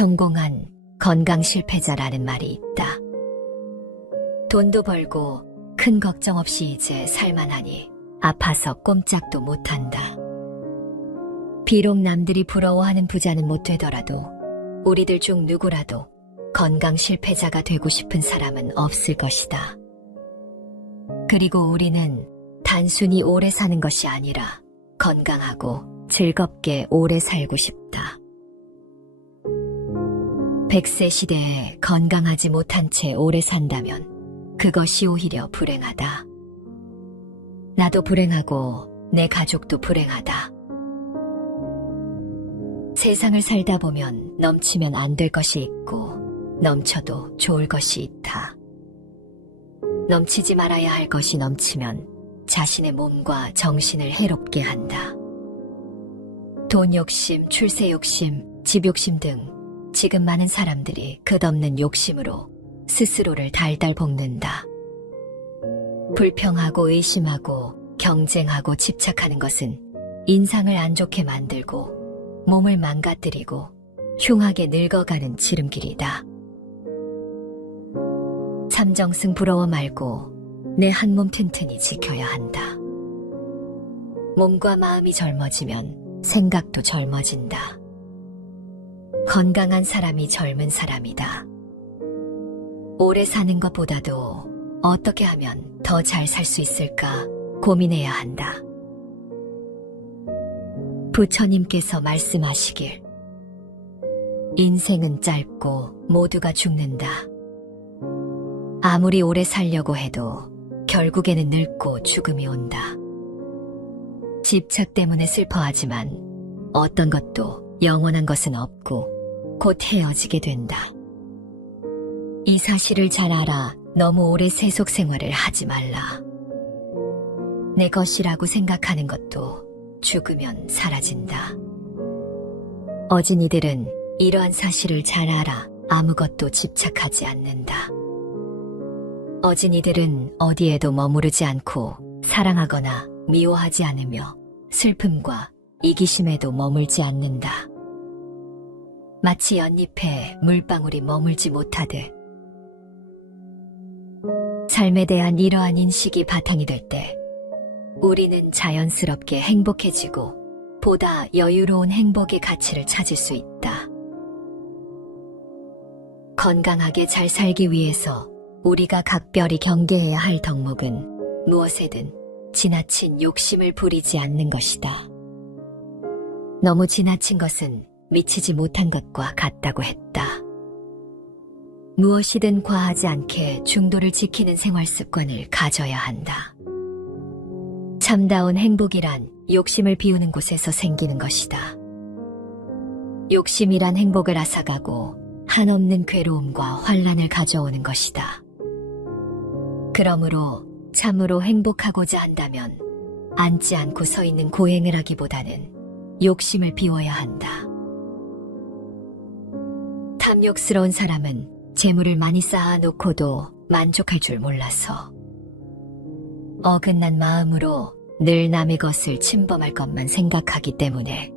성공한 건강 실패자라는 말이 있다. 돈도 벌고 큰 걱정 없이 이제 살만하니 아파서 꼼짝도 못한다. 비록 남들이 부러워하는 부자는 못 되더라도 우리들 중 누구라도 건강 실패자가 되고 싶은 사람은 없을 것이다. 그리고 우리는 단순히 오래 사는 것이 아니라 건강하고 즐겁게 오래 살고 싶다. 100세 시대에 건강하지 못한 채 오래 산다면 그것이 오히려 불행하다. 나도 불행하고 내 가족도 불행하다. 세상을 살다 보면 넘치면 안 될 것이 있고 넘쳐도 좋을 것이 있다. 넘치지 말아야 할 것이 넘치면 자신의 몸과 정신을 해롭게 한다. 돈 욕심, 출세 욕심, 집 욕심 등 지금 많은 사람들이 끝없는 욕심으로 스스로를 달달 볶는다. 불평하고 의심하고 경쟁하고 집착하는 것은 인상을 안 좋게 만들고 몸을 망가뜨리고 흉하게 늙어가는 지름길이다. 삼정승 부러워 말고 내 한 몸 튼튼히 지켜야 한다. 몸과 마음이 젊어지면 생각도 젊어진다. 건강한 사람이 젊은 사람이다. 오래 사는 것보다도 어떻게 하면 더 잘 살 수 있을까 고민해야 한다. 부처님께서 말씀하시길, 인생은 짧고 모두가 죽는다. 아무리 오래 살려고 해도 결국에는 늙고 죽음이 온다. 집착 때문에 슬퍼하지만 어떤 것도 영원한 것은 없고 곧 헤어지게 된다. 이 사실을 잘 알아 너무 오래 세속 생활을 하지 말라. 내 것이라고 생각하는 것도 죽으면 사라진다. 어진이들은 이러한 사실을 잘 알아 아무것도 집착하지 않는다. 어진이들은 어디에도 머무르지 않고 사랑하거나 미워하지 않으며 슬픔과 이기심에도 머물지 않는다. 마치 연잎에 물방울이 머물지 못하듯 삶에 대한 이러한 인식이 바탕이 될 때 우리는 자연스럽게 행복해지고 보다 여유로운 행복의 가치를 찾을 수 있다. 건강하게 잘 살기 위해서 우리가 각별히 경계해야 할 덕목은 무엇에든 지나친 욕심을 부리지 않는 것이다. 너무 지나친 것은 미치지 못한 것과 같다고 했다. 무엇이든 과하지 않게 중도를 지키는 생활 습관을 가져야 한다. 참다운 행복이란 욕심을 비우는 곳에서 생기는 것이다. 욕심이란 행복을 앗아가고 한없는 괴로움과 환란을 가져오는 것이다. 그러므로 참으로 행복하고자 한다면 앉지 않고 서 있는 고행을 하기보다는 욕심을 비워야 한다. 탐욕스러운 사람은 재물을 많이 쌓아놓고도 만족할 줄 몰라서 어긋난 마음으로 늘 남의 것을 침범할 것만 생각하기 때문에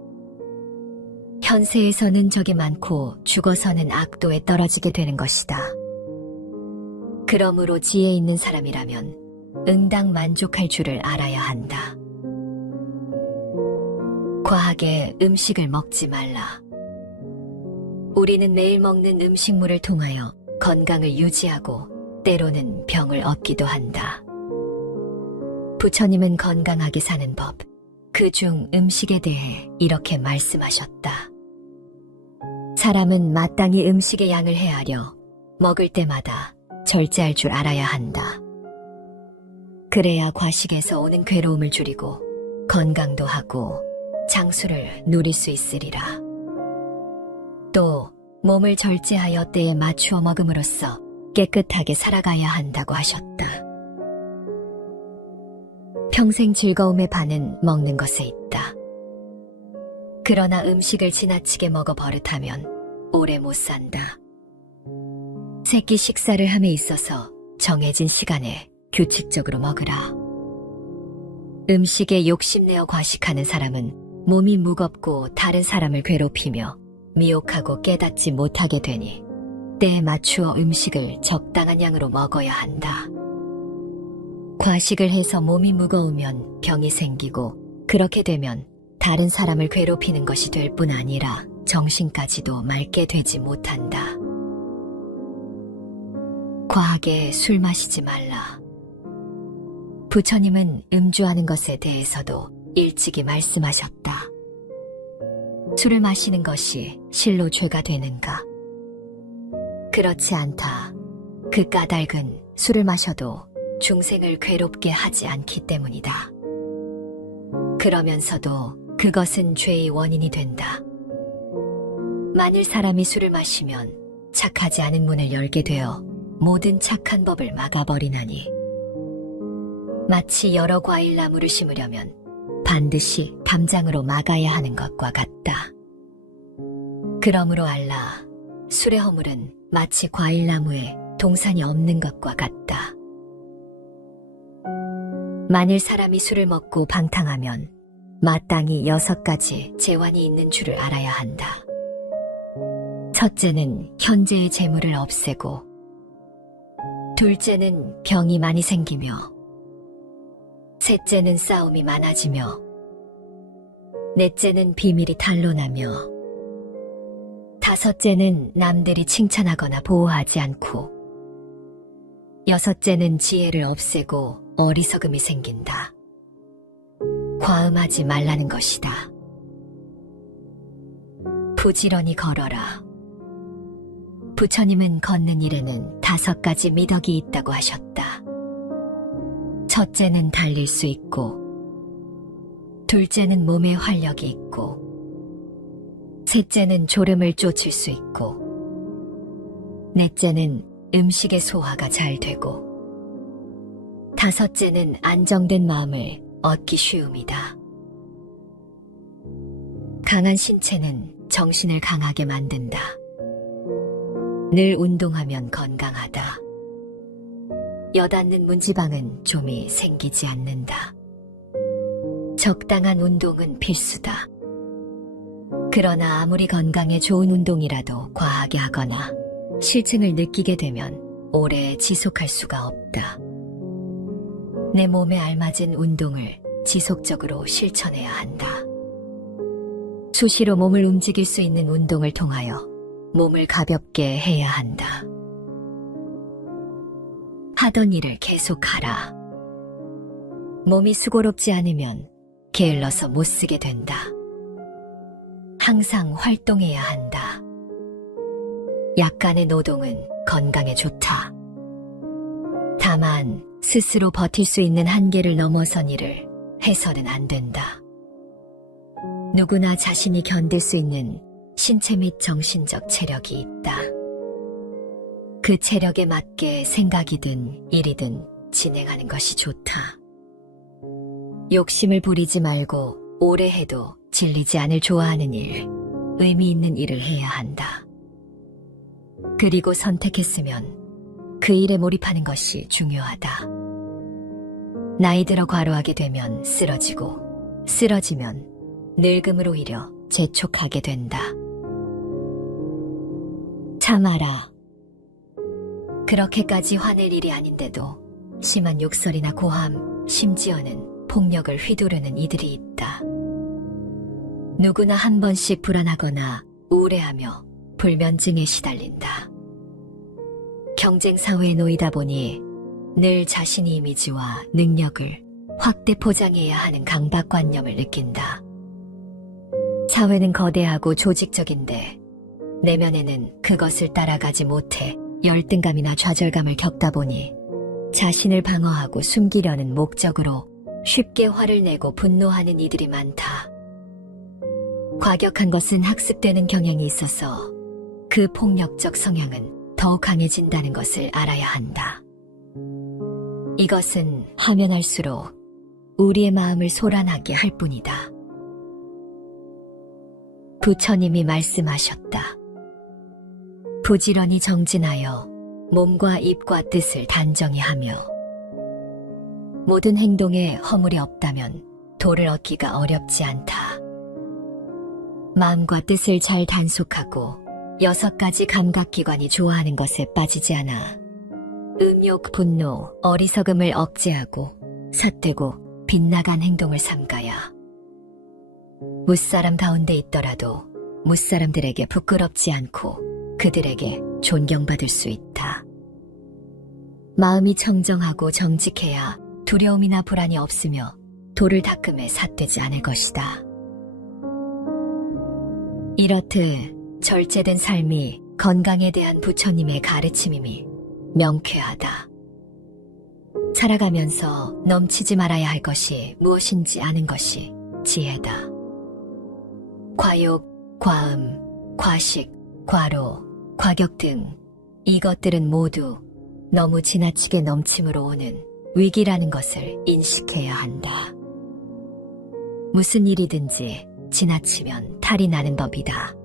현세에서는 적이 많고 죽어서는 악도에 떨어지게 되는 것이다. 그러므로 지혜 있는 사람이라면 응당 만족할 줄을 알아야 한다. 과하게 음식을 먹지 말라. 우리는 매일 먹는 음식물을 통하여 건강을 유지하고 때로는 병을 얻기도 한다. 부처님은 건강하게 사는 법, 그중 음식에 대해 이렇게 말씀하셨다. 사람은 마땅히 음식의 양을 헤아려 먹을 때마다 절제할 줄 알아야 한다. 그래야 과식에서 오는 괴로움을 줄이고 건강도 하고 장수를 누릴 수 있으리라. 또 몸을 절제하여 때에 맞추어 먹음으로써 깨끗하게 살아가야 한다고 하셨다. 평생 즐거움의 반은 먹는 것에 있다. 그러나 음식을 지나치게 먹어 버릇하면 오래 못 산다. 새끼 식사를 함에 있어서 정해진 시간에 규칙적으로 먹으라. 음식에 욕심내어 과식하는 사람은 몸이 무겁고 다른 사람을 괴롭히며 미혹하고 깨닫지 못하게 되니 때에 맞추어 음식을 적당한 양으로 먹어야 한다. 과식을 해서 몸이 무거우면 병이 생기고 그렇게 되면 다른 사람을 괴롭히는 것이 될 뿐 아니라 정신까지도 맑게 되지 못한다. 과하게 술 마시지 말라. 부처님은 음주하는 것에 대해서도 일찍이 말씀하셨다. 술을 마시는 것이 실로 죄가 되는가? 그렇지 않다. 그 까닭은 술을 마셔도 중생을 괴롭게 하지 않기 때문이다. 그러면서도 그것은 죄의 원인이 된다. 만일 사람이 술을 마시면 착하지 않은 문을 열게 되어 모든 착한 법을 막아버리나니 마치 여러 과일나무를 심으려면 반드시 담장으로 막아야 하는 것과 같다. 그러므로 알라, 술의 허물은 마치 과일나무에 동산이 없는 것과 같다. 만일 사람이 술을 먹고 방탕하면 마땅히 6가지 재환이 있는 줄을 알아야 한다. 첫째는 현재의 재물을 없애고, 둘째는 병이 많이 생기며, 셋째는 싸움이 많아지며, 넷째는 비밀이 탄로나며, 다섯째는 남들이 칭찬하거나 보호하지 않고, 여섯째는 지혜를 없애고 어리석음이 생긴다. 과음하지 말라는 것이다. 부지런히 걸어라. 부처님은 걷는 일에는 5가지 미덕이 있다고 하셨다. 첫째는 달릴 수 있고, 둘째는 몸에 활력이 있고, 셋째는 졸음을 쫓을 수 있고, 넷째는 음식의 소화가 잘 되고, 다섯째는 안정된 마음을 얻기 쉬움이다. 강한 신체는 정신을 강하게 만든다. 늘 운동하면 건강하다. 여닫는 문지방은 좀이 생기지 않는다. 적당한 운동은 필수다. 그러나 아무리 건강에 좋은 운동이라도 과하게 하거나 실증을 느끼게 되면 오래 지속할 수가 없다. 내 몸에 알맞은 운동을 지속적으로 실천해야 한다. 수시로 몸을 움직일 수 있는 운동을 통하여 몸을 가볍게 해야 한다. 하던 일을 계속하라. 몸이 수고롭지 않으면 게을러서 못 쓰게 된다. 항상 활동해야 한다. 약간의 노동은 건강에 좋다. 다만 스스로 버틸 수 있는 한계를 넘어선 일을 해서는 안 된다. 누구나 자신이 견딜 수 있는 신체 및 정신적 체력이 있다. 그 체력에 맞게 생각이든 일이든 진행하는 것이 좋다. 욕심을 부리지 말고 오래 해도 질리지 않을 좋아하는 일, 의미 있는 일을 해야 한다. 그리고 선택했으면 그 일에 몰입하는 것이 중요하다. 나이 들어 과로하게 되면 쓰러지고, 쓰러지면 늙음으로 오히려 재촉하게 된다. 참아라. 그렇게까지 화낼 일이 아닌데도 심한 욕설이나 고함, 심지어는 폭력을 휘두르는 이들이 있다. 누구나 한 번씩 불안하거나 우울해하며 불면증에 시달린다. 경쟁 사회에 놓이다 보니 늘 자신의 이미지와 능력을 확대 포장해야 하는 강박관념을 느낀다. 사회는 거대하고 조직적인데 내면에는 그것을 따라가지 못해 열등감이나 좌절감을 겪다 보니 자신을 방어하고 숨기려는 목적으로 쉽게 화를 내고 분노하는 이들이 많다. 과격한 것은 학습되는 경향이 있어서 그 폭력적 성향은 더욱 강해진다는 것을 알아야 한다. 이것은 하면 할수록 우리의 마음을 소란하게 할 뿐이다. 부처님이 말씀하셨다. 부지런히 정진하여 몸과 입과 뜻을 단정히 하며 모든 행동에 허물이 없다면 도를 얻기가 어렵지 않다. 마음과 뜻을 잘 단속하고 6가지 감각기관이 좋아하는 것에 빠지지 않아 음욕, 분노, 어리석음을 억제하고 삿되고 빗나간 행동을 삼가야 무사람 가운데 있더라도 무사람들에게 부끄럽지 않고 그들에게 존경받을 수 있다. 마음이 청정하고 정직해야 두려움이나 불안이 없으며 돌을 닦음에 삿되지 않을 것이다. 이렇듯 절제된 삶이 건강에 대한 부처님의 가르침임이 명쾌하다. 살아가면서 넘치지 말아야 할 것이 무엇인지 아는 것이 지혜다. 과욕, 과음, 과식, 과로, 과격 등 이것들은 모두 너무 지나치게 넘침으로 오는 위기라는 것을 인식해야 한다. 무슨 일이든지 지나치면 탈이 나는 법이다.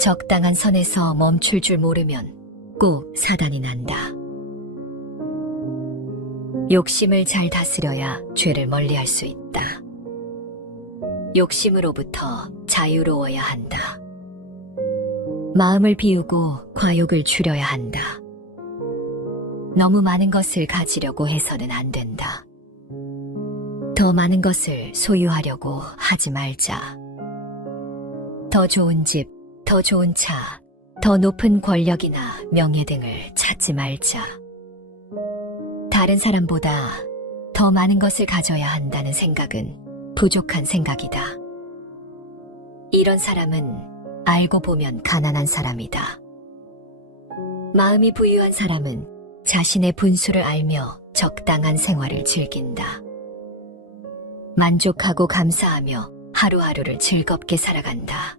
적당한 선에서 멈출 줄 모르면 꼭 사단이 난다. 욕심을 잘 다스려야 죄를 멀리할 수 있다. 욕심으로부터 자유로워야 한다. 마음을 비우고 과욕을 줄여야 한다. 너무 많은 것을 가지려고 해서는 안 된다. 더 많은 것을 소유하려고 하지 말자. 더 좋은 집, 더 좋은 차, 더 높은 권력이나 명예 등을 찾지 말자. 다른 사람보다 더 많은 것을 가져야 한다는 생각은 부족한 생각이다. 이런 사람은 알고 보면 가난한 사람이다. 마음이 부유한 사람은 자신의 분수를 알며 적당한 생활을 즐긴다. 만족하고 감사하며 하루하루를 즐겁게 살아간다.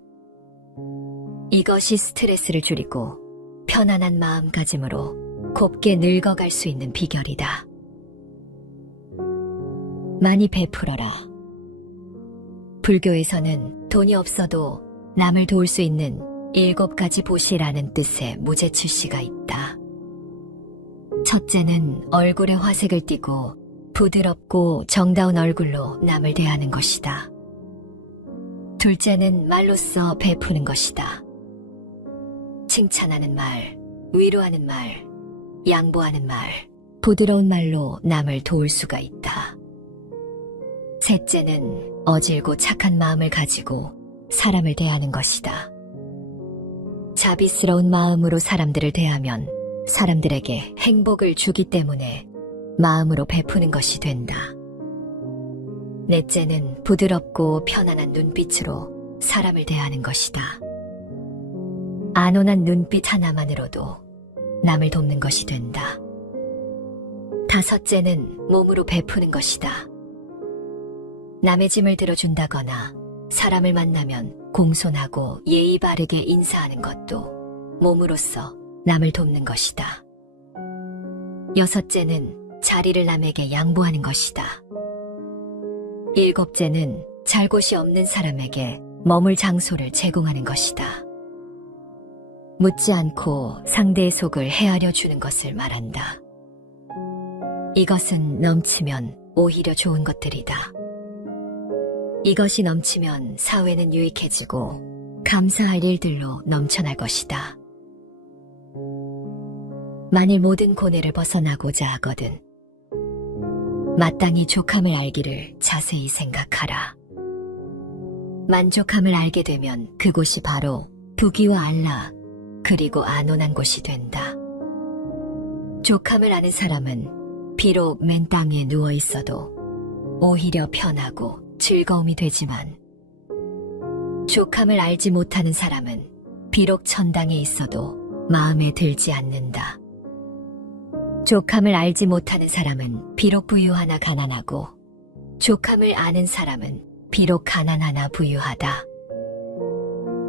이것이 스트레스를 줄이고 편안한 마음가짐으로 곱게 늙어갈 수 있는 비결이다. 많이 베풀어라. 불교에서는 돈이 없어도 남을 도울 수 있는 7가지 보시라는 뜻의 무제출시가 있다. 첫째는 얼굴에 화색을 띠고 부드럽고 정다운 얼굴로 남을 대하는 것이다. 둘째는 말로써 베푸는 것이다. 칭찬하는 말, 위로하는 말, 양보하는 말, 부드러운 말로 남을 도울 수가 있다. 셋째는 어질고 착한 마음을 가지고 사람을 대하는 것이다. 자비스러운 마음으로 사람들을 대하면 사람들에게 행복을 주기 때문에 마음으로 베푸는 것이 된다. 넷째는 부드럽고 편안한 눈빛으로 사람을 대하는 것이다. 안온한 눈빛 하나만으로도 남을 돕는 것이 된다. 다섯째는 몸으로 베푸는 것이다. 남의 짐을 들어준다거나 사람을 만나면 공손하고 예의 바르게 인사하는 것도 몸으로써 남을 돕는 것이다. 여섯째는 자리를 남에게 양보하는 것이다. 일곱째는 잘 곳이 없는 사람에게 머물 장소를 제공하는 것이다. 묻지 않고 상대의 속을 헤아려 주는 것을 말한다. 이것은 넘치면 오히려 좋은 것들이다. 이것이 넘치면 사회는 유익해지고 감사할 일들로 넘쳐날 것이다. 만일 모든 고뇌를 벗어나고자 하거든 마땅히 족함을 알기를 자세히 생각하라. 만족함을 알게 되면 그곳이 바로 부귀와 안락 그리고 안온한 곳이 된다. 족함을 아는 사람은 비록 맨 땅에 누워 있어도 오히려 편하고 즐거움이 되지만 족함을 알지 못하는 사람은 비록 천당에 있어도 마음에 들지 않는다. 족함을 알지 못하는 사람은 비록 부유하나 가난하고 족함을 아는 사람은 비록 가난하나 부유하다.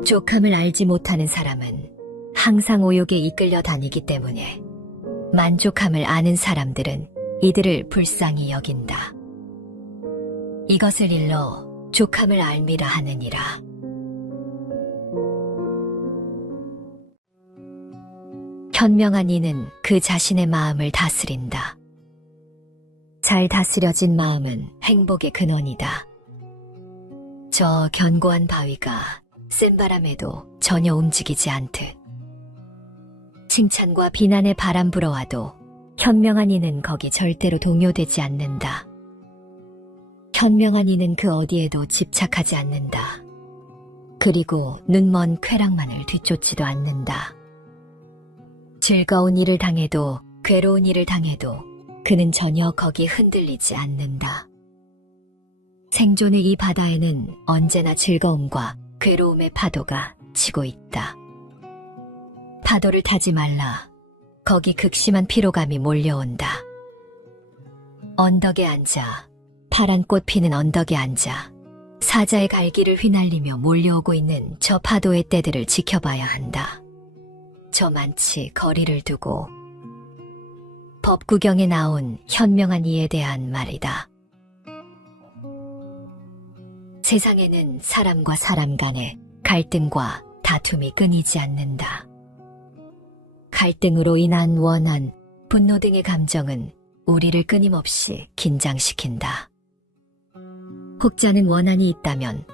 족함을 알지 못하는 사람은 항상 오욕에 이끌려 다니기 때문에 만족함을 아는 사람들은 이들을 불쌍히 여긴다. 이것을 일러 족함을 알미라 하느니라. 현명한 이는 그 자신의 마음을 다스린다. 잘 다스려진 마음은 행복의 근원이다. 저 견고한 바위가 센 바람에도 전혀 움직이지 않듯. 칭찬과 비난의 바람 불어와도 현명한 이는 거기 절대로 동요되지 않는다. 현명한 이는 그 어디에도 집착하지 않는다. 그리고 눈먼 쾌락만을 뒤쫓지도 않는다. 즐거운 일을 당해도 괴로운 일을 당해도 그는 전혀 거기 흔들리지 않는다. 생존의 이 바다에는 언제나 즐거움과 괴로움의 파도가 치고 있다. 파도를 타지 말라. 거기 극심한 피로감이 몰려온다. 언덕에 앉아, 파란 꽃 피는 언덕에 앉아 사자의 갈기를 휘날리며 몰려오고 있는 저 파도의 때들을 지켜봐야 한다. 저만치 거리를 두고. 법 구경에 나온 현명한 이에 대한 말이다. 세상에는 사람과 사람 간의 갈등과 다툼이 끊이지 않는다. 갈등으로 인한 원한, 분노 등의 감정은 우리를 끊임없이 긴장시킨다. 혹자는 원한이 있다면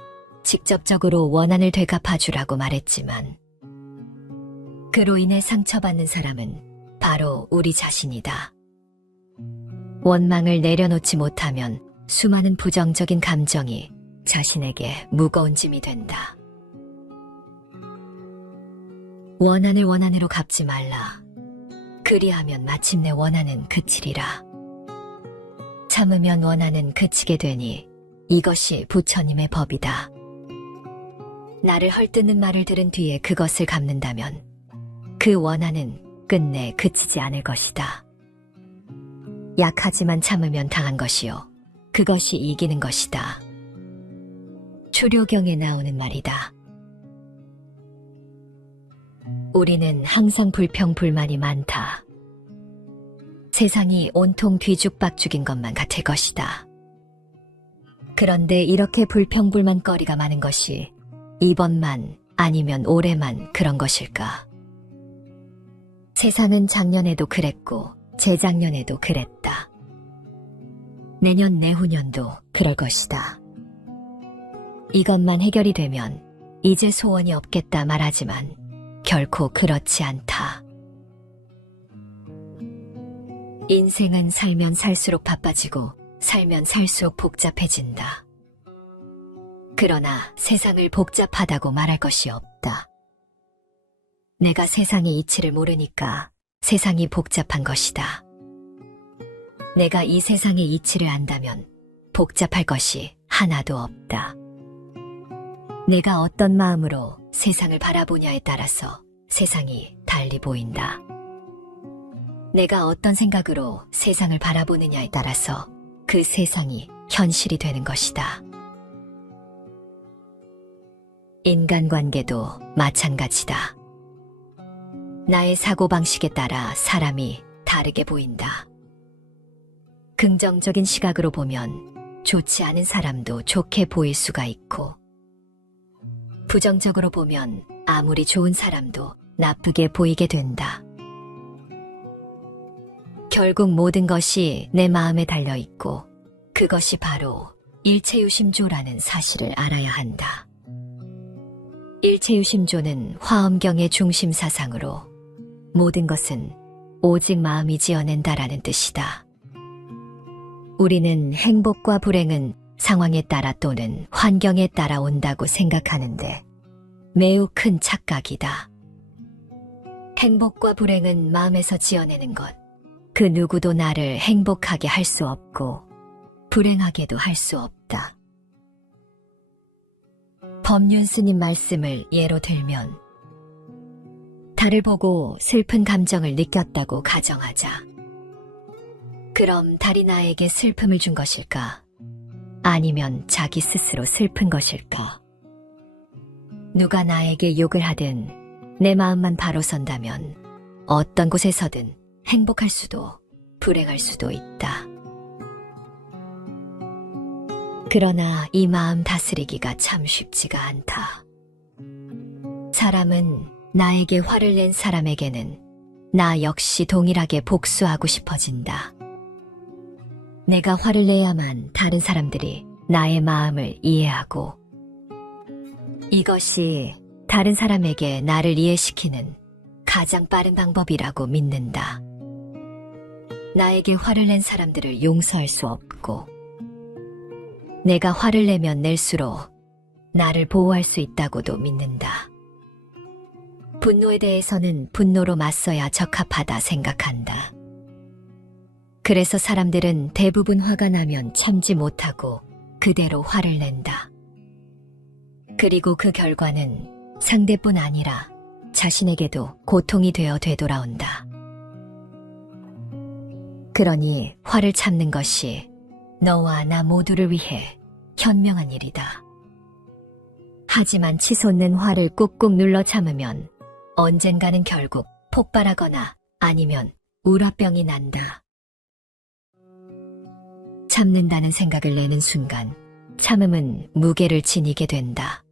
직접적으로 원한을 되갚아주라고 말했지만 그로 인해 상처받는 사람은 바로 우리 자신이다. 원망을 내려놓지 못하면 수많은 부정적인 감정이 자신에게 무거운 짐이 된다. 원한을 원한으로 갚지 말라. 그리하면 마침내 원한은 그치리라. 참으면 원한은 그치게 되니 이것이 부처님의 법이다. 나를 헐뜯는 말을 들은 뒤에 그것을 갚는다면 그 원한은 끝내 그치지 않을 것이다. 약하지만 참으면 당한 것이요. 그것이 이기는 것이다. 출요경에 나오는 말이다. 우리는 항상 불평불만이 많다. 세상이 온통 뒤죽박죽인 것만 같을 것이다. 그런데 이렇게 불평불만거리가 많은 것이 이번만 아니면 올해만 그런 것일까? 세상은 작년에도 그랬고 재작년에도 그랬다. 내년 내후년도 그럴 것이다. 이것만 해결이 되면 이제 소원이 없겠다 말하지만 결코 그렇지 않다. 인생은 살면 살수록 바빠지고 살면 살수록 복잡해진다. 그러나 세상을 복잡하다고 말할 것이 없다. 내가 세상의 이치를 모르니까 세상이 복잡한 것이다. 내가 이 세상의 이치를 안다면 복잡할 것이 하나도 없다. 내가 어떤 마음으로 세상을 바라보냐에 따라서 세상이 달리 보인다. 내가 어떤 생각으로 세상을 바라보느냐에 따라서 그 세상이 현실이 되는 것이다. 인간관계도 마찬가지다. 나의 사고방식에 따라 사람이 다르게 보인다. 긍정적인 시각으로 보면 좋지 않은 사람도 좋게 보일 수가 있고, 부정적으로 보면 아무리 좋은 사람도 나쁘게 보이게 된다. 결국 모든 것이 내 마음에 달려있고 그것이 바로 일체유심조라는 사실을 알아야 한다. 일체유심조는 화엄경의 중심 사상으로 모든 것은 오직 마음이 지어낸다라는 뜻이다. 우리는 행복과 불행은 상황에 따라 또는 환경에 따라 온다고 생각하는데 매우 큰 착각이다. 행복과 불행은 마음에서 지어내는 것. 그 누구도 나를 행복하게 할 수 없고 불행하게도 할 수 없다. 법륜 스님 말씀을 예로 들면 달을 보고 슬픈 감정을 느꼈다고 가정하자. 그럼 달이 나에게 슬픔을 준 것일까? 아니면 자기 스스로 슬픈 것일까? 누가 나에게 욕을 하든 내 마음만 바로 선다면 어떤 곳에서든 행복할 수도 불행할 수도 있다. 그러나 이 마음 다스리기가 참 쉽지가 않다. 사람은 나에게 화를 낸 사람에게는 나 역시 동일하게 복수하고 싶어진다. 내가 화를 내야만 다른 사람들이 나의 마음을 이해하고 이것이 다른 사람에게 나를 이해시키는 가장 빠른 방법이라고 믿는다. 나에게 화를 낸 사람들을 용서할 수 없고, 내가 화를 내면 낼수록 나를 보호할 수 있다고도 믿는다. 분노에 대해서는 분노로 맞서야 적합하다 생각한다. 그래서 사람들은 대부분 화가 나면 참지 못하고 그대로 화를 낸다. 그리고 그 결과는 상대뿐 아니라 자신에게도 고통이 되어 되돌아온다. 그러니 화를 참는 것이 너와 나 모두를 위해 현명한 일이다. 하지만 치솟는 화를 꾹꾹 눌러 참으면 언젠가는 결국 폭발하거나 아니면 우라병이 난다. 참는다는 생각을 내는 순간 참음은 무게를 지니게 된다.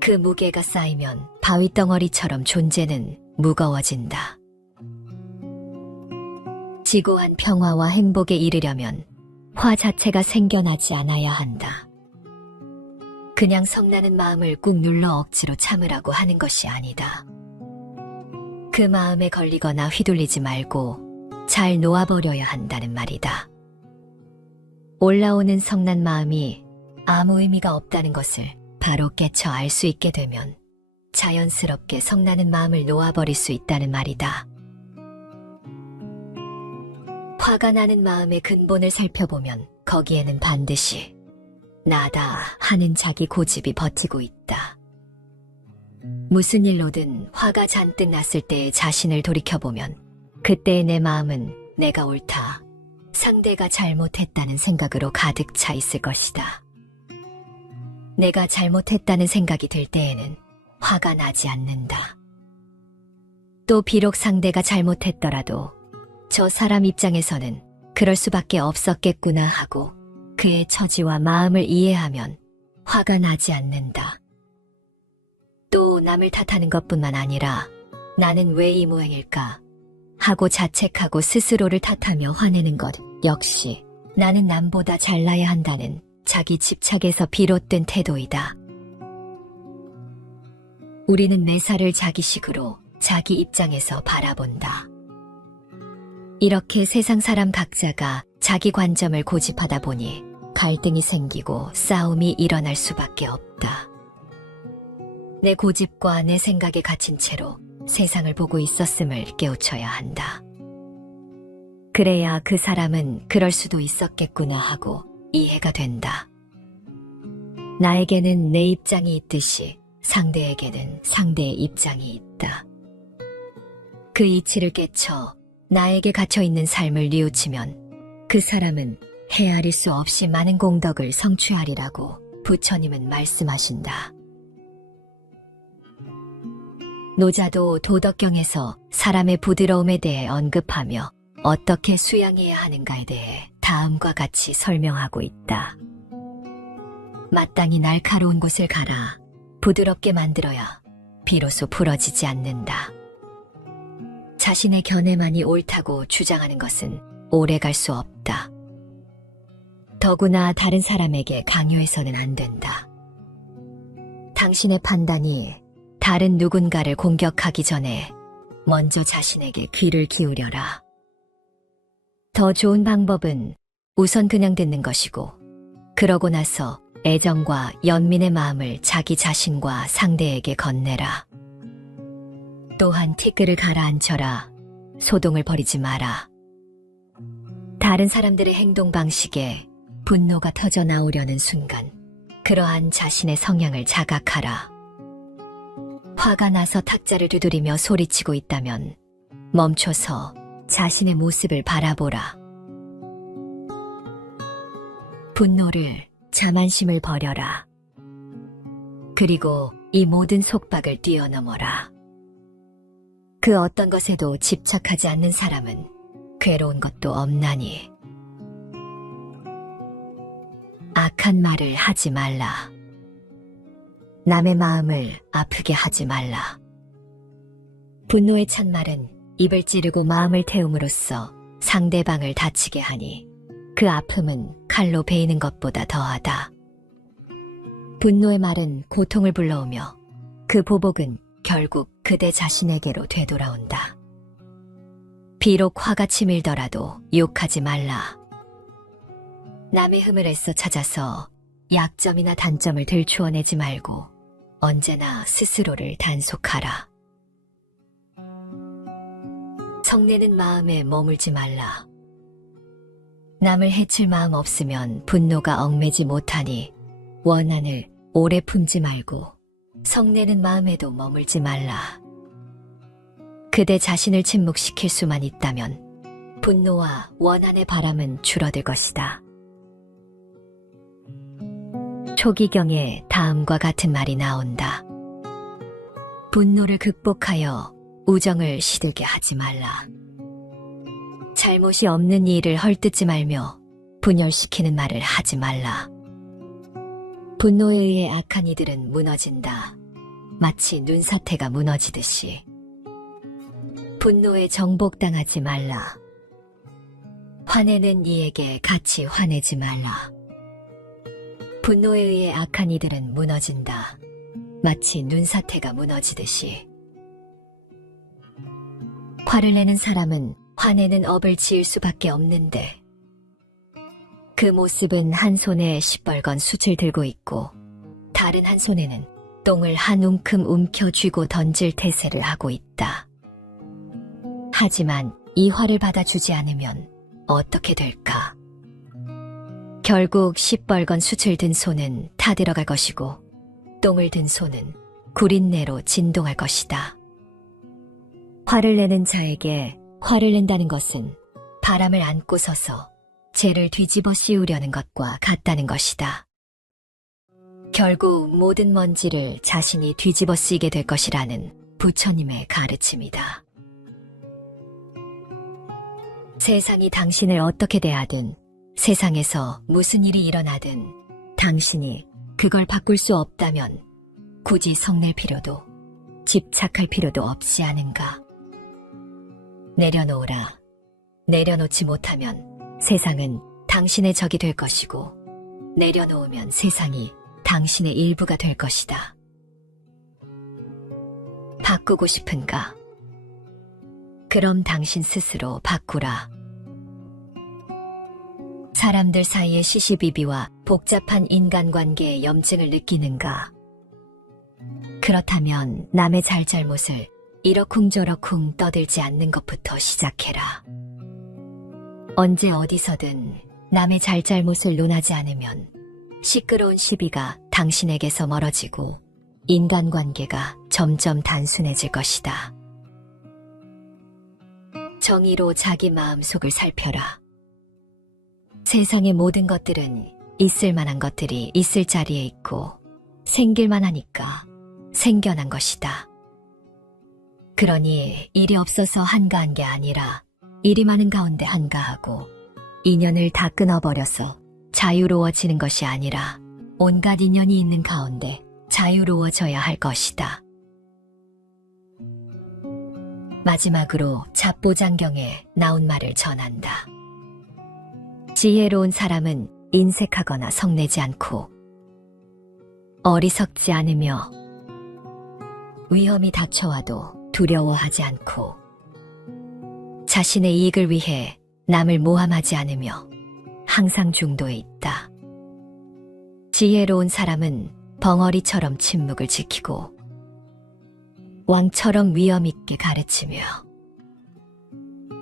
그 무게가 쌓이면 바위덩어리처럼 존재는 무거워진다. 지고한 평화와 행복에 이르려면 화 자체가 생겨나지 않아야 한다. 그냥 성나는 마음을 꾹 눌러 억지로 참으라고 하는 것이 아니다. 그 마음에 걸리거나 휘둘리지 말고 잘 놓아버려야 한다는 말이다. 올라오는 성난 마음이 아무 의미가 없다는 것을 바로 깨쳐 알 수 있게 되면 자연스럽게 성나는 마음을 놓아버릴 수 있다는 말이다. 화가 나는 마음의 근본을 살펴보면 거기에는 반드시 나다 하는 자기 고집이 버티고 있다. 무슨 일로든 화가 잔뜩 났을 때의 자신을 돌이켜보면 그때의 내 마음은 내가 옳다, 상대가 잘못했다는 생각으로 가득 차 있을 것이다. 내가 잘못했다는 생각이 들 때에는 화가 나지 않는다. 또 비록 상대가 잘못했더라도 저 사람 입장에서는 그럴 수밖에 없었겠구나 하고 그의 처지와 마음을 이해하면 화가 나지 않는다. 또 남을 탓하는 것뿐만 아니라 나는 왜 이 모양일까 하고 자책하고 스스로를 탓하며 화내는 것 역시 나는 남보다 잘나야 한다는 자기 집착에서 비롯된 태도이다. 우리는 매사를 자기식으로 자기 입장에서 바라본다. 이렇게 세상 사람 각자가 자기 관점을 고집하다 보니 갈등이 생기고 싸움이 일어날 수밖에 없다. 내 고집과 내 생각에 갇힌 채로 세상을 보고 있었음을 깨우쳐야 한다. 그래야 그 사람은 그럴 수도 있었겠구나 하고 이해가 된다. 나에게는 내 입장이 있듯이 상대에게는 상대의 입장이 있다. 그 이치를 깨쳐 나에게 갇혀있는 삶을 뉘우치면 그 사람은 헤아릴 수 없이 많은 공덕을 성취하리라고 부처님은 말씀하신다. 노자도 도덕경에서 사람의 부드러움에 대해 언급하며 어떻게 수양해야 하는가에 대해 다음과 같이 설명하고 있다. 마땅히 날카로운 곳을 갈아 부드럽게 만들어야 비로소 부러지지 않는다. 자신의 견해만이 옳다고 주장하는 것은 오래 갈 수 없다. 더구나 다른 사람에게 강요해서는 안 된다. 당신의 판단이 다른 누군가를 공격하기 전에 먼저 자신에게 귀를 기울여라. 더 좋은 방법은 우선 그냥 듣는 것이고, 그러고 나서 애정과 연민의 마음을 자기 자신과 상대에게 건네라. 또한 티끌을 가라앉혀라. 소동을 벌이지 마라. 다른 사람들의 행동 방식에 분노가 터져 나오려는 순간, 그러한 자신의 성향을 자각하라. 화가 나서 탁자를 두드리며 소리치고 있다면 멈춰서 자신의 모습을 바라보라. 분노를, 자만심을 버려라. 그리고 이 모든 속박을 뛰어넘어라. 그 어떤 것에도 집착하지 않는 사람은 괴로운 것도 없나니. 악한 말을 하지 말라. 남의 마음을 아프게 하지 말라. 분노에 찬 말은 입을 찌르고 마음을 태움으로써 상대방을 다치게 하니 그 아픔은 칼로 베이는 것보다 더하다. 분노의 말은 고통을 불러오며 그 보복은 결국 그대 자신에게로 되돌아온다. 비록 화가 치밀더라도 욕하지 말라. 남의 흠을 애써 찾아서 약점이나 단점을 들추어내지 말고 언제나 스스로를 단속하라. 성내는 마음에 머물지 말라. 남을 해칠 마음 없으면 분노가 얽매지 못하니 원한을 오래 품지 말고 성내는 마음에도 머물지 말라. 그대 자신을 침묵시킬 수만 있다면 분노와 원한의 바람은 줄어들 것이다. 초기경에 다음과 같은 말이 나온다. 분노를 극복하여 우정을 시들게 하지 말라. 잘못이 없는 일을 헐뜯지 말며 분열시키는 말을 하지 말라. 분노에 의해 악한 이들은 무너진다. 마치 눈사태가 무너지듯이. 분노에 정복당하지 말라. 화내는 이에게 같이 화내지 말라. 분노에 의해 악한 이들은 무너진다. 마치 눈사태가 무너지듯이. 화를 내는 사람은 화내는 업을 지을 수밖에 없는데 그 모습은 한 손에 시뻘건 숯을 들고 있고 다른 한 손에는 똥을 한 움큼 움켜쥐고 던질 태세를 하고 있다. 하지만 이 화를 받아주지 않으면 어떻게 될까? 결국 시뻘건 숯을 든 손은 타들어갈 것이고 똥을 든 손은 구린내로 진동할 것이다. 화를 내는 자에게 화를 낸다는 것은 바람을 안고 서서 재를 뒤집어 씌우려는 것과 같다는 것이다. 결국 모든 먼지를 자신이 뒤집어 쓰게 될 것이라는 부처님의 가르침이다. 세상이 당신을 어떻게 대하든 세상에서 무슨 일이 일어나든 당신이 그걸 바꿀 수 없다면 굳이 성낼 필요도 집착할 필요도 없지 않은가. 내려놓으라. 내려놓지 못하면 세상은 당신의 적이 될 것이고 내려놓으면 세상이 당신의 일부가 될 것이다. 바꾸고 싶은가? 그럼 당신 스스로 바꾸라. 사람들 사이의 시시비비와 복잡한 인간관계의 염증을 느끼는가? 그렇다면 남의 잘잘못을 이러쿵저러쿵 떠들지 않는 것부터 시작해라. 언제 어디서든 남의 잘잘못을 논하지 않으면 시끄러운 시비가 당신에게서 멀어지고 인간관계가 점점 단순해질 것이다. 정의로 자기 마음속을 살펴라. 세상의 모든 것들은 있을 만한 것들이 있을 자리에 있고 생길만 하니까 생겨난 것이다. 그러니 일이 없어서 한가한 게 아니라 일이 많은 가운데 한가하고 인연을 다 끊어버려서 자유로워지는 것이 아니라 온갖 인연이 있는 가운데 자유로워져야 할 것이다. 마지막으로 잡보장경에 나온 말을 전한다. 지혜로운 사람은 인색하거나 성내지 않고 어리석지 않으며 위험이 닥쳐와도 두려워하지 않고 자신의 이익을 위해 남을 모함하지 않으며 항상 중도에 있다. 지혜로운 사람은 벙어리처럼 침묵을 지키고 왕처럼 위험 있게 가르치며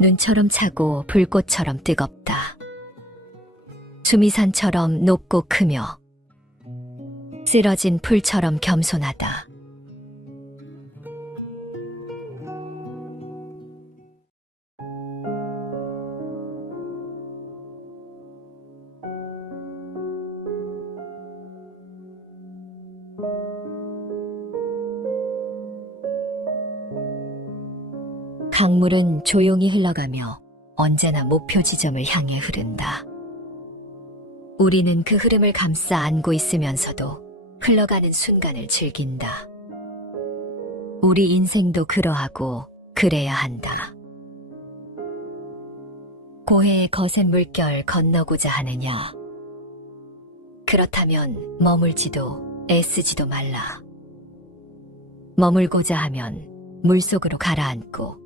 눈처럼 차고 불꽃처럼 뜨겁다. 수미산처럼 높고 크며 쓰러진 풀처럼 겸손하다. 강물은 조용히 흘러가며 언제나 목표 지점을 향해 흐른다. 우리는 그 흐름을 감싸 안고 있으면서도 흘러가는 순간을 즐긴다. 우리 인생도 그러하고 그래야 한다. 고해의 거센 물결 건너고자 하느냐? 그렇다면 머물지도 애쓰지도 말라. 머물고자 하면 물속으로 가라앉고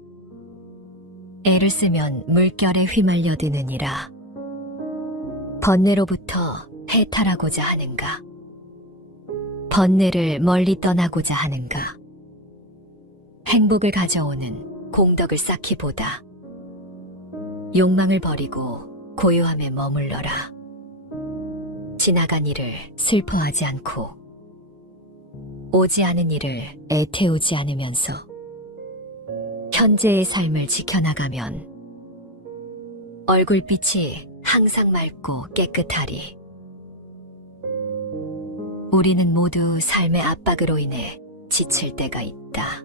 애를 쓰면 물결에 휘말려 드느니라. 번뇌로부터 해탈하고자 하는가? 번뇌를 멀리 떠나고자 하는가? 행복을 가져오는 공덕을 쌓기보다 욕망을 버리고 고요함에 머물러라. 지나간 일을 슬퍼하지 않고 오지 않은 일을 애태우지 않으면서 현재의 삶을 지켜나가면 얼굴빛이 항상 맑고 깨끗하리. 우리는 모두 삶의 압박으로 인해 지칠 때가 있다.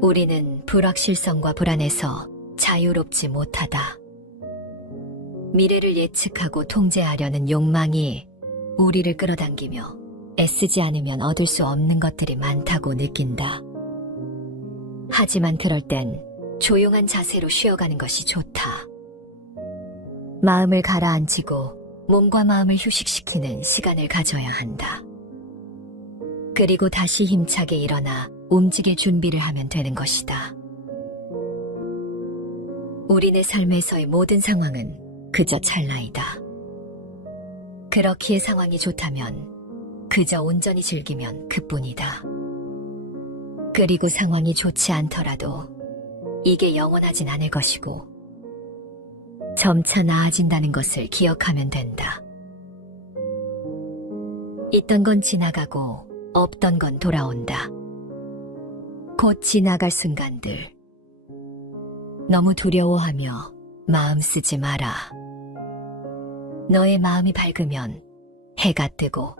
우리는 불확실성과 불안에서 자유롭지 못하다. 미래를 예측하고 통제하려는 욕망이 우리를 끌어당기며 애쓰지 않으면 얻을 수 없는 것들이 많다고 느낀다. 하지만 그럴 땐 조용한 자세로 쉬어가는 것이 좋다. 마음을 가라앉히고 몸과 마음을 휴식시키는 시간을 가져야 한다. 그리고 다시 힘차게 일어나 움직일 준비를 하면 되는 것이다. 우리네 삶에서의 모든 상황은 그저 찰나이다. 그렇기에 상황이 좋다면 그저 온전히 즐기면 그뿐이다. 그리고 상황이 좋지 않더라도 이게 영원하진 않을 것이고 점차 나아진다는 것을 기억하면 된다. 있던 건 지나가고 없던 건 돌아온다. 곧 지나갈 순간들. 너무 두려워하며 마음 쓰지 마라. 너의 마음이 밝으면 해가 뜨고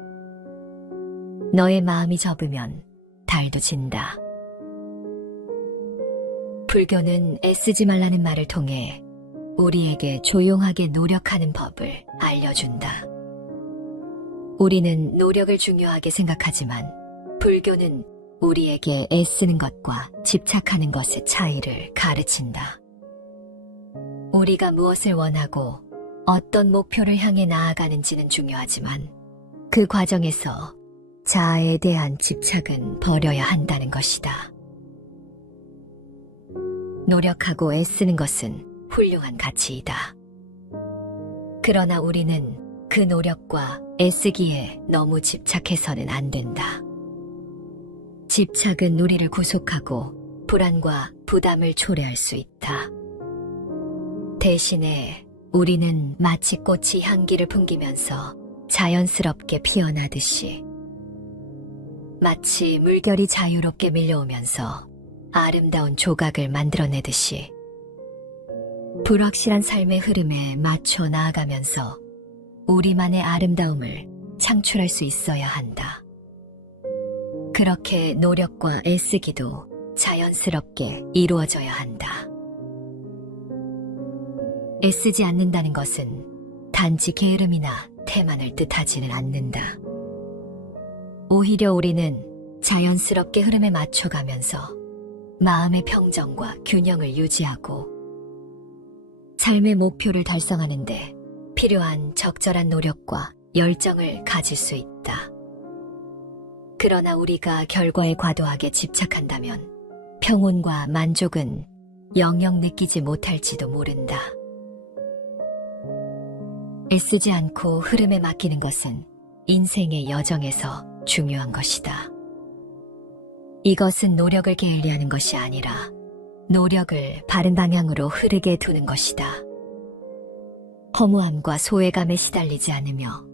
너의 마음이 접으면 달도 진다. 불교는 애쓰지 말라는 말을 통해 우리에게 조용하게 노력하는 법을 알려준다. 우리는 노력을 중요하게 생각하지만 불교는 우리에게 애쓰는 것과 집착하는 것의 차이를 가르친다. 우리가 무엇을 원하고 어떤 목표를 향해 나아가는지는 중요하지만 그 과정에서 자아에 대한 집착은 버려야 한다는 것이다. 노력하고 애쓰는 것은 훌륭한 가치이다. 그러나 우리는 그 노력과 애쓰기에 너무 집착해서는 안 된다. 집착은 우리를 구속하고 불안과 부담을 초래할 수 있다. 대신에 우리는 마치 꽃이 향기를 풍기면서 자연스럽게 피어나듯이 마치 물결이 자유롭게 밀려오면서 아름다운 조각을 만들어내듯이 불확실한 삶의 흐름에 맞춰 나아가면서 우리만의 아름다움을 창출할 수 있어야 한다. 그렇게 노력과 애쓰기도 자연스럽게 이루어져야 한다. 애쓰지 않는다는 것은 단지 게으름이나 태만을 뜻하지는 않는다. 오히려 우리는 자연스럽게 흐름에 맞춰가면서 마음의 평정과 균형을 유지하고 삶의 목표를 달성하는 데 필요한 적절한 노력과 열정을 가질 수 있다. 그러나 우리가 결과에 과도하게 집착한다면 평온과 만족은 영영 느끼지 못할지도 모른다. 애쓰지 않고 흐름에 맡기는 것은 인생의 여정에서 중요한 것이다. 이것은 노력을 게을리하는 것이 아니라 노력을 바른 방향으로 흐르게 두는 것이다. 허무함과 소외감에 시달리지 않으며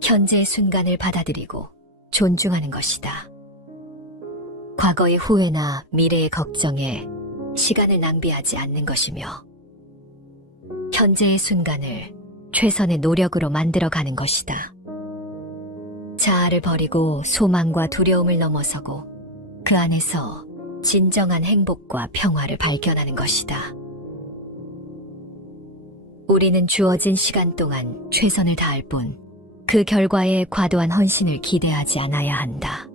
현재의 순간을 받아들이고 존중하는 것이다. 과거의 후회나 미래의 걱정에 시간을 낭비하지 않는 것이며 현재의 순간을 최선의 노력으로 만들어가는 것이다. 자아를 버리고 소망과 두려움을 넘어서고 그 안에서 진정한 행복과 평화를 발견하는 것이다. 우리는 주어진 시간 동안 최선을 다할 뿐 그 결과에 과도한 헌신을 기대하지 않아야 한다.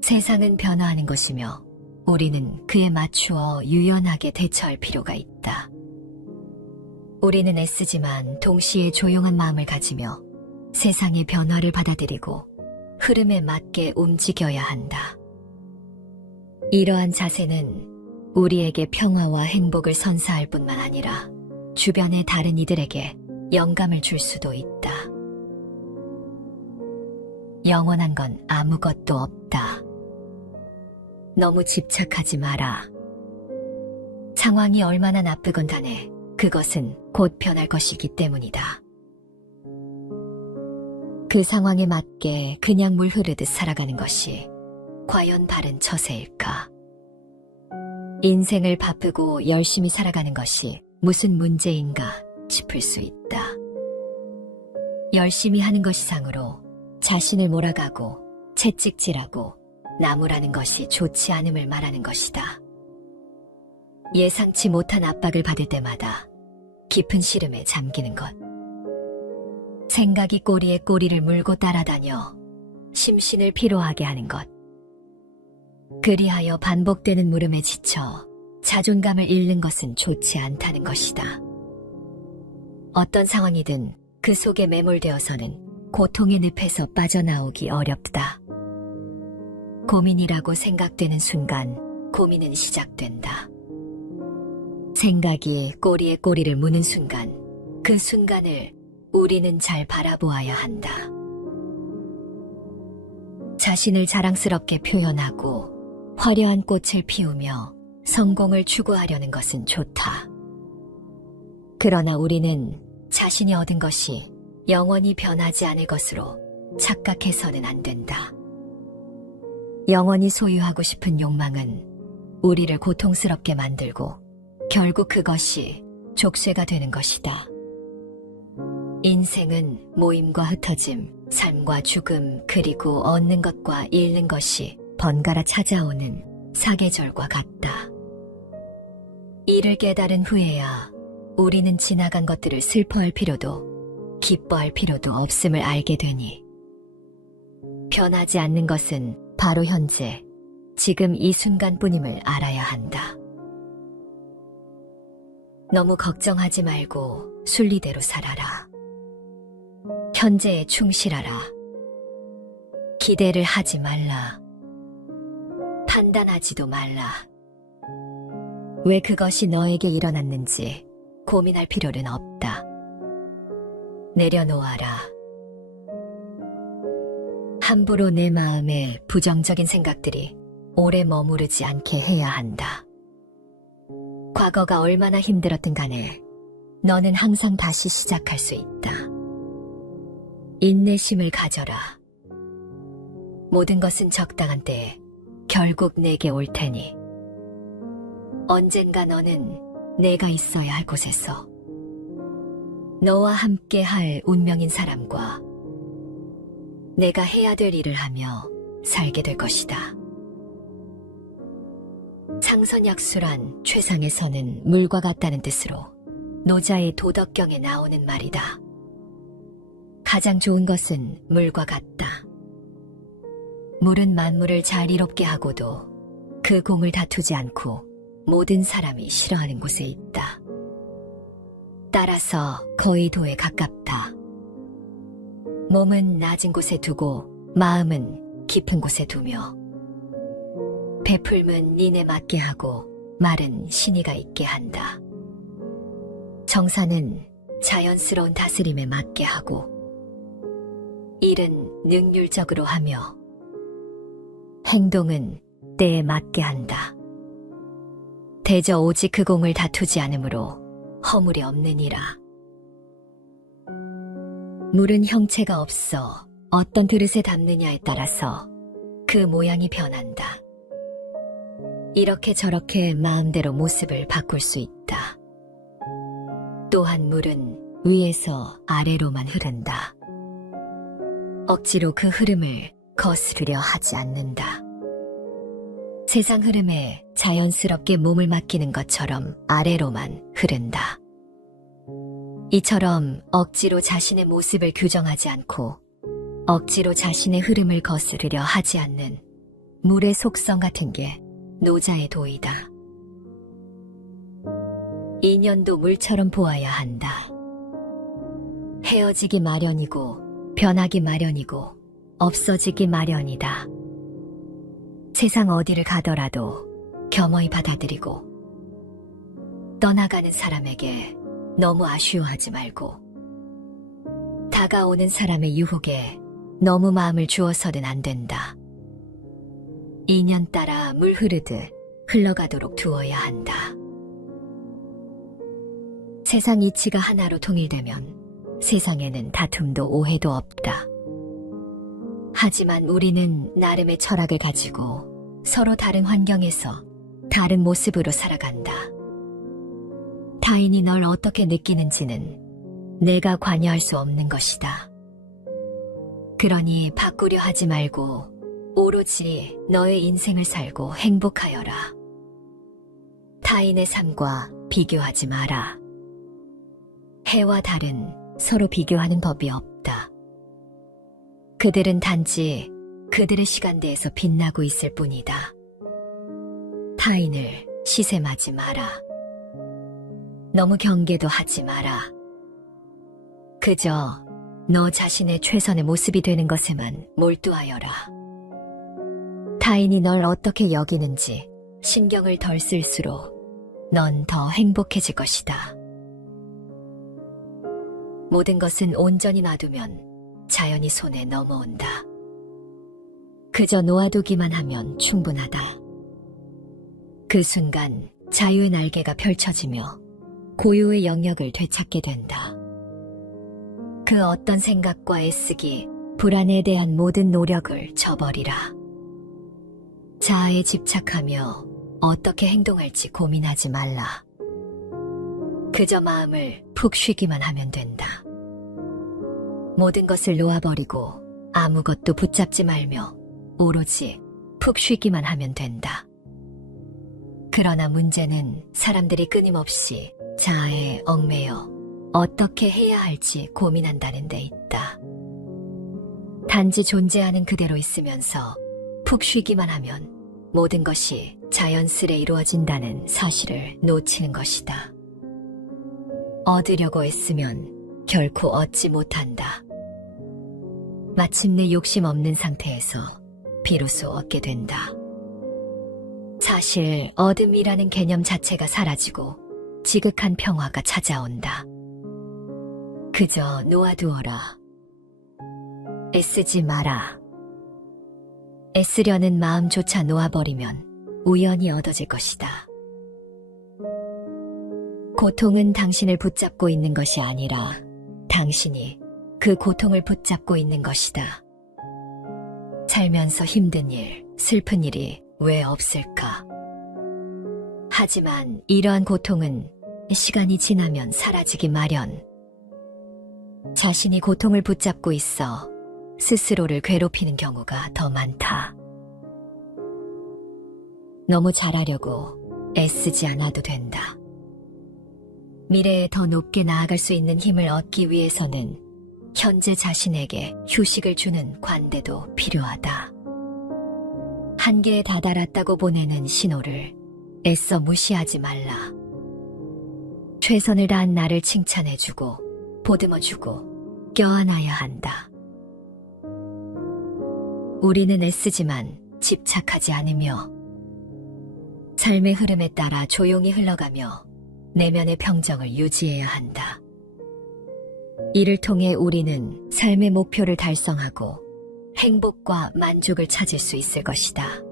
세상은 변화하는 것이며 우리는 그에 맞추어 유연하게 대처할 필요가 있다. 우리는 애쓰지만 동시에 조용한 마음을 가지며 세상의 변화를 받아들이고 흐름에 맞게 움직여야 한다. 이러한 자세는 우리에게 평화와 행복을 선사할 뿐만 아니라 주변의 다른 이들에게 영감을 줄 수도 있다. 영원한 건 아무것도 없다. 너무 집착하지 마라. 상황이 얼마나 나쁘건 간에 그것은 곧 변할 것이기 때문이다. 그 상황에 맞게 그냥 물 흐르듯 살아가는 것이 과연 바른 처세일까? 인생을 바쁘고 열심히 살아가는 것이 무슨 문제인가 싶을 수 있다. 열심히 하는 것이상으로 자신을 몰아가고 채찍질하고 나무라는 것이 좋지 않음을 말하는 것이다. 예상치 못한 압박을 받을 때마다 깊은 시름에 잠기는 것. 생각이 꼬리에 꼬리를 물고 따라다녀 심신을 피로하게 하는 것. 그리하여 반복되는 물음에 지쳐 자존감을 잃는 것은 좋지 않다는 것이다. 어떤 상황이든 그 속에 매몰되어서는 고통의 늪에서 빠져나오기 어렵다. 고민이라고 생각되는 순간 고민은 시작된다. 생각이 꼬리에 꼬리를 무는 순간 그 순간을 우리는 잘 바라보아야 한다. 자신을 자랑스럽게 표현하고 화려한 꽃을 피우며 성공을 추구하려는 것은 좋다. 그러나 우리는 자신이 얻은 것이 영원히 변하지 않을 것으로 착각해서는 안 된다. 영원히 소유하고 싶은 욕망은 우리를 고통스럽게 만들고 결국 그것이 족쇄가 되는 것이다. 인생은 모임과 흩어짐, 삶과 죽음, 그리고 얻는 것과 잃는 것이 번갈아 찾아오는 사계절과 같다. 이를 깨달은 후에야 우리는 지나간 것들을 슬퍼할 필요도 기뻐할 필요도 없음을 알게 되니 변하지 않는 것은 바로 현재, 지금 이 순간뿐임을 알아야 한다. 너무 걱정하지 말고 순리대로 살아라. 현재에 충실하라. 기대를 하지 말라. 판단하지도 말라. 왜 그것이 너에게 일어났는지 고민할 필요는 없다. 내려놓아라. 함부로 내 마음에 부정적인 생각들이 오래 머무르지 않게 해야 한다. 과거가 얼마나 힘들었든 간에 너는 항상 다시 시작할 수 있다. 인내심을 가져라. 모든 것은 적당한 때에 결국 내게 올 테니 언젠가 너는 내가 있어야 할 곳에서 너와 함께 할 운명인 사람과 내가 해야 될 일을 하며 살게 될 것이다. 상선약수란 최상에서는 물과 같다는 뜻으로 노자의 도덕경에 나오는 말이다. 가장 좋은 것은 물과 같다. 물은 만물을 잘 이롭게 하고도 그 공을 다투지 않고 모든 사람이 싫어하는 곳에 있다. 따라서 거의 도에 가깝다. 몸은 낮은 곳에 두고 마음은 깊은 곳에 두며 베풀면 니네 맞게 하고 말은 신의가 있게 한다. 정사는 자연스러운 다스림에 맞게 하고 일은 능률적으로 하며 행동은 때에 맞게 한다. 대저 오직 그 공을 다투지 않으므로 허물이 없느니라. 물은 형체가 없어 어떤 그릇에 담느냐에 따라서 그 모양이 변한다. 이렇게 저렇게 마음대로 모습을 바꿀 수 있다. 또한 물은 위에서 아래로만 흐른다. 억지로 그 흐름을 거스르려 하지 않는다. 세상 흐름에 자연스럽게 몸을 맡기는 것처럼 아래로만 흐른다. 이처럼 억지로 자신의 모습을 규정하지 않고 억지로 자신의 흐름을 거스르려 하지 않는 물의 속성 같은 게 노자의 도이다. 인연도 물처럼 보아야 한다. 헤어지기 마련이고 변하기 마련이고 없어지기 마련이다. 세상 어디를 가더라도 겸허히 받아들이고 떠나가는 사람에게 너무 아쉬워하지 말고 다가오는 사람의 유혹에 너무 마음을 주어서는 안 된다. 인연 따라 물 흐르듯 흘러가도록 두어야 한다. 세상 이치가 하나로 통일되면 세상에는 다툼도 오해도 없다. 하지만 우리는 나름의 철학을 가지고 서로 다른 환경에서 다른 모습으로 살아간다. 타인이 널 어떻게 느끼는지는 내가 관여할 수 없는 것이다. 그러니 바꾸려 하지 말고 오로지 너의 인생을 살고 행복하여라. 타인의 삶과 비교하지 마라. 해와 달은 서로 비교하는 법이 없다. 그들은 단지 그들의 시간대에서 빛나고 있을 뿐이다. 타인을 시샘하지 마라. 너무 경계도 하지 마라. 그저 너 자신의 최선의 모습이 되는 것에만 몰두하여라. 타인이 널 어떻게 여기는지 신경을 덜 쓸수록 넌 더 행복해질 것이다. 모든 것은 온전히 놔두면 자연히 손에 넘어온다. 그저 놓아두기만 하면 충분하다. 그 순간 자유의 날개가 펼쳐지며 고유의 영역을 되찾게 된다. 그 어떤 생각과 애쓰기, 불안에 대한 모든 노력을 저버리라. 자아에 집착하며 어떻게 행동할지 고민하지 말라. 그저 마음을 푹 쉬기만 하면 된다. 모든 것을 놓아버리고 아무것도 붙잡지 말며 오로지 푹 쉬기만 하면 된다. 그러나 문제는 사람들이 끊임없이 자아에 얽매여 어떻게 해야 할지 고민한다는 데 있다. 단지 존재하는 그대로 있으면서 푹 쉬기만 하면 모든 것이 자연스레 이루어진다는 사실을 놓치는 것이다. 얻으려고 애쓰면 결코 얻지 못한다. 마침내 욕심 없는 상태에서 비로소 얻게 된다. 사실 얻음이라는 개념 자체가 사라지고 지극한 평화가 찾아온다. 그저 놓아두어라. 애쓰지 마라. 애쓰려는 마음조차 놓아버리면 우연히 얻어질 것이다. 고통은 당신을 붙잡고 있는 것이 아니라 당신이 그 고통을 붙잡고 있는 것이다. 살면서 힘든 일, 슬픈 일이 왜 없을까? 하지만 이러한 고통은 시간이 지나면 사라지기 마련. 자신이 고통을 붙잡고 있어 스스로를 괴롭히는 경우가 더 많다. 너무 잘하려고 애쓰지 않아도 된다. 미래에 더 높게 나아갈 수 있는 힘을 얻기 위해서는 현재 자신에게 휴식을 주는 관대도 필요하다. 한계에 다다랐다고 보내는 신호를 애써 무시하지 말라. 최선을 다한 나를 칭찬해주고 보듬어주고 껴안아야 한다. 우리는 애쓰지만 집착하지 않으며 삶의 흐름에 따라 조용히 흘러가며 내면의 평정을 유지해야 한다. 이를 통해 우리는 삶의 목표를 달성하고 행복과 만족을 찾을 수 있을 것이다.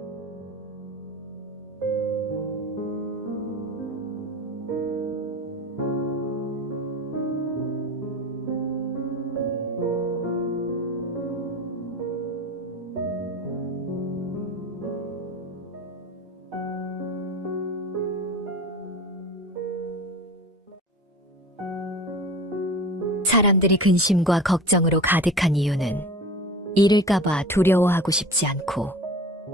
사람들이 근심과 걱정으로 가득한 이유는 잃을까봐 두려워하고 싶지 않고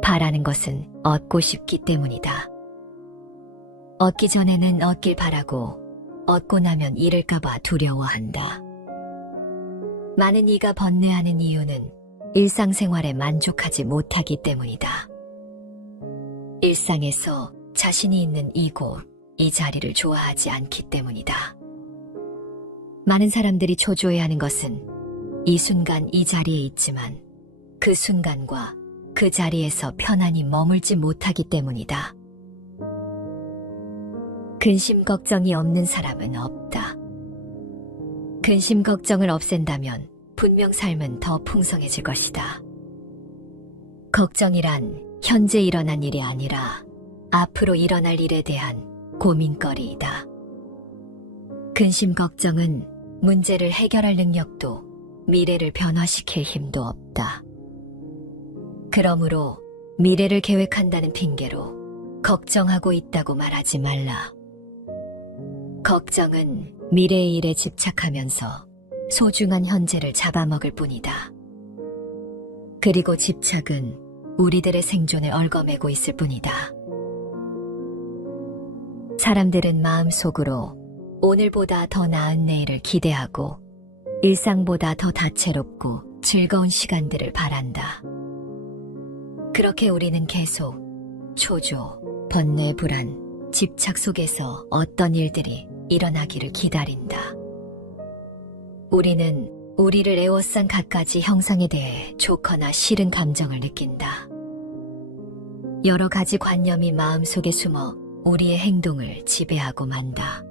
바라는 것은 얻고 싶기 때문이다. 얻기 전에는 얻길 바라고 얻고 나면 잃을까봐 두려워한다. 많은 이가 번뇌하는 이유는 일상생활에 만족하지 못하기 때문이다. 일상에서 자신이 있는 이곳, 이 자리를 좋아하지 않기 때문이다. 많은 사람들이 초조해하는 것은 이 순간 이 자리에 있지만 그 순간과 그 자리에서 편안히 머물지 못하기 때문이다. 근심 걱정이 없는 사람은 없다. 근심 걱정을 없앤다면 분명 삶은 더 풍성해질 것이다. 걱정이란 현재 일어난 일이 아니라 앞으로 일어날 일에 대한 고민거리이다. 근심 걱정은 문제를 해결할 능력도 미래를 변화시킬 힘도 없다. 그러므로 미래를 계획한다는 핑계로 걱정하고 있다고 말하지 말라. 걱정은 미래의 일에 집착하면서 소중한 현재를 잡아먹을 뿐이다. 그리고 집착은 우리들의 생존을 얽어매고 있을 뿐이다. 사람들은 마음속으로 오늘보다 더 나은 내일을 기대하고 일상보다 더 다채롭고 즐거운 시간들을 바란다. 그렇게 우리는 계속 초조, 번뇌, 불안, 집착 속에서 어떤 일들이 일어나기를 기다린다. 우리는 우리를 에워싼 갖가지 형상에 대해 좋거나 싫은 감정을 느낀다. 여러 가지 관념이 마음속에 숨어 우리의 행동을 지배하고 만다.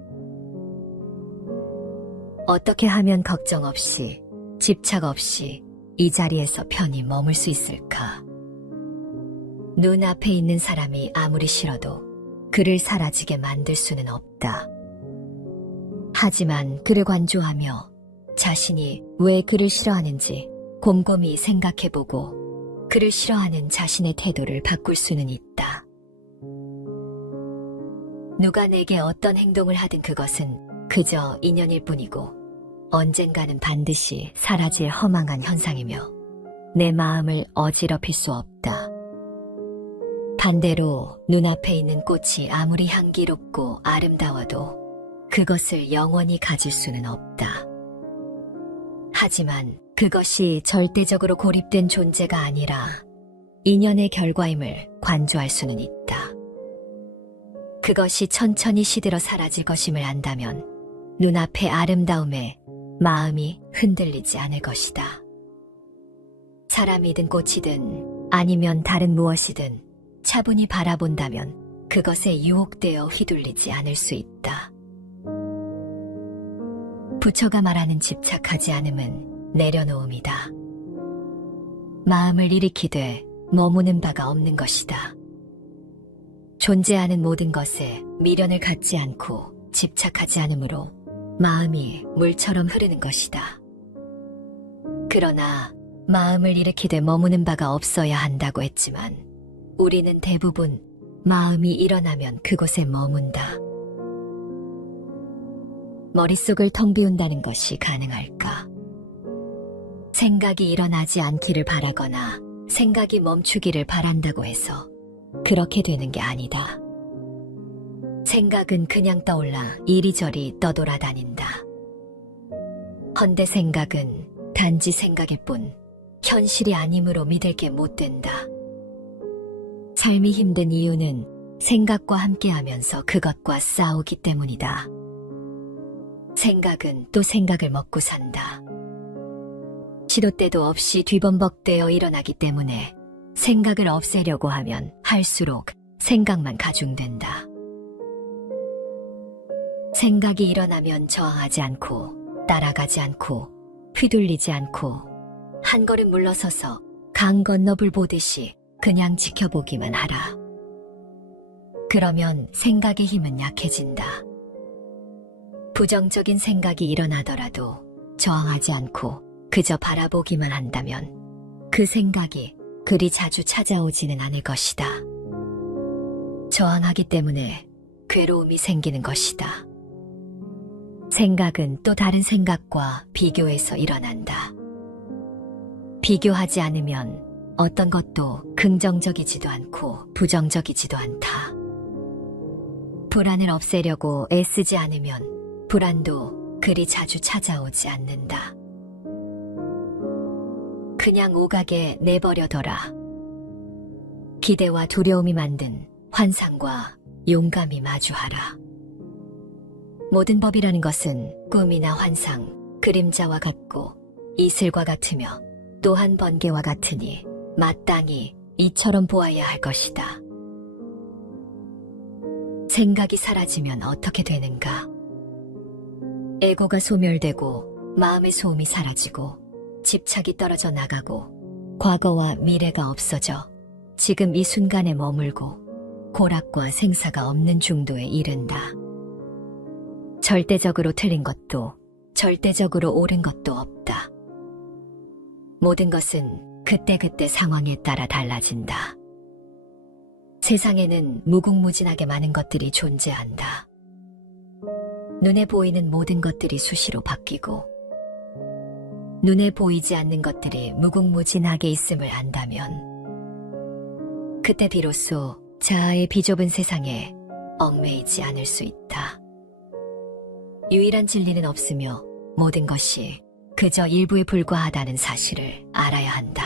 어떻게 하면 걱정 없이, 집착 없이 이 자리에서 편히 머물 수 있을까? 눈앞에 있는 사람이 아무리 싫어도 그를 사라지게 만들 수는 없다. 하지만 그를 관조하며 자신이 왜 그를 싫어하는지 곰곰이 생각해보고 그를 싫어하는 자신의 태도를 바꿀 수는 있다. 누가 내게 어떤 행동을 하든 그것은 그저 인연일 뿐이고 언젠가는 반드시 사라질 허망한 현상이며 내 마음을 어지럽힐 수 없다. 반대로 눈앞에 있는 꽃이 아무리 향기롭고 아름다워도 그것을 영원히 가질 수는 없다. 하지만 그것이 절대적으로 고립된 존재가 아니라 인연의 결과임을 관조할 수는 있다. 그것이 천천히 시들어 사라질 것임을 안다면 눈앞의 아름다움에 마음이 흔들리지 않을 것이다. 사람이든 꽃이든 아니면 다른 무엇이든 차분히 바라본다면 그것에 유혹되어 휘둘리지 않을 수 있다. 부처가 말하는 집착하지 않음은 내려놓음이다. 마음을 일으키되 머무는 바가 없는 것이다. 존재하는 모든 것에 미련을 갖지 않고 집착하지 않으므로 마음이 물처럼 흐르는 것이다. 그러나 마음을 일으키되 머무는 바가 없어야 한다고 했지만 우리는 대부분 마음이 일어나면 그곳에 머문다. 머릿속을 텅 비운다는 것이 가능할까? 생각이 일어나지 않기를 바라거나 생각이 멈추기를 바란다고 해서 그렇게 되는 게 아니다. 생각은 그냥 떠올라 이리저리 떠돌아다닌다. 헌데 생각은 단지 생각일 뿐 현실이 아니므로 믿을 게 못 된다. 삶이 힘든 이유는 생각과 함께하면서 그것과 싸우기 때문이다. 생각은 또 생각을 먹고 산다. 시도 때도 없이 뒤범벅되어 일어나기 때문에 생각을 없애려고 하면 할수록 생각만 가중된다. 생각이 일어나면 저항하지 않고 따라가지 않고 휘둘리지 않고 한 걸음 물러서서 강 건너 불 보듯이 그냥 지켜보기만 하라. 그러면 생각의 힘은 약해진다. 부정적인 생각이 일어나더라도 저항하지 않고 그저 바라보기만 한다면 그 생각이 그리 자주 찾아오지는 않을 것이다. 저항하기 때문에 괴로움이 생기는 것이다. 생각은 또 다른 생각과 비교해서 일어난다. 비교하지 않으면 어떤 것도 긍정적이지도 않고 부정적이지도 않다. 불안을 없애려고 애쓰지 않으면 불안도 그리 자주 찾아오지 않는다. 그냥 오가게 내버려둬라. 기대와 두려움이 만든 환상과 용감히 마주하라. 모든 법이라는 것은 꿈이나 환상, 그림자와 같고 이슬과 같으며 또한 번개와 같으니 마땅히 이처럼 보아야 할 것이다. 생각이 사라지면 어떻게 되는가? 애고가 소멸되고 마음의 소음이 사라지고 집착이 떨어져 나가고 과거와 미래가 없어져 지금 이 순간에 머물고 고락과 생사가 없는 중도에 이른다. 절대적으로 틀린 것도 절대적으로 옳은 것도 없다. 모든 것은 그때그때 상황에 따라 달라진다. 세상에는 무궁무진하게 많은 것들이 존재한다. 눈에 보이는 모든 것들이 수시로 바뀌고 눈에 보이지 않는 것들이 무궁무진하게 있음을 안다면 그때 비로소 자아의 비좁은 세상에 얽매이지 않을 수 있다. 유일한 진리는 없으며 모든 것이 그저 일부에 불과하다는 사실을 알아야 한다.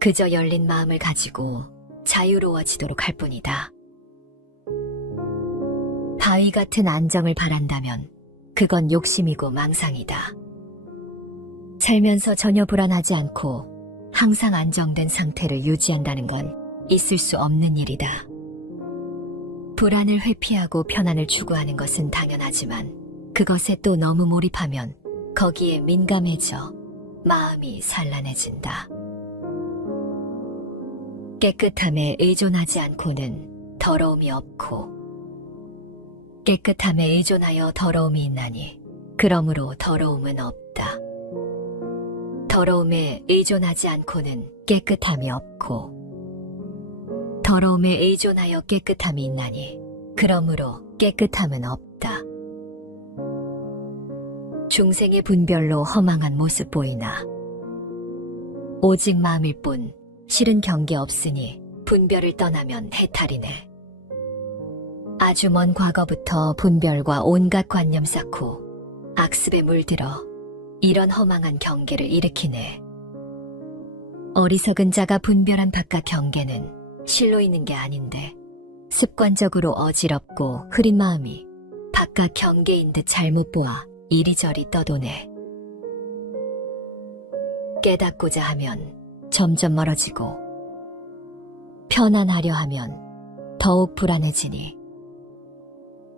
그저 열린 마음을 가지고 자유로워지도록 할 뿐이다. 바위 같은 안정을 바란다면 그건 욕심이고 망상이다. 살면서 전혀 불안하지 않고 항상 안정된 상태를 유지한다는 건 있을 수 없는 일이다. 불안을 회피하고 편안을 추구하는 것은 당연하지만 그것에 또 너무 몰입하면 거기에 민감해져 마음이 산란해진다. 깨끗함에 의존하지 않고는 더러움이 없고 깨끗함에 의존하여 더러움이 있나니 그러므로 더러움은 없다. 더러움에 의존하지 않고는 깨끗함이 없고 더러움에 의존하여 깨끗함이 있나니 그러므로 깨끗함은 없다. 중생의 분별로 허망한 모습 보이나 오직 마음일 뿐 실은 경계 없으니 분별을 떠나면 해탈이네. 아주 먼 과거부터 분별과 온갖 관념 쌓고 악습에 물들어 이런 허망한 경계를 일으키네. 어리석은 자가 분별한 바깥 경계는 실로 있는 게 아닌데 습관적으로 어지럽고 흐린 마음이 바깥 경계인 듯 잘못 보아 이리저리 떠도네. 깨닫고자 하면 점점 멀어지고 편안하려 하면 더욱 불안해지니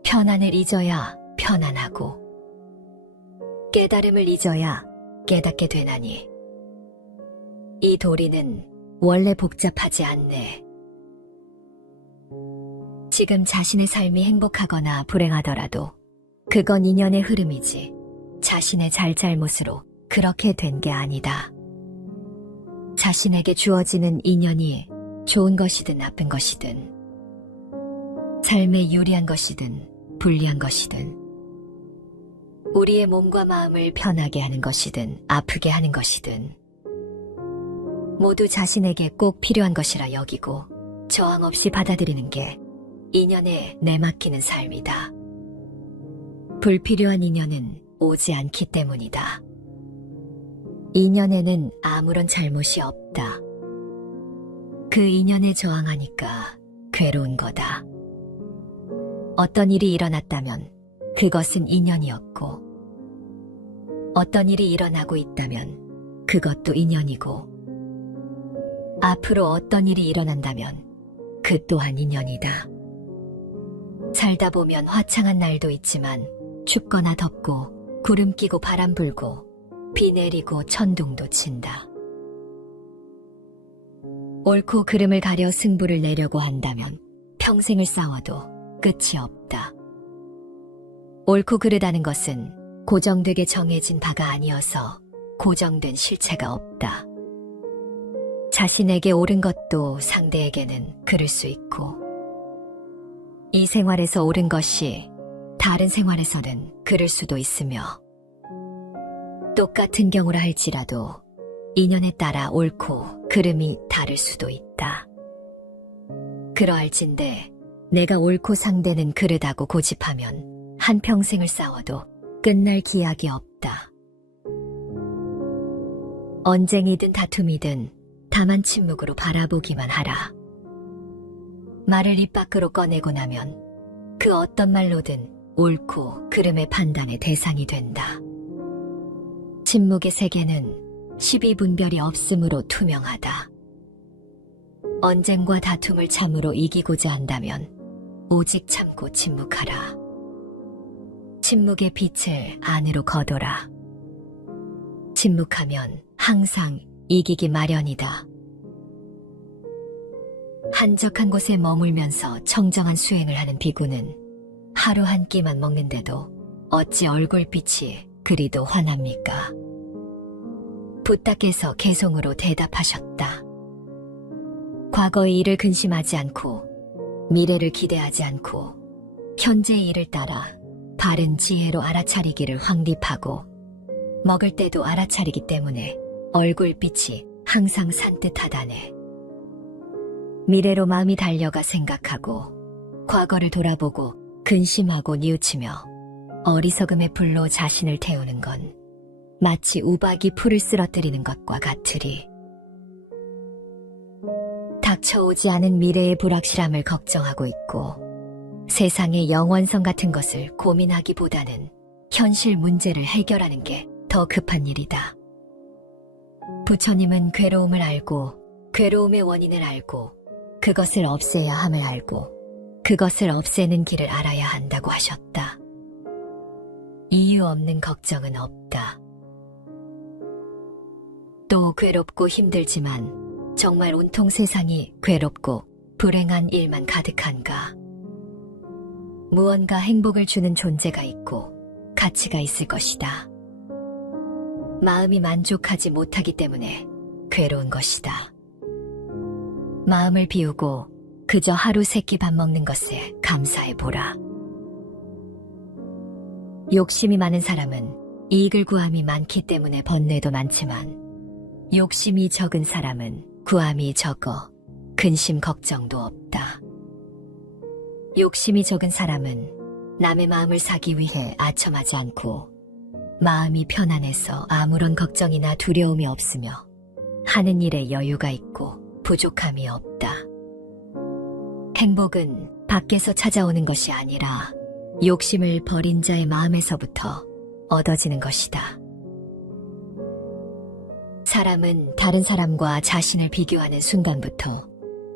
편안을 잊어야 편안하고 깨달음을 잊어야 깨닫게 되나니 이 도리는 원래 복잡하지 않네. 지금 자신의 삶이 행복하거나 불행하더라도 그건 인연의 흐름이지 자신의 잘잘못으로 그렇게 된 게 아니다. 자신에게 주어지는 인연이 좋은 것이든 나쁜 것이든 삶에 유리한 것이든 불리한 것이든 우리의 몸과 마음을 편하게 하는 것이든 아프게 하는 것이든 모두 자신에게 꼭 필요한 것이라 여기고 저항 없이 받아들이는 게 인연에 내맡기는 삶이다. 불필요한 인연은 오지 않기 때문이다. 인연에는 아무런 잘못이 없다. 그 인연에 저항하니까 괴로운 거다. 어떤 일이 일어났다면 그것은 인연이었고 어떤 일이 일어나고 있다면 그것도 인연이고 앞으로 어떤 일이 일어난다면 그 또한 인연이다. 살다 보면 화창한 날도 있지만 춥거나 덥고 구름 끼고 바람 불고 비 내리고 천둥도 친다. 옳고 그름을 가려 승부를 내려고 한다면 평생을 싸워도 끝이 없다. 옳고 그르다는 것은 고정되게 정해진 바가 아니어서 고정된 실체가 없다. 자신에게 옳은 것도 상대에게는 그를 수 있고 이 생활에서 옳은 것이 다른 생활에서는 그를 수도 있으며 똑같은 경우라 할지라도 인연에 따라 옳고 그름이 다를 수도 있다. 그러할진대 내가 옳고 상대는 그르다고 고집하면 한평생을 싸워도 끝날 기약이 없다. 언쟁이든 다툼이든 다만 침묵으로 바라보기만 하라. 말을 입 밖으로 꺼내고 나면 그 어떤 말로든 옳고 그름의 판단의 대상이 된다. 침묵의 세계는 시비분별이 없으므로 투명하다. 언쟁과 다툼을 참으로 이기고자 한다면 오직 참고 침묵하라. 침묵의 빛을 안으로 거둬라. 침묵하면 항상 이기기 마련이다. 한적한 곳에 머물면서 청정한 수행을 하는 비구는 하루 한 끼만 먹는데도 어찌 얼굴빛이 그리도 환합니까? 부탁께서 개송으로 대답하셨다. 과거의 일을 근심하지 않고 미래를 기대하지 않고 현재의 일을 따라 바른 지혜로 알아차리기를 확립하고 먹을 때도 알아차리기 때문에 얼굴빛이 항상 산뜻하다네. 미래로 마음이 달려가 생각하고 과거를 돌아보고 근심하고 뉘우치며 어리석음의 불로 자신을 태우는 건 마치 우박이 풀을 쓰러뜨리는 것과 같으리. 닥쳐오지 않은 미래의 불확실함을 걱정하고 있고 세상의 영원성 같은 것을 고민하기보다는 현실 문제를 해결하는 게 더 급한 일이다. 부처님은 괴로움을 알고 괴로움의 원인을 알고 그것을 없애야 함을 알고 그것을 없애는 길을 알아야 한다고 하셨다. 이유 없는 걱정은 없다. 또 괴롭고 힘들지만 정말 온통 세상이 괴롭고 불행한 일만 가득한가? 무언가 행복을 주는 존재가 있고 가치가 있을 것이다. 마음이 만족하지 못하기 때문에 괴로운 것이다. 마음을 비우고 그저 하루 세끼 밥 먹는 것에 감사해보라. 욕심이 많은 사람은 이익을 구함이 많기 때문에 번뇌도 많지만 욕심이 적은 사람은 구함이 적어 근심 걱정도 없다. 욕심이 적은 사람은 남의 마음을 사기 위해 아첨하지 않고 마음이 편안해서 아무런 걱정이나 두려움이 없으며 하는 일에 여유가 있고 부족함이 없다. 행복은 밖에서 찾아오는 것이 아니라 욕심을 버린 자의 마음에서부터 얻어지는 것이다. 사람은 다른 사람과 자신을 비교하는 순간부터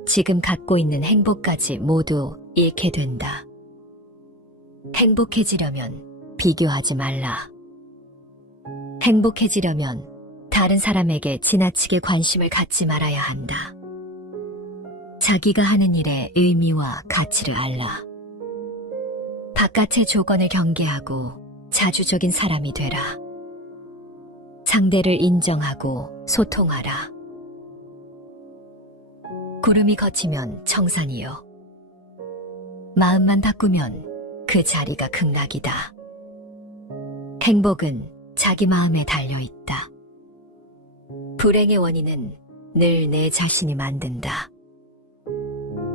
지금 갖고 있는 행복까지 모두 잃게 된다. 행복해지려면 비교하지 말라. 행복해지려면 다른 사람에게 지나치게 관심을 갖지 말아야 한다. 자기가 하는 일의 의미와 가치를 알라. 바깥의 조건을 경계하고 자주적인 사람이 되라. 상대를 인정하고 소통하라. 구름이 걷히면 청산이요. 마음만 바꾸면 그 자리가 극락이다. 행복은 자기 마음에 달려있다. 불행의 원인은 늘 내 자신이 만든다.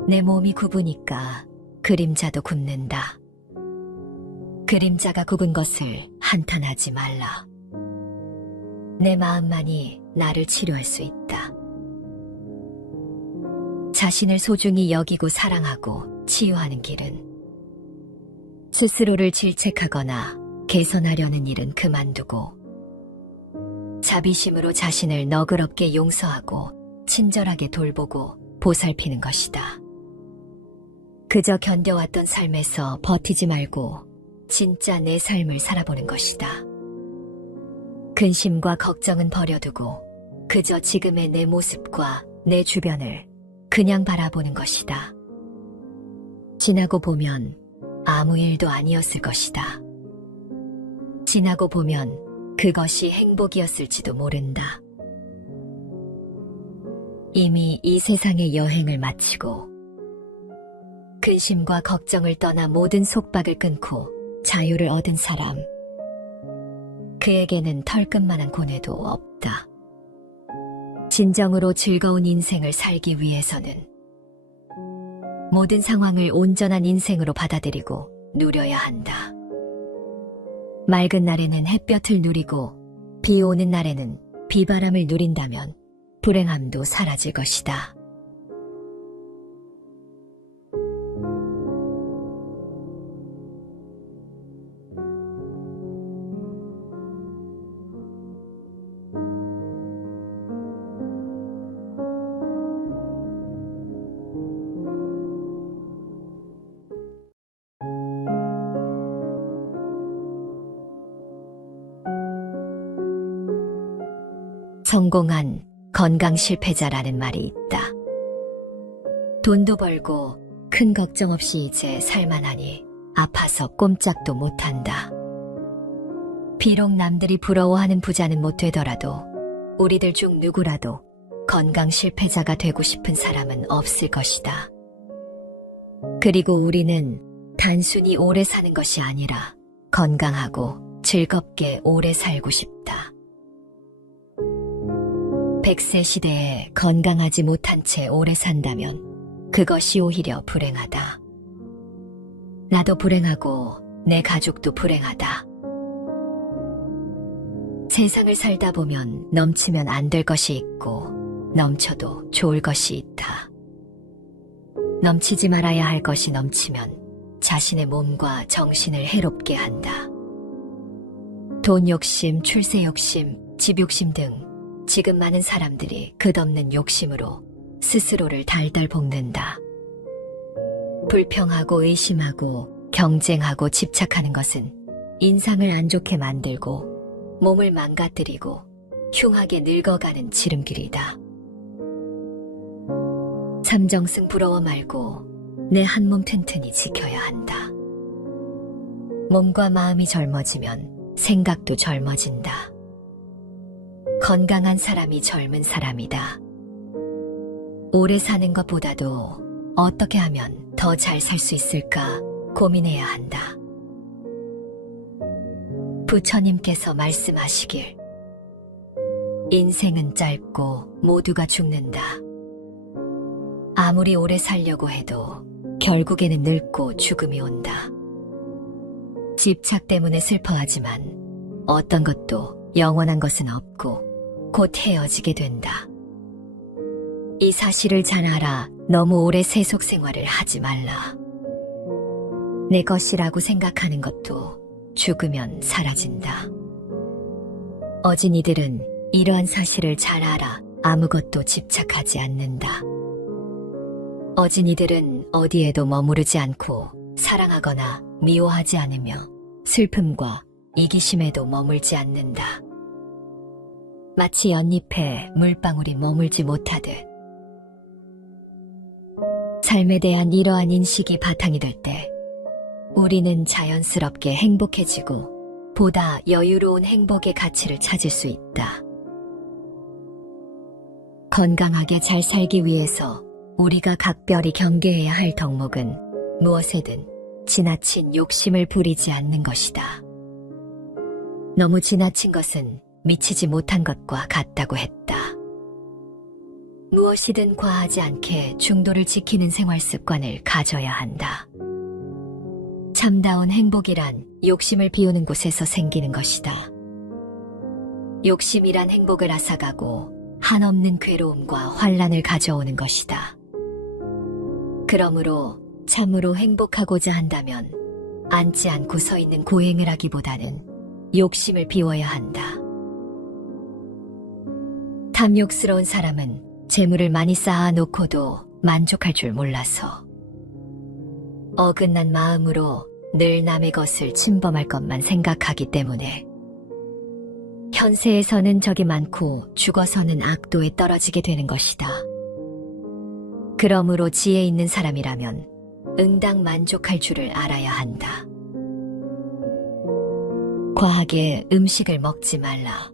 내 몸이 굽으니까 그림자도 굽는다. 그림자가 굽은 것을 한탄하지 말라. 내 마음만이 나를 치료할 수 있다. 자신을 소중히 여기고 사랑하고 치유하는 길은 스스로를 질책하거나 개선하려는 일은 그만두고 자비심으로 자신을 너그럽게 용서하고 친절하게 돌보고 보살피는 것이다. 그저 견뎌왔던 삶에서 버티지 말고 진짜 내 삶을 살아보는 것이다. 근심과 걱정은 버려두고 그저 지금의 내 모습과 내 주변을 그냥 바라보는 것이다. 지나고 보면 아무 일도 아니었을 것이다. 지나고 보면 그것이 행복이었을지도 모른다. 이미 이 세상의 여행을 마치고 근심과 걱정을 떠나 모든 속박을 끊고 자유를 얻은 사람, 그에게는 털끝만한 고뇌도 없다. 진정으로 즐거운 인생을 살기 위해서는 모든 상황을 온전한 인생으로 받아들이고 누려야 한다. 맑은 날에는 햇볕을 누리고 비 오는 날에는 비바람을 누린다면 불행함도 사라질 것이다. 성공한 건강 실패자라는 말이 있다. 돈도 벌고 큰 걱정 없이 이제 살만하니 아파서 꼼짝도 못한다. 비록 남들이 부러워하는 부자는 못 되더라도 우리들 중 누구라도 건강 실패자가 되고 싶은 사람은 없을 것이다. 그리고 우리는 단순히 오래 사는 것이 아니라 건강하고 즐겁게 오래 살고 싶다. 100세 시대에 건강하지 못한 채 오래 산다면 그것이 오히려 불행하다. 나도 불행하고 내 가족도 불행하다. 세상을 살다 보면 넘치면 안 될 것이 있고 넘쳐도 좋을 것이 있다. 넘치지 말아야 할 것이 넘치면 자신의 몸과 정신을 해롭게 한다. 돈 욕심, 출세 욕심, 집 욕심 등 지금 많은 사람들이 끝없는 욕심으로 스스로를 달달 볶는다. 불평하고 의심하고 경쟁하고 집착하는 것은 인상을 안 좋게 만들고 몸을 망가뜨리고 흉하게 늙어가는 지름길이다. 삼정승 부러워 말고 내 한 몸 튼튼히 지켜야 한다. 몸과 마음이 젊어지면 생각도 젊어진다. 건강한 사람이 젊은 사람이다. 오래 사는 것보다도 어떻게 하면 더 잘 살 수 있을까 고민해야 한다. 부처님께서 말씀하시길, 인생은 짧고 모두가 죽는다. 아무리 오래 살려고 해도 결국에는 늙고 죽음이 온다. 집착 때문에 슬퍼하지만 어떤 것도 영원한 것은 없고 곧 헤어지게 된다. 이 사실을 잘 알아 너무 오래 세속 생활을 하지 말라. 내 것이라고 생각하는 것도 죽으면 사라진다. 어진이들은 이러한 사실을 잘 알아 아무것도 집착하지 않는다. 어진이들은 어디에도 머무르지 않고 사랑하거나 미워하지 않으며 슬픔과 이기심에도 머물지 않는다. 마치 연잎에 물방울이 머물지 못하듯 삶에 대한 이러한 인식이 바탕이 될 때 우리는 자연스럽게 행복해지고 보다 여유로운 행복의 가치를 찾을 수 있다. 건강하게 잘 살기 위해서 우리가 각별히 경계해야 할 덕목은 무엇에든 지나친 욕심을 부리지 않는 것이다. 너무 지나친 것은 미치지 못한 것과 같다고 했다. 무엇이든 과하지 않게 중도를 지키는 생활 습관을 가져야 한다. 참다운 행복이란 욕심을 비우는 곳에서 생기는 것이다. 욕심이란 행복을 앗아가고 한없는 괴로움과 환란을 가져오는 것이다. 그러므로 참으로 행복하고자 한다면 앉지 않고 서 있는 고행을 하기보다는 욕심을 비워야 한다. 탐욕스러운 사람은 재물을 많이 쌓아놓고도 만족할 줄 몰라서 어긋난 마음으로 늘 남의 것을 침범할 것만 생각하기 때문에 현세에서는 적이 많고 죽어서는 악도에 떨어지게 되는 것이다. 그러므로 지혜 있는 사람이라면 응당 만족할 줄을 알아야 한다. 과하게 음식을 먹지 말라.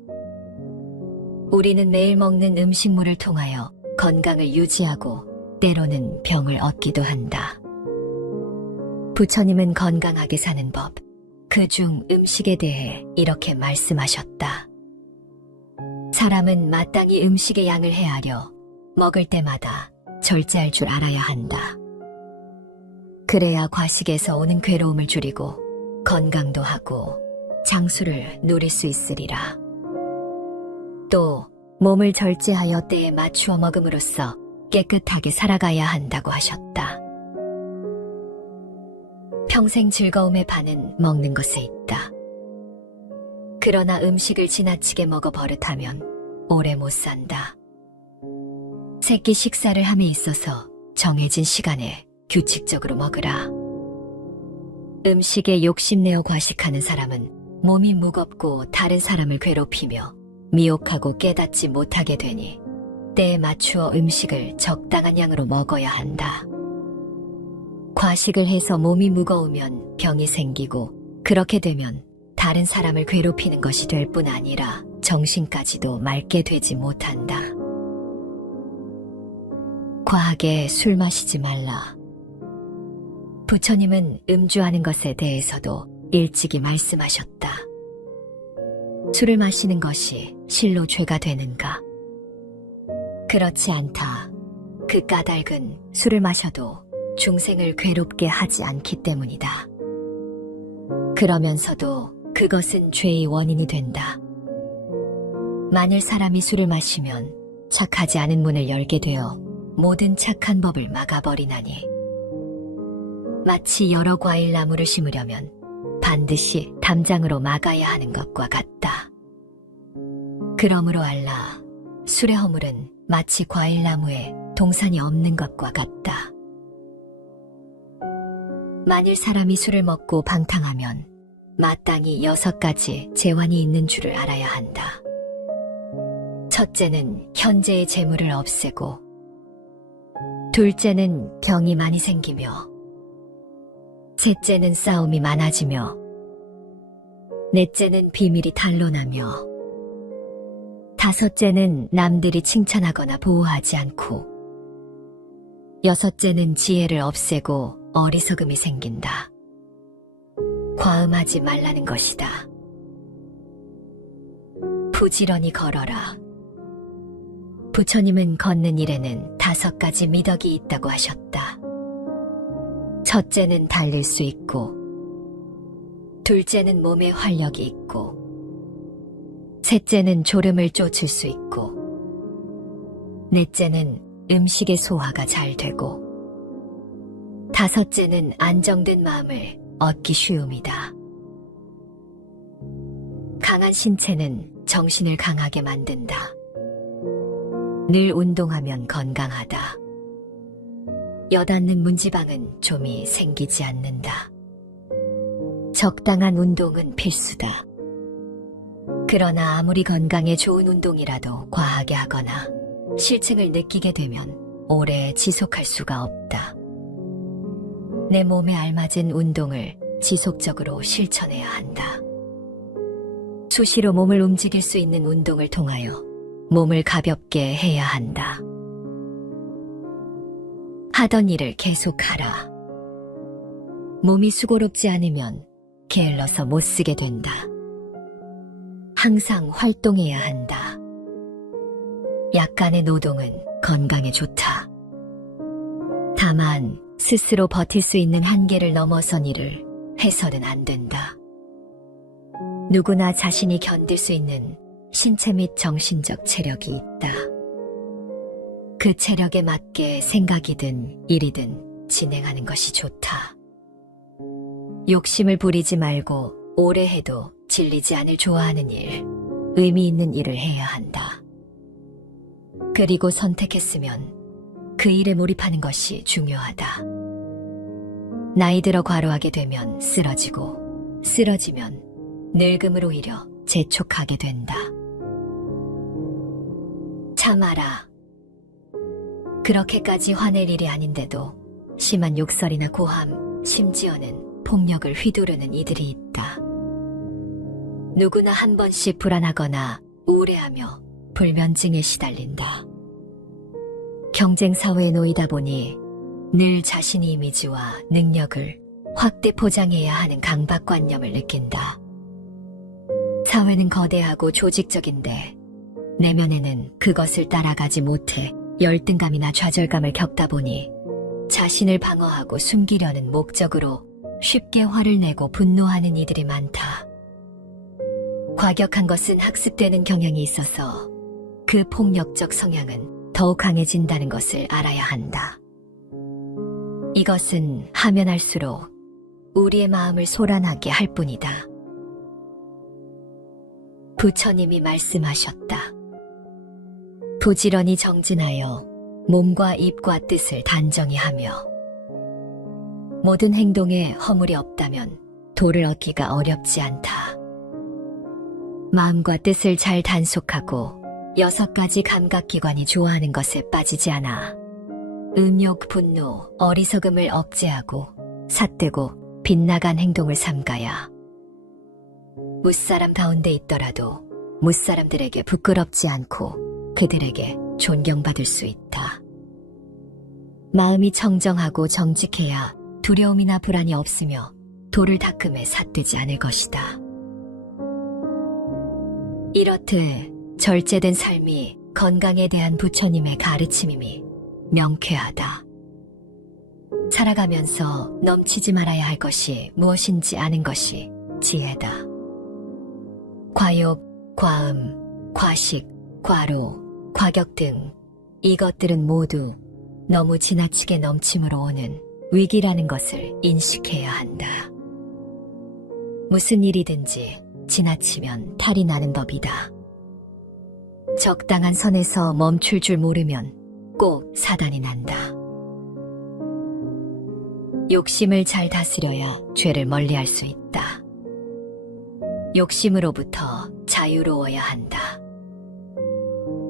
우리는 매일 먹는 음식물을 통하여 건강을 유지하고 때로는 병을 얻기도 한다. 부처님은 건강하게 사는 법, 그중 음식에 대해 이렇게 말씀하셨다. 사람은 마땅히 음식의 양을 헤아려 먹을 때마다 절제할 줄 알아야 한다. 그래야 과식에서 오는 괴로움을 줄이고 건강도 하고 장수를 누릴 수 있으리라. 또 몸을 절제하여 때에 맞추어 먹음으로써 깨끗하게 살아가야 한다고 하셨다. 평생 즐거움의 반은 먹는 것에 있다. 그러나 음식을 지나치게 먹어 버릇하면 오래 못 산다. 새끼 식사를 함에 있어서 정해진 시간에 규칙적으로 먹으라. 음식에 욕심내어 과식하는 사람은 몸이 무겁고 다른 사람을 괴롭히며 미혹하고 깨닫지 못하게 되니 때에 맞추어 음식을 적당한 양으로 먹어야 한다. 과식을 해서 몸이 무거우면 병이 생기고 그렇게 되면 다른 사람을 괴롭히는 것이 될 뿐 아니라 정신까지도 맑게 되지 못한다. 과하게 술 마시지 말라. 부처님은 음주하는 것에 대해서도 일찍이 말씀하셨다. 술을 마시는 것이 실로 죄가 되는가? 그렇지 않다. 그 까닭은 술을 마셔도 중생을 괴롭게 하지 않기 때문이다. 그러면서도 그것은 죄의 원인이 된다. 만일 사람이 술을 마시면 착하지 않은 문을 열게 되어 모든 착한 법을 막아버리나니 마치 여러 과일 나무를 심으려면 반드시 담장으로 막아야 하는 것과 같다. 그러므로 알라, 술의 허물은 마치 과일 나무에 동산이 없는 것과 같다. 만일 사람이 술을 먹고 방탕하면 마땅히 6가지 재환이 있는 줄을 알아야 한다. 첫째는 현재의 재물을 없애고, 둘째는 병이 많이 생기며, 셋째는 싸움이 많아지며, 넷째는 비밀이 탄로나며, 다섯째는 남들이 칭찬하거나 보호하지 않고, 여섯째는 지혜를 없애고 어리석음이 생긴다. 과음하지 말라는 것이다. 부지런히 걸어라. 부처님은 걷는 일에는 5가지 미덕이 있다고 하셨다. 첫째는 달릴 수 있고, 둘째는 몸에 활력이 있고, 셋째는 졸음을 쫓을 수 있고, 넷째는 음식의 소화가 잘 되고, 다섯째는 안정된 마음을 얻기 쉬움이다. 강한 신체는 정신을 강하게 만든다. 늘 운동하면 건강하다. 엿앉는 문지방은 좀이 생기지 않는다. 적당한 운동은 필수다. 그러나 아무리 건강에 좋은 운동이라도 과하게 하거나 실증을 느끼게 되면 오래 지속할 수가 없다. 내 몸에 알맞은 운동을 지속적으로 실천해야 한다. 수시로 몸을 움직일 수 있는 운동을 통하여 몸을 가볍게 해야 한다. 하던 일을 계속하라. 몸이 수고롭지 않으면 게을러서 못 쓰게 된다. 항상 활동해야 한다. 약간의 노동은 건강에 좋다. 다만 스스로 버틸 수 있는 한계를 넘어선 일을 해서는 안 된다. 누구나 자신이 견딜 수 있는 신체 및 정신적 체력이 있다. 그 체력에 맞게 생각이든 일이든 진행하는 것이 좋다. 욕심을 부리지 말고 오래 해도 질리지 않을 좋아하는 일, 의미 있는 일을 해야 한다. 그리고 선택했으면 그 일에 몰입하는 것이 중요하다. 나이 들어 과로하게 되면 쓰러지고, 쓰러지면 늙음을 오히려 재촉하게 된다. 참아라. 그렇게까지 화낼 일이 아닌데도 심한 욕설이나 고함, 심지어는 폭력을 휘두르는 이들이 있다. 누구나 한 번씩 불안하거나 우울해하며 불면증에 시달린다. 경쟁 사회에 놓이다 보니 늘 자신의 이미지와 능력을 확대 포장해야 하는 강박관념을 느낀다. 사회는 거대하고 조직적인데 내면에는 그것을 따라가지 못해 열등감이나 좌절감을 겪다 보니 자신을 방어하고 숨기려는 목적으로 쉽게 화를 내고 분노하는 이들이 많다. 과격한 것은 학습되는 경향이 있어서 그 폭력적 성향은 더욱 강해진다는 것을 알아야 한다. 이것은 하면 할수록 우리의 마음을 소란하게 할 뿐이다. 부처님이 말씀하셨다. 부지런히 정진하여 몸과 입과 뜻을 단정히 하며 모든 행동에 허물이 없다면 도를 얻기가 어렵지 않다. 마음과 뜻을 잘 단속하고 6가지 감각기관이 좋아하는 것에 빠지지 않아 음욕, 분노, 어리석음을 억제하고 삿되고 빗나간 행동을 삼가야 무사람 가운데 있더라도 무사람들에게 부끄럽지 않고 그들에게 존경받을 수 있다. 마음이 청정하고 정직해야 두려움이나 불안이 없으며 돌을 닦음에 삿되지 않을 것이다. 이렇듯 절제된 삶이 건강에 대한 부처님의 가르침임이 명쾌하다. 살아가면서 넘치지 말아야 할 것이 무엇인지 아는 것이 지혜다. 과욕, 과음, 과식, 과로, 과격 등 이것들은 모두 너무 지나치게 넘침으로 오는 위기라는 것을 인식해야 한다. 무슨 일이든지 지나치면 탈이 나는 법이다. 적당한 선에서 멈출 줄 모르면 꼭 사단이 난다. 욕심을 잘 다스려야 죄를 멀리할 수 있다. 욕심으로부터 자유로워야 한다.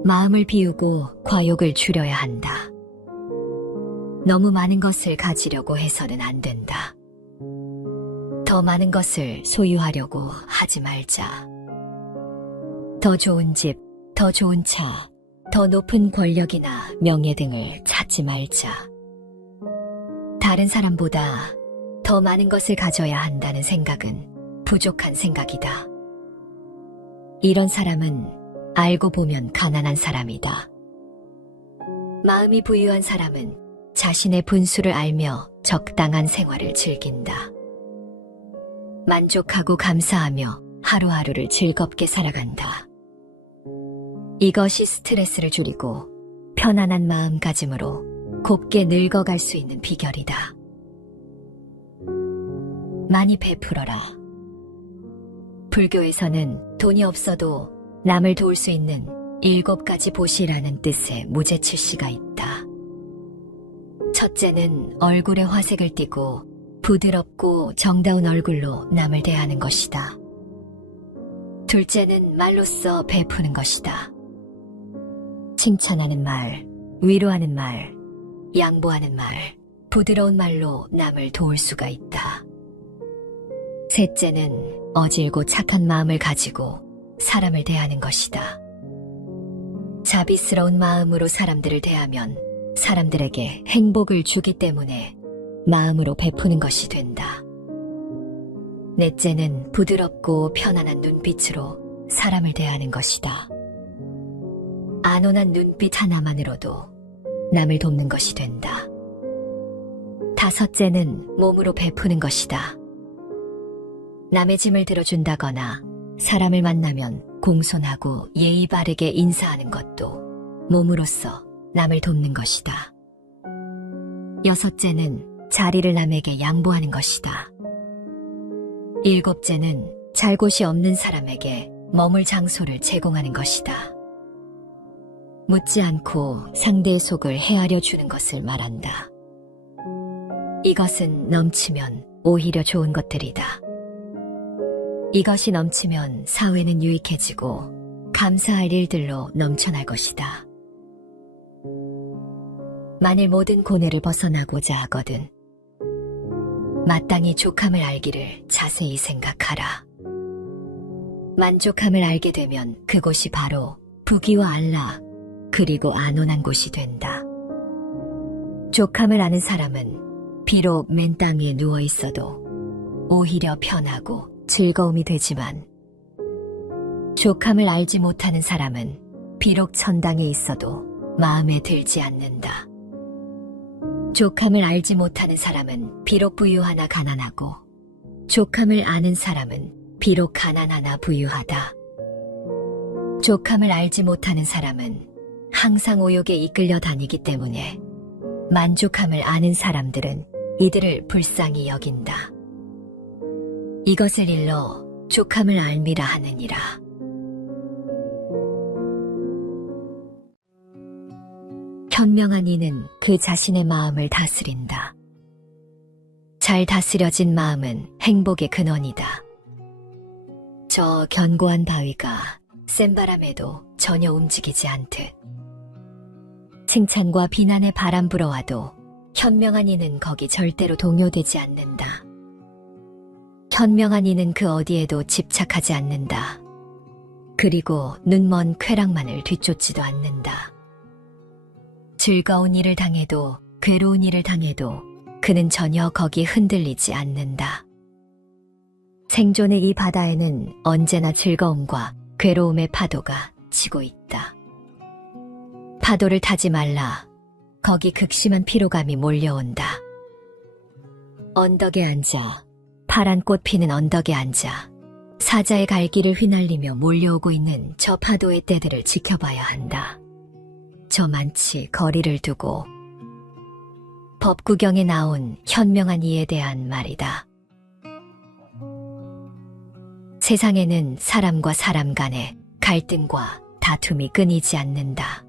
마음을 비우고 과욕을 줄여야 한다. 너무 많은 것을 가지려고 해서는 안 된다. 더 많은 것을 소유하려고 하지 말자. 더 좋은 집, 더 좋은 차, 더 높은 권력이나 명예 등을 찾지 말자. 다른 사람보다 더 많은 것을 가져야 한다는 생각은 부족한 생각이다. 이런 사람은 알고 보면 가난한 사람이다. 마음이 부유한 사람은 자신의 분수를 알며 적당한 생활을 즐긴다. 만족하고 감사하며 하루하루를 즐겁게 살아간다. 이것이 스트레스를 줄이고 편안한 마음가짐으로 곱게 늙어갈 수 있는 비결이다. 많이 베풀어라. 불교에서는 돈이 없어도 남을 도울 수 있는 7가지 보시라는 뜻의 무제칠시가 있다. 첫째는 얼굴에 화색을 띠고 부드럽고 정다운 얼굴로 남을 대하는 것이다. 둘째는 말로써 베푸는 것이다. 칭찬하는 말, 위로하는 말, 양보하는 말, 부드러운 말로 남을 도울 수가 있다. 셋째는 어질고 착한 마음을 가지고 사람을 대하는 것이다. 자비스러운 마음으로 사람들을 대하면 사람들에게 행복을 주기 때문에 마음으로 베푸는 것이 된다. 넷째는 부드럽고 편안한 눈빛으로 사람을 대하는 것이다. 안온한 눈빛 하나만으로도 남을 돕는 것이 된다. 다섯째는 몸으로 베푸는 것이다. 남의 짐을 들어준다거나 사람을 만나면 공손하고 예의 바르게 인사하는 것도 몸으로써 남을 돕는 것이다. 여섯째는 자리를 남에게 양보하는 것이다. 일곱째는 잘 곳이 없는 사람에게 머물 장소를 제공하는 것이다. 묻지 않고 상대의 속을 헤아려 주는 것을 말한다. 이것은 넘치면 오히려 좋은 것들이다. 이것이 넘치면 사회는 유익해지고 감사할 일들로 넘쳐날 것이다. 만일 모든 고뇌를 벗어나고자 하거든 마땅히 족함을 알기를 자세히 생각하라. 만족함을 알게 되면 그곳이 바로 부귀와 안락 그리고 안온한 곳이 된다. 족함을 아는 사람은 비록 맨 땅 위에 누워 있어도 오히려 편하고 즐거움이 되지만 족함을 알지 못하는 사람은 비록 천당에 있어도 마음에 들지 않는다. 족함을 알지 못하는 사람은 비록 부유하나 가난하고 족함을 아는 사람은 비록 가난하나 부유하다. 족함을 알지 못하는 사람은 항상 오욕에 이끌려 다니기 때문에 만족함을 아는 사람들은 이들을 불쌍히 여긴다. 이것을 일러 족함을 알미라 하느니라. 현명한 이는 그 자신의 마음을 다스린다. 잘 다스려진 마음은 행복의 근원이다. 저 견고한 바위가 센 바람에도 전혀 움직이지 않듯. 칭찬과 비난의 바람 불어와도 현명한 이는 거기 절대로 동요되지 않는다. 현명한 이는 그 어디에도 집착하지 않는다. 그리고 눈먼 쾌락만을 뒤쫓지도 않는다. 즐거운 일을 당해도 괴로운 일을 당해도 그는 전혀 거기 흔들리지 않는다. 생존의 이 바다에는 언제나 즐거움과 괴로움의 파도가 치고 있다. 파도를 타지 말라. 거기 극심한 피로감이 몰려온다. 언덕에 앉아, 파란 꽃 피는 언덕에 앉아 사자의 갈기를 휘날리며 몰려오고 있는 저 파도의 때들을 지켜봐야 한다. 저만치 거리를 두고. 법구경에 나온 현명한 이에 대한 말이다. 세상에는 사람과 사람 간의 갈등과 다툼이 끊이지 않는다.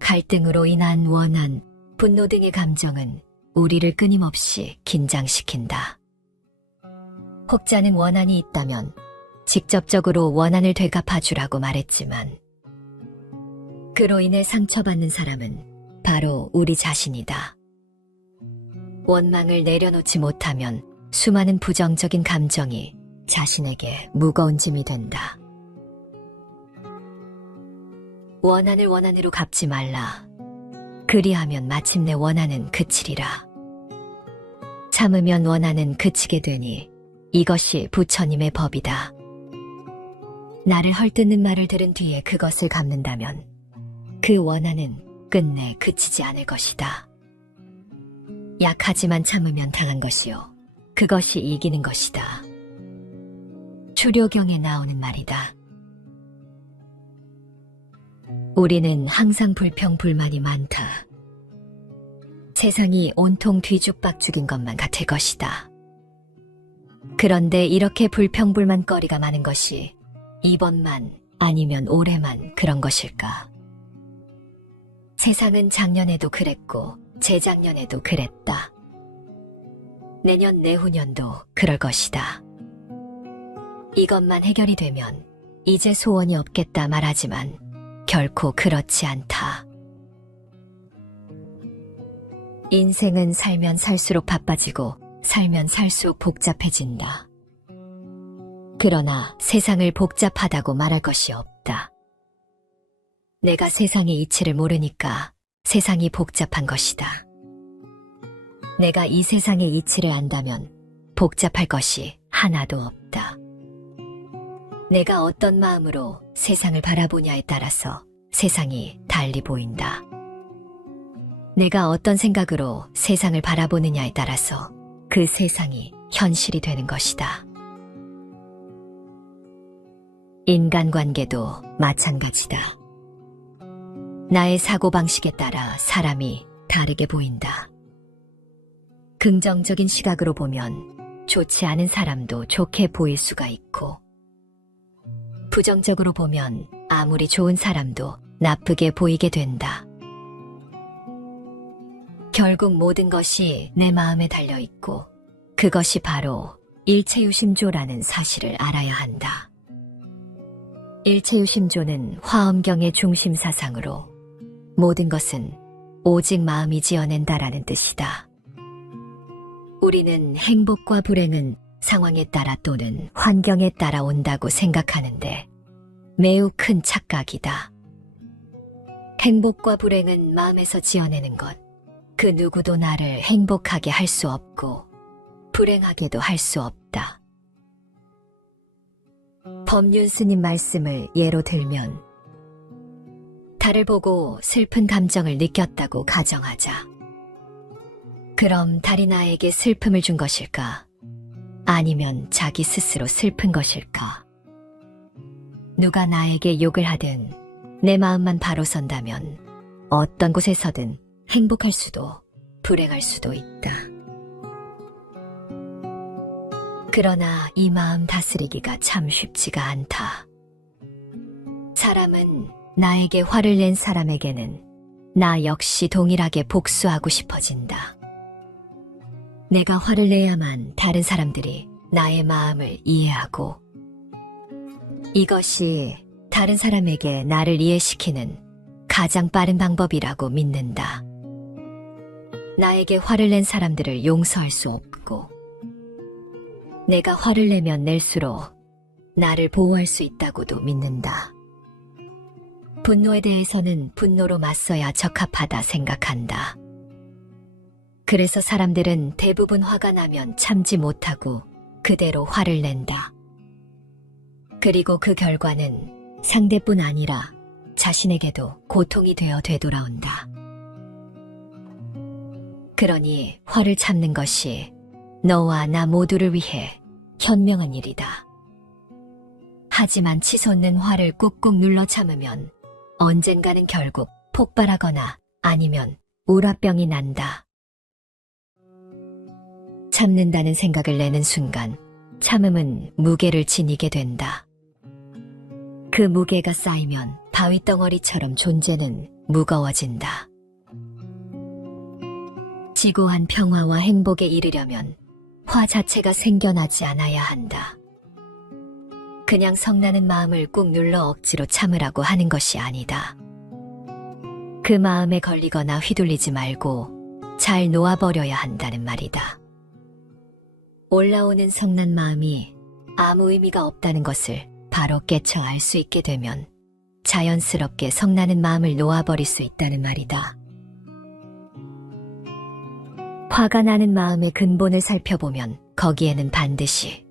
갈등으로 인한 원한, 분노 등의 감정은 우리를 끊임없이 긴장시킨다. 혹자는 원한이 있다면 직접적으로 원한을 되갚아주라고 말했지만 그로 인해 상처받는 사람은 바로 우리 자신이다. 원망을 내려놓지 못하면 수많은 부정적인 감정이 자신에게 무거운 짐이 된다. 원한을 원한으로 갚지 말라. 그리하면 마침내 원한은 그치리라. 참으면 원한은 그치게 되니 이것이 부처님의 법이다. 나를 헐뜯는 말을 들은 뒤에 그것을 갚는다면 그 원한은 끝내 그치지 않을 것이다. 약하지만 참으면 당한 것이요. 그것이 이기는 것이다. 추료경에 나오는 말이다. 우리는 항상 불평불만이 많다. 세상이 온통 뒤죽박죽인 것만 같을 것이다. 그런데 이렇게 불평불만거리가 많은 것이 이번만 아니면 올해만 그런 것일까? 세상은 작년에도 그랬고 재작년에도 그랬다. 내년 내후년도 그럴 것이다. 이것만 해결이 되면 이제 소원이 없겠다 말하지만 결코 그렇지 않다. 인생은 살면 살수록 바빠지고 살면 살수록 복잡해진다. 그러나 세상을 복잡하다고 말할 것이 없다. 내가 세상의 이치를 모르니까 세상이 복잡한 것이다. 내가 이 세상의 이치를 안다면 복잡할 것이 하나도 없다. 내가 어떤 마음으로 세상을 바라보냐에 따라서 세상이 달리 보인다. 내가 어떤 생각으로 세상을 바라보느냐에 따라서 그 세상이 현실이 되는 것이다. 인간관계도 마찬가지다. 나의 사고방식에 따라 사람이 다르게 보인다. 긍정적인 시각으로 보면 좋지 않은 사람도 좋게 보일 수가 있고, 부정적으로 보면 아무리 좋은 사람도 나쁘게 보이게 된다. 결국 모든 것이 내 마음에 달려있고 그것이 바로 일체유심조라는 사실을 알아야 한다. 일체유심조는 화엄경의 중심 사상으로 모든 것은 오직 마음이 지어낸다라는 뜻이다. 우리는 행복과 불행은 상황에 따라 또는 환경에 따라 온다고 생각하는데 매우 큰 착각이다. 행복과 불행은 마음에서 지어내는 것, 그 누구도 나를 행복하게 할 수 없고 불행하게도 할 수 없다. 법륜 스님 말씀을 예로 들면 달을 보고 슬픈 감정을 느꼈다고 가정하자. 그럼 달이 나에게 슬픔을 준 것일까? 아니면 자기 스스로 슬픈 것일까? 누가 나에게 욕을 하든 내 마음만 바로 선다면 어떤 곳에서든 행복할 수도 불행할 수도 있다. 그러나 이 마음 다스리기가 참 쉽지가 않다. 사람은 나에게 화를 낸 사람에게는 나 역시 동일하게 복수하고 싶어진다. 내가 화를 내야만 다른 사람들이 나의 마음을 이해하고 이것이 다른 사람에게 나를 이해시키는 가장 빠른 방법이라고 믿는다. 나에게 화를 낸 사람들을 용서할 수 없고, 내가 화를 내면 낼수록 나를 보호할 수 있다고도 믿는다. 분노에 대해서는 분노로 맞서야 적합하다 생각한다. 그래서 사람들은 대부분 화가 나면 참지 못하고 그대로 화를 낸다. 그리고 그 결과는 상대뿐 아니라 자신에게도 고통이 되어 되돌아온다. 그러니 화를 참는 것이 너와 나 모두를 위해 현명한 일이다. 하지만 치솟는 화를 꾹꾹 눌러 참으면 언젠가는 결국 폭발하거나 아니면 우라병이 난다. 참는다는 생각을 내는 순간 참음은 무게를 지니게 된다. 그 무게가 쌓이면 바위덩어리처럼 존재는 무거워진다. 지고한 평화와 행복에 이르려면 화 자체가 생겨나지 않아야 한다. 그냥 성나는 마음을 꾹 눌러 억지로 참으라고 하는 것이 아니다. 그 마음에 걸리거나 휘둘리지 말고 잘 놓아버려야 한다는 말이다. 올라오는 성난 마음이 아무 의미가 없다는 것을 바로 깨쳐 알 수 있게 되면 자연스럽게 성나는 마음을 놓아버릴 수 있다는 말이다. 화가 나는 마음의 근본을 살펴보면 거기에는 반드시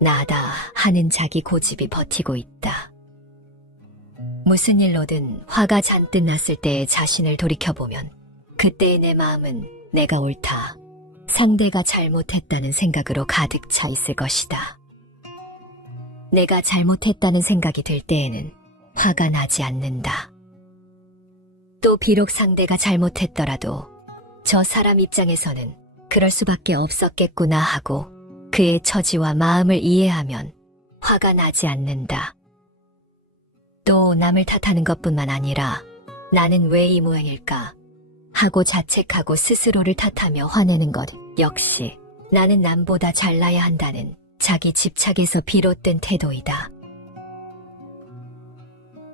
나다 하는 자기 고집이 버티고 있다. 무슨 일로든 화가 잔뜩 났을 때의 자신을 돌이켜보면 그때의 내 마음은 내가 옳다, 상대가 잘못했다는 생각으로 가득 차 있을 것이다. 내가 잘못했다는 생각이 들 때에는 화가 나지 않는다. 또 비록 상대가 잘못했더라도 저 사람 입장에서는 그럴 수밖에 없었겠구나 하고 그의 처지와 마음을 이해하면 화가 나지 않는다. 또 남을 탓하는 것뿐만 아니라 나는 왜 이 모양일까 하고 자책하고 스스로를 탓하며 화내는 것 역시 나는 남보다 잘나야 한다는 자기 집착에서 비롯된 태도이다.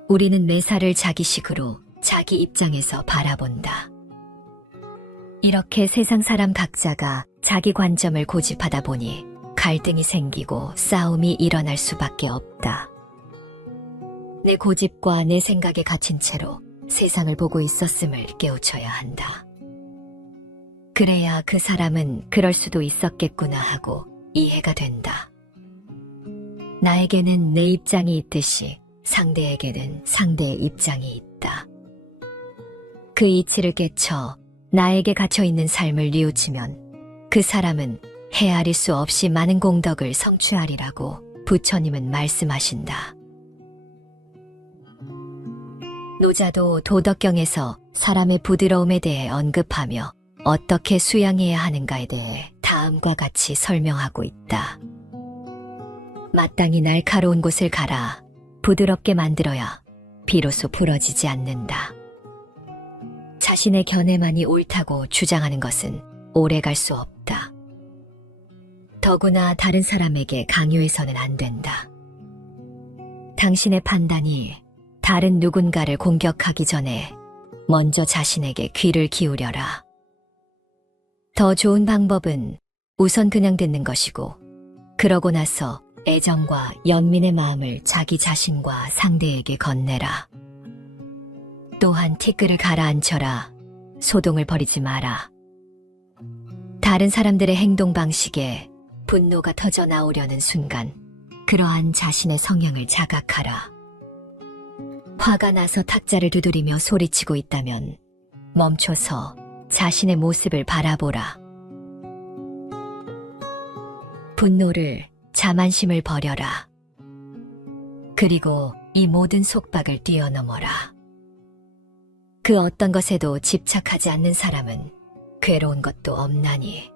우리는 매사를 자기식으로 자기 입장에서 바라본다. 이렇게 세상 사람 각자가 자기 관점을 고집하다 보니 갈등이 생기고 싸움이 일어날 수밖에 없다. 내 고집과 내 생각에 갇힌 채로 세상을 보고 있었음을 깨우쳐야 한다. 그래야 그 사람은 그럴 수도 있었겠구나 하고 이해가 된다. 나에게는 내 입장이 있듯이 상대에게는 상대의 입장이 있다. 그 이치를 깨쳐 나에게 갇혀있는 삶을 뉘우치면 그 사람은 헤아릴 수 없이 많은 공덕을 성취하리라고 부처님은 말씀하신다. 노자도 도덕경에서 사람의 부드러움에 대해 언급하며 어떻게 수양해야 하는가에 대해 다음과 같이 설명하고 있다. 마땅히 날카로운 곳을 갈아 부드럽게 만들어야 비로소 부러지지 않는다. 자신의 견해만이 옳다고 주장하는 것은 오래 갈 수 없다. 더구나 다른 사람에게 강요해서는 안 된다. 당신의 판단이 다른 누군가를 공격하기 전에 먼저 자신에게 귀를 기울여라. 더 좋은 방법은 우선 그냥 듣는 것이고, 그러고 나서 애정과 연민의 마음을 자기 자신과 상대에게 건네라. 또한 티끌을 가라앉혀라. 소동을 벌이지 마라. 다른 사람들의 행동 방식에 분노가 터져 나오려는 순간 그러한 자신의 성향을 자각하라. 화가 나서 탁자를 두드리며 소리치고 있다면 멈춰서 자신의 모습을 바라보라. 분노를, 자만심을 버려라. 그리고 이 모든 속박을 뛰어넘어라. 그 어떤 것에도 집착하지 않는 사람은 괴로운 것도 없나니.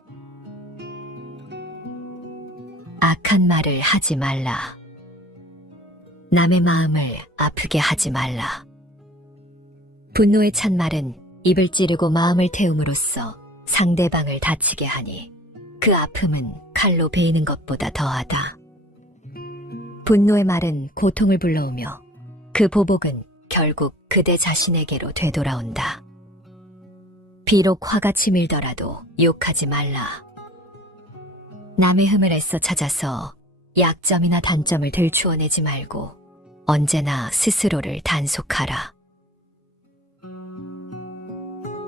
악한 말을 하지 말라. 남의 마음을 아프게 하지 말라. 분노에 찬 말은 입을 찌르고 마음을 태움으로써 상대방을 다치게 하니 그 아픔은 칼로 베이는 것보다 더하다. 분노의 말은 고통을 불러오며 그 보복은 결국 그대 자신에게로 되돌아온다. 비록 화가 치밀더라도 욕하지 말라. 남의 흠을 애써 찾아서 약점이나 단점을 들추어내지 말고 언제나 스스로를 단속하라.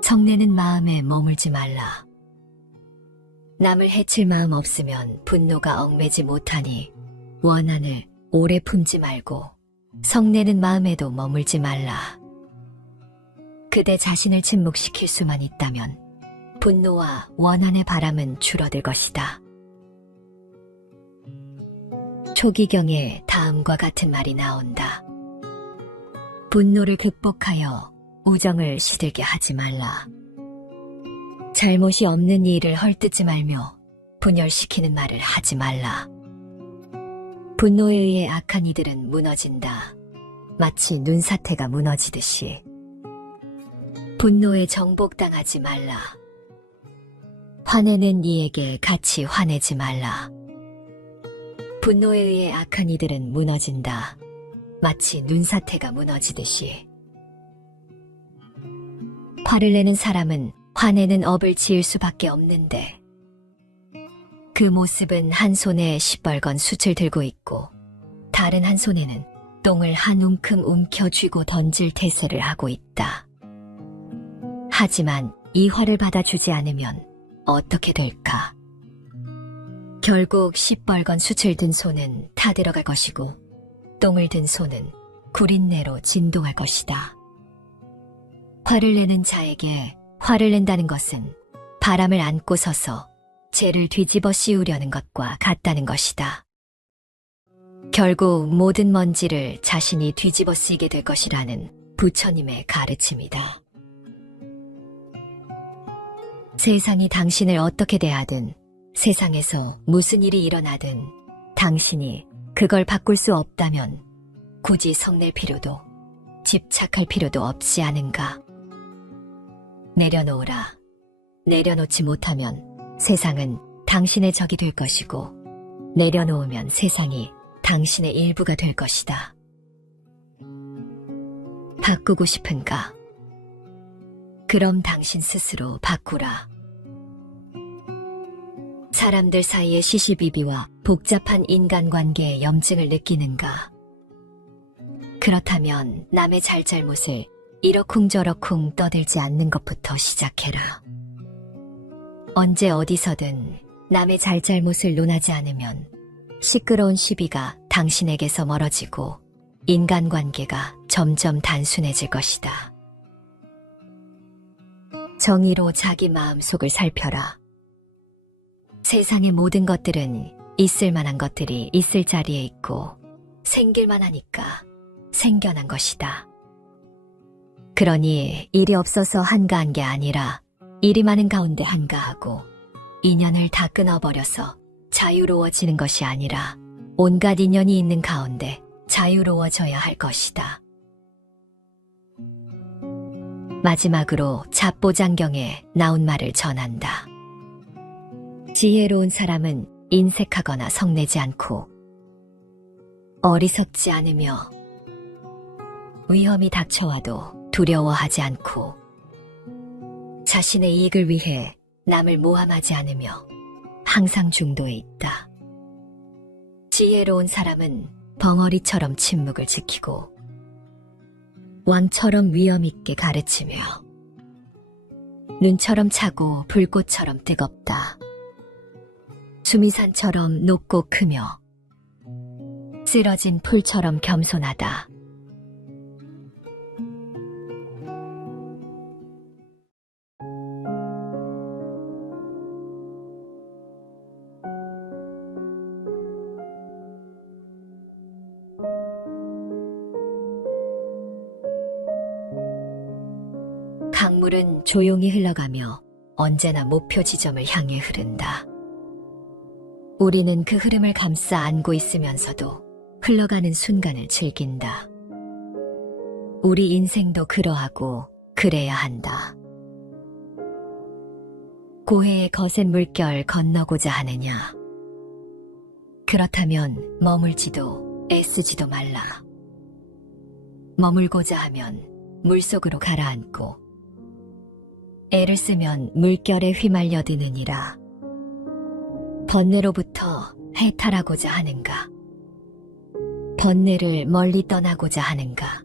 성내는 마음에 머물지 말라. 남을 해칠 마음 없으면 분노가 얽매지 못하니 원한을 오래 품지 말고 성내는 마음에도 머물지 말라. 그대 자신을 침묵시킬 수만 있다면 분노와 원한의 바람은 줄어들 것이다. 초기경에 다음과 같은 말이 나온다. 분노를 극복하여 우정을 시들게 하지 말라. 잘못이 없는 일을 헐뜯지 말며 분열시키는 말을 하지 말라. 분노에 의해 악한 이들은 무너진다. 마치 눈사태가 무너지듯이. 분노에 정복당하지 말라. 화내는 이에게 같이 화내지 말라. 분노에 의해 악한 이들은 무너진다. 마치 눈사태가 무너지듯이. 화를 내는 사람은 화내는 업을 지을 수밖에 없는데 그 모습은 한 손에 시뻘건 숯을 들고 있고 다른 한 손에는 똥을 한 움큼 움켜쥐고 던질 태세를 하고 있다. 하지만 이 화를 받아주지 않으면 어떻게 될까? 결국 시뻘건 숯을 든 손은 타들어갈 것이고 똥을 든 손은 구린내로 진동할 것이다. 화를 내는 자에게 화를 낸다는 것은 바람을 안고 서서 재를 뒤집어 씌우려는 것과 같다는 것이다. 결국 모든 먼지를 자신이 뒤집어 쓰게 될 것이라는 부처님의 가르침이다. 세상이 당신을 어떻게 대하든 세상에서 무슨 일이 일어나든 당신이 그걸 바꿀 수 없다면 굳이 성낼 필요도 집착할 필요도 없지 않은가? 내려놓으라. 내려놓지 못하면 세상은 당신의 적이 될 것이고 내려놓으면 세상이 당신의 일부가 될 것이다. 바꾸고 싶은가? 그럼 당신 스스로 바꾸라. 사람들 사이의 시시비비와 복잡한 인간관계의 염증을 느끼는가? 그렇다면 남의 잘잘못을 이러쿵저러쿵 떠들지 않는 것부터 시작해라. 언제 어디서든 남의 잘잘못을 논하지 않으면 시끄러운 시비가 당신에게서 멀어지고 인간관계가 점점 단순해질 것이다. 정의로 자기 마음속을 살펴라. 세상의 모든 것들은 있을 만한 것들이 있을 자리에 있고 생길만 하니까 생겨난 것이다. 그러니 일이 없어서 한가한 게 아니라 일이 많은 가운데 한가하고 인연을 다 끊어버려서 자유로워지는 것이 아니라 온갖 인연이 있는 가운데 자유로워져야 할 것이다. 마지막으로 잡보장경에 나온 말을 전한다. 지혜로운 사람은 인색하거나 성내지 않고 어리석지 않으며 위험이 닥쳐와도 두려워하지 않고 자신의 이익을 위해 남을 모함하지 않으며 항상 중도에 있다. 지혜로운 사람은 벙어리처럼 침묵을 지키고 왕처럼 위험 있게 가르치며 눈처럼 차고 불꽃처럼 뜨겁다. 수미산처럼 높고 크며 쓰러진 풀처럼 겸손하다. 강물은 조용히 흘러가며 언제나 목표 지점을 향해 흐른다. 우리는 그 흐름을 감싸 안고 있으면서도 흘러가는 순간을 즐긴다. 우리 인생도 그러하고 그래야 한다. 고해의 거센 물결 건너고자 하느냐? 그렇다면 머물지도 애쓰지도 말라. 머물고자 하면 물속으로 가라앉고 애를 쓰면 물결에 휘말려 드느니라. 번뇌로부터 해탈하고자 하는가? 번뇌를 멀리 떠나고자 하는가?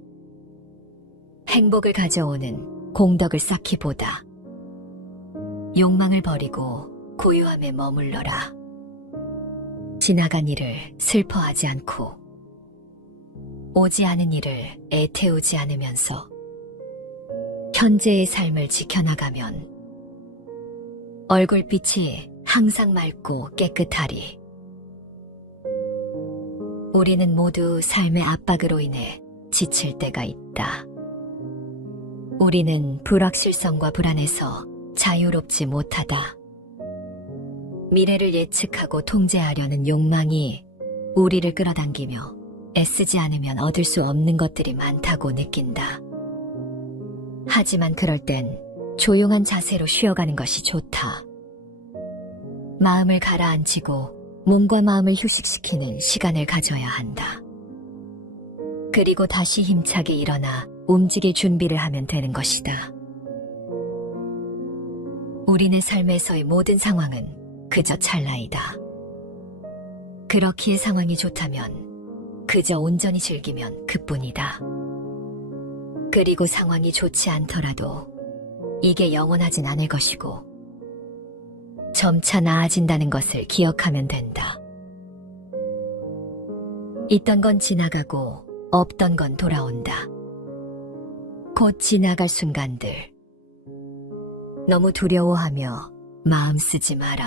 행복을 가져오는 공덕을 쌓기보다 욕망을 버리고 고요함에 머물러라. 지나간 일을 슬퍼하지 않고 오지 않은 일을 애태우지 않으면서 현재의 삶을 지켜나가면 얼굴빛이 항상 맑고 깨끗하리. 우리는 모두 삶의 압박으로 인해 지칠 때가 있다. 우리는 불확실성과 불안에서 자유롭지 못하다. 미래를 예측하고 통제하려는 욕망이 우리를 끌어당기며 애쓰지 않으면 얻을 수 없는 것들이 많다고 느낀다. 하지만 그럴 땐 조용한 자세로 쉬어가는 것이 좋다. 마음을 가라앉히고 몸과 마음을 휴식시키는 시간을 가져야 한다. 그리고 다시 힘차게 일어나 움직일 준비를 하면 되는 것이다. 우리네 삶에서의 모든 상황은 그저 찰나이다. 그렇기에 상황이 좋다면 그저 온전히 즐기면 그뿐이다. 그리고 상황이 좋지 않더라도 이게 영원하진 않을 것이고 점차 나아진다는 것을 기억하면 된다. 있던 건 지나가고 없던 건 돌아온다. 곧 지나갈 순간들. 너무 두려워하며 마음 쓰지 마라.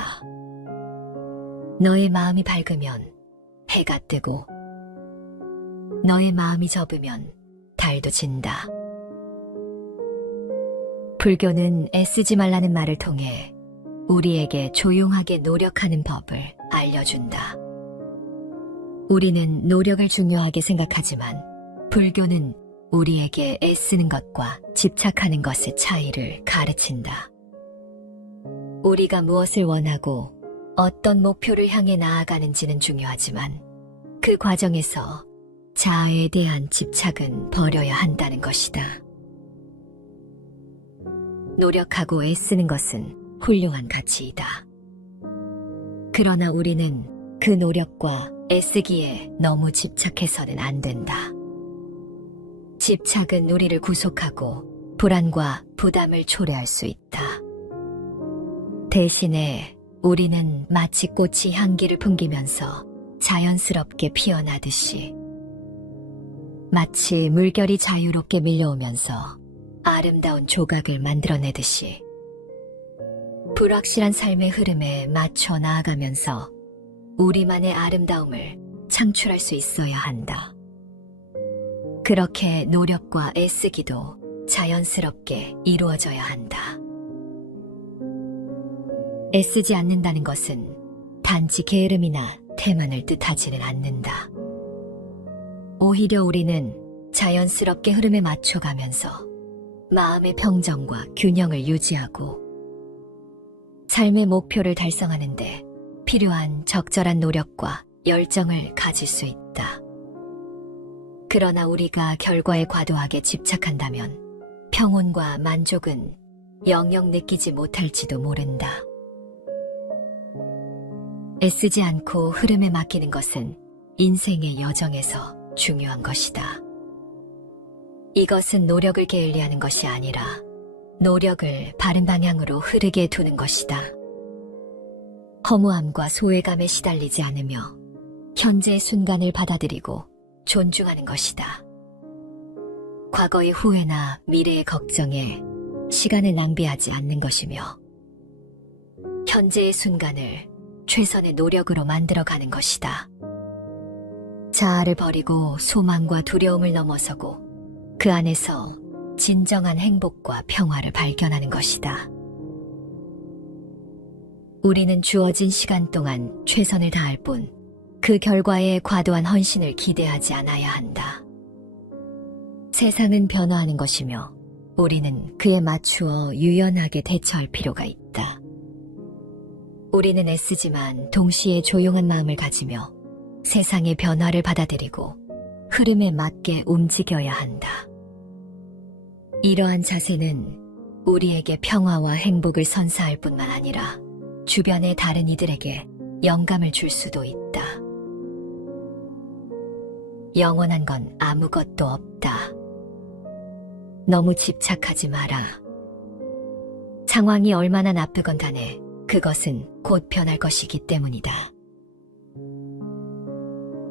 너의 마음이 밝으면 해가 뜨고 너의 마음이 접으면 달도 진다. 불교는 애쓰지 말라는 말을 통해 우리에게 조용하게 노력하는 법을 알려준다. 우리는 노력을 중요하게 생각하지만 불교는 우리에게 애쓰는 것과 집착하는 것의 차이를 가르친다. 우리가 무엇을 원하고 어떤 목표를 향해 나아가는지는 중요하지만 그 과정에서 자아에 대한 집착은 버려야 한다는 것이다. 노력하고 애쓰는 것은 훌륭한 가치이다. 그러나 우리는 그 노력과 애쓰기에 너무 집착해서는 안 된다. 집착은 우리를 구속하고 불안과 부담을 초래할 수 있다. 대신에 우리는 마치 꽃이 향기를 풍기면서 자연스럽게 피어나듯이 마치 물결이 자유롭게 밀려오면서 아름다운 조각을 만들어내듯이 불확실한 삶의 흐름에 맞춰 나아가면서 우리만의 아름다움을 창출할 수 있어야 한다. 그렇게 노력과 애쓰기도 자연스럽게 이루어져야 한다. 애쓰지 않는다는 것은 단지 게으름이나 태만을 뜻하지는 않는다. 오히려 우리는 자연스럽게 흐름에 맞춰가면서 마음의 평정과 균형을 유지하고 삶의 목표를 달성하는데 필요한 적절한 노력과 열정을 가질 수 있다. 그러나 우리가 결과에 과도하게 집착한다면 평온과 만족은 영영 느끼지 못할지도 모른다. 애쓰지 않고 흐름에 맡기는 것은 인생의 여정에서 중요한 것이다. 이것은 노력을 게을리하는 것이 아니라 노력을 바른 방향으로 흐르게 두는 것이다. 허무함과 소외감에 시달리지 않으며 현재의 순간을 받아들이고 존중하는 것이다. 과거의 후회나 미래의 걱정에 시간을 낭비하지 않는 것이며 현재의 순간을 최선의 노력으로 만들어가는 것이다. 자아를 버리고 소망과 두려움을 넘어서고 그 안에서 진정한 행복과 평화를 발견하는 것이다. 우리는 주어진 시간 동안 최선을 다할 뿐 그 결과에 과도한 헌신을 기대하지 않아야 한다. 세상은 변화하는 것이며 우리는 그에 맞추어 유연하게 대처할 필요가 있다. 우리는 애쓰지만 동시에 조용한 마음을 가지며 세상의 변화를 받아들이고 흐름에 맞게 움직여야 한다. 이러한 자세는 우리에게 평화와 행복을 선사할 뿐만 아니라 주변의 다른 이들에게 영감을 줄 수도 있다. 영원한 건 아무것도 없다. 너무 집착하지 마라. 상황이 얼마나 나쁘건 간에 그것은 곧 변할 것이기 때문이다.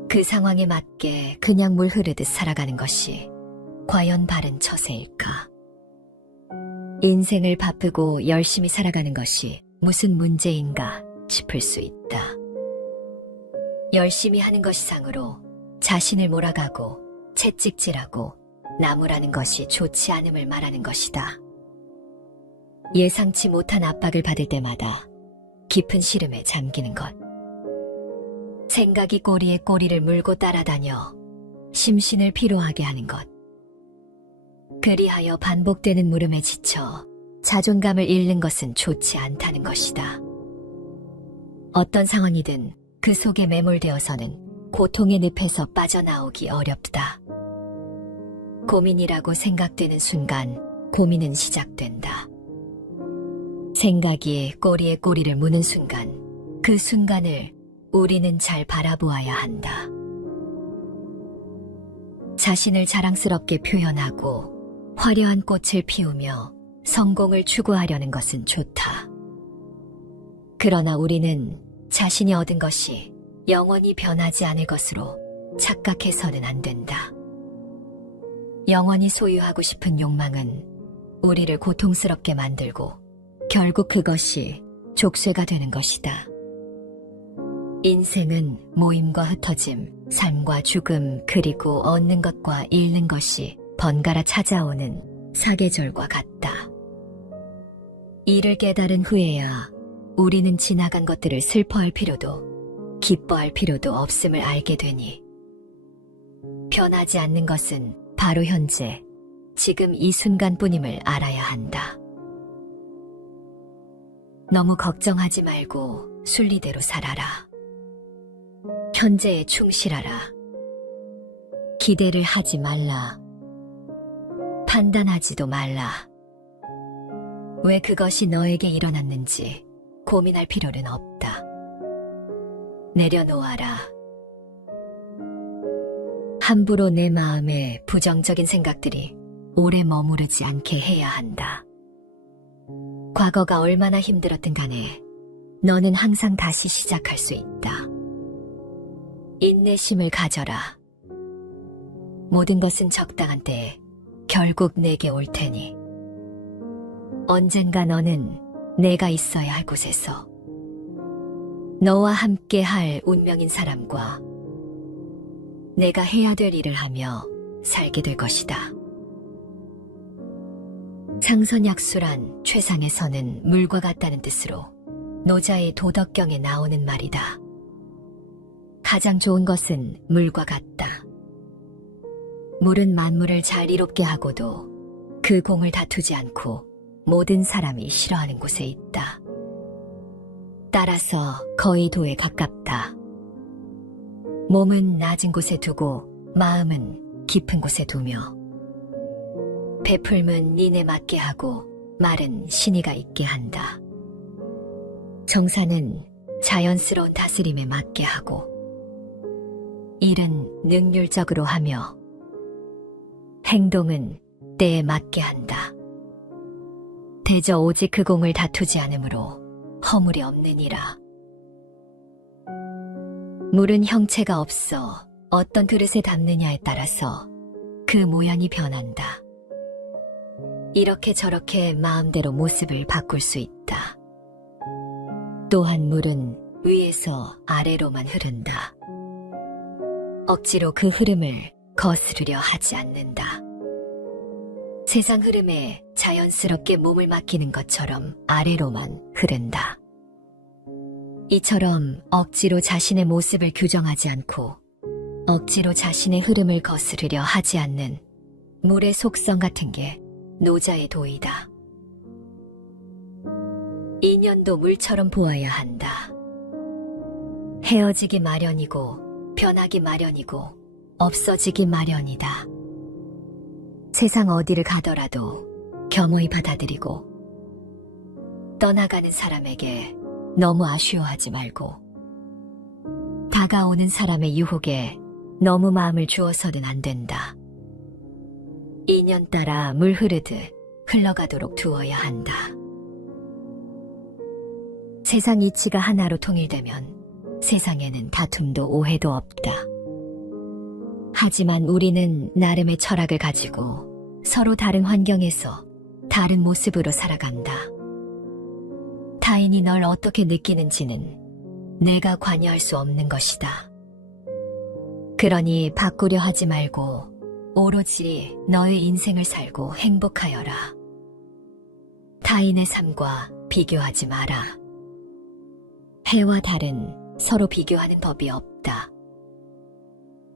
그 상황에 맞게 그냥 물 흐르듯 살아가는 것이 과연 바른 처세일까? 인생을 바쁘고 열심히 살아가는 것이 무슨 문제인가 싶을 수 있다. 열심히 하는 것 이상으로 자신을 몰아가고 채찍질하고 나무라는 것이 좋지 않음을 말하는 것이다. 예상치 못한 압박을 받을 때마다 깊은 시름에 잠기는 것. 생각이 꼬리에 꼬리를 물고 따라다녀 심신을 피로하게 하는 것. 그리하여 반복되는 물음에 지쳐 자존감을 잃는 것은 좋지 않다는 것이다. 어떤 상황이든 그 속에 매몰되어서는 고통의 늪에서 빠져나오기 어렵다. 고민이라고 생각되는 순간 고민은 시작된다. 생각이 꼬리에 꼬리를 무는 순간 그 순간을 우리는 잘 바라보아야 한다. 자신을 자랑스럽게 표현하고 화려한 꽃을 피우며 성공을 추구하려는 것은 좋다. 그러나 우리는 자신이 얻은 것이 영원히 변하지 않을 것으로 착각해서는 안 된다. 영원히 소유하고 싶은 욕망은 우리를 고통스럽게 만들고 결국 그것이 족쇄가 되는 것이다. 인생은 모임과 흩어짐, 삶과 죽음, 그리고 얻는 것과 잃는 것이 번갈아 찾아오는 사계절과 같다. 이를 깨달은 후에야 우리는 지나간 것들을 슬퍼할 필요도 기뻐할 필요도 없음을 알게 되니 변하지 않는 것은 바로 현재, 지금 이 순간뿐임을 알아야 한다. 너무 걱정하지 말고 순리대로 살아라. 현재에 충실하라. 기대를 하지 말라. 판단하지도 말라. 왜 그것이 너에게 일어났는지 고민할 필요는 없다. 내려놓아라. 함부로 내 마음에 부정적인 생각들이 오래 머무르지 않게 해야 한다. 과거가 얼마나 힘들었든 간에 너는 항상 다시 시작할 수 있다. 인내심을 가져라. 모든 것은 적당한 때에 결국 내게 올 테니 언젠가 너는 내가 있어야 할 곳에서 너와 함께 할 운명인 사람과 내가 해야 될 일을 하며 살게 될 것이다. 상선약수란 최상에서는 물과 같다는 뜻으로 노자의 도덕경에 나오는 말이다. 가장 좋은 것은 물과 같다. 물은 만물을 잘 이롭게 하고도 그 공을 다투지 않고 모든 사람이 싫어하는 곳에 있다. 따라서 거의 도에 가깝다. 몸은 낮은 곳에 두고 마음은 깊은 곳에 두며 베풀면 니네 맞게 하고 말은 신의가 있게 한다. 정사는 자연스러운 다스림에 맞게 하고 일은 능률적으로 하며 행동은 때에 맞게 한다. 대저 오직 그 공을 다투지 않으므로 허물이 없느니라. 물은 형체가 없어 어떤 그릇에 담느냐에 따라서 그 모양이 변한다. 이렇게 저렇게 마음대로 모습을 바꿀 수 있다. 또한 물은 위에서 아래로만 흐른다. 억지로 그 흐름을 거스르려 하지 않는다. 세상 흐름에 자연스럽게 몸을 맡기는 것처럼 아래로만 흐른다. 이처럼 억지로 자신의 모습을 규정하지 않고 억지로 자신의 흐름을 거스르려 하지 않는 물의 속성 같은 게 노자의 도이다. 인연도 물처럼 보아야 한다. 헤어지기 마련이고 변하기 마련이고 없어지기 마련이다. 세상 어디를 가더라도 겸허히 받아들이고 떠나가는 사람에게 너무 아쉬워하지 말고 다가오는 사람의 유혹에 너무 마음을 주어서는 안 된다. 인연 따라 물 흐르듯 흘러가도록 두어야 한다. 세상 이치가 하나로 통일되면 세상에는 다툼도 오해도 없다. 하지만 우리는 나름의 철학을 가지고 서로 다른 환경에서 다른 모습으로 살아간다. 타인이 널 어떻게 느끼는지는 내가 관여할 수 없는 것이다. 그러니 바꾸려 하지 말고 오로지 너의 인생을 살고 행복하여라. 타인의 삶과 비교하지 마라. 해와 달은 서로 비교하는 법이 없다.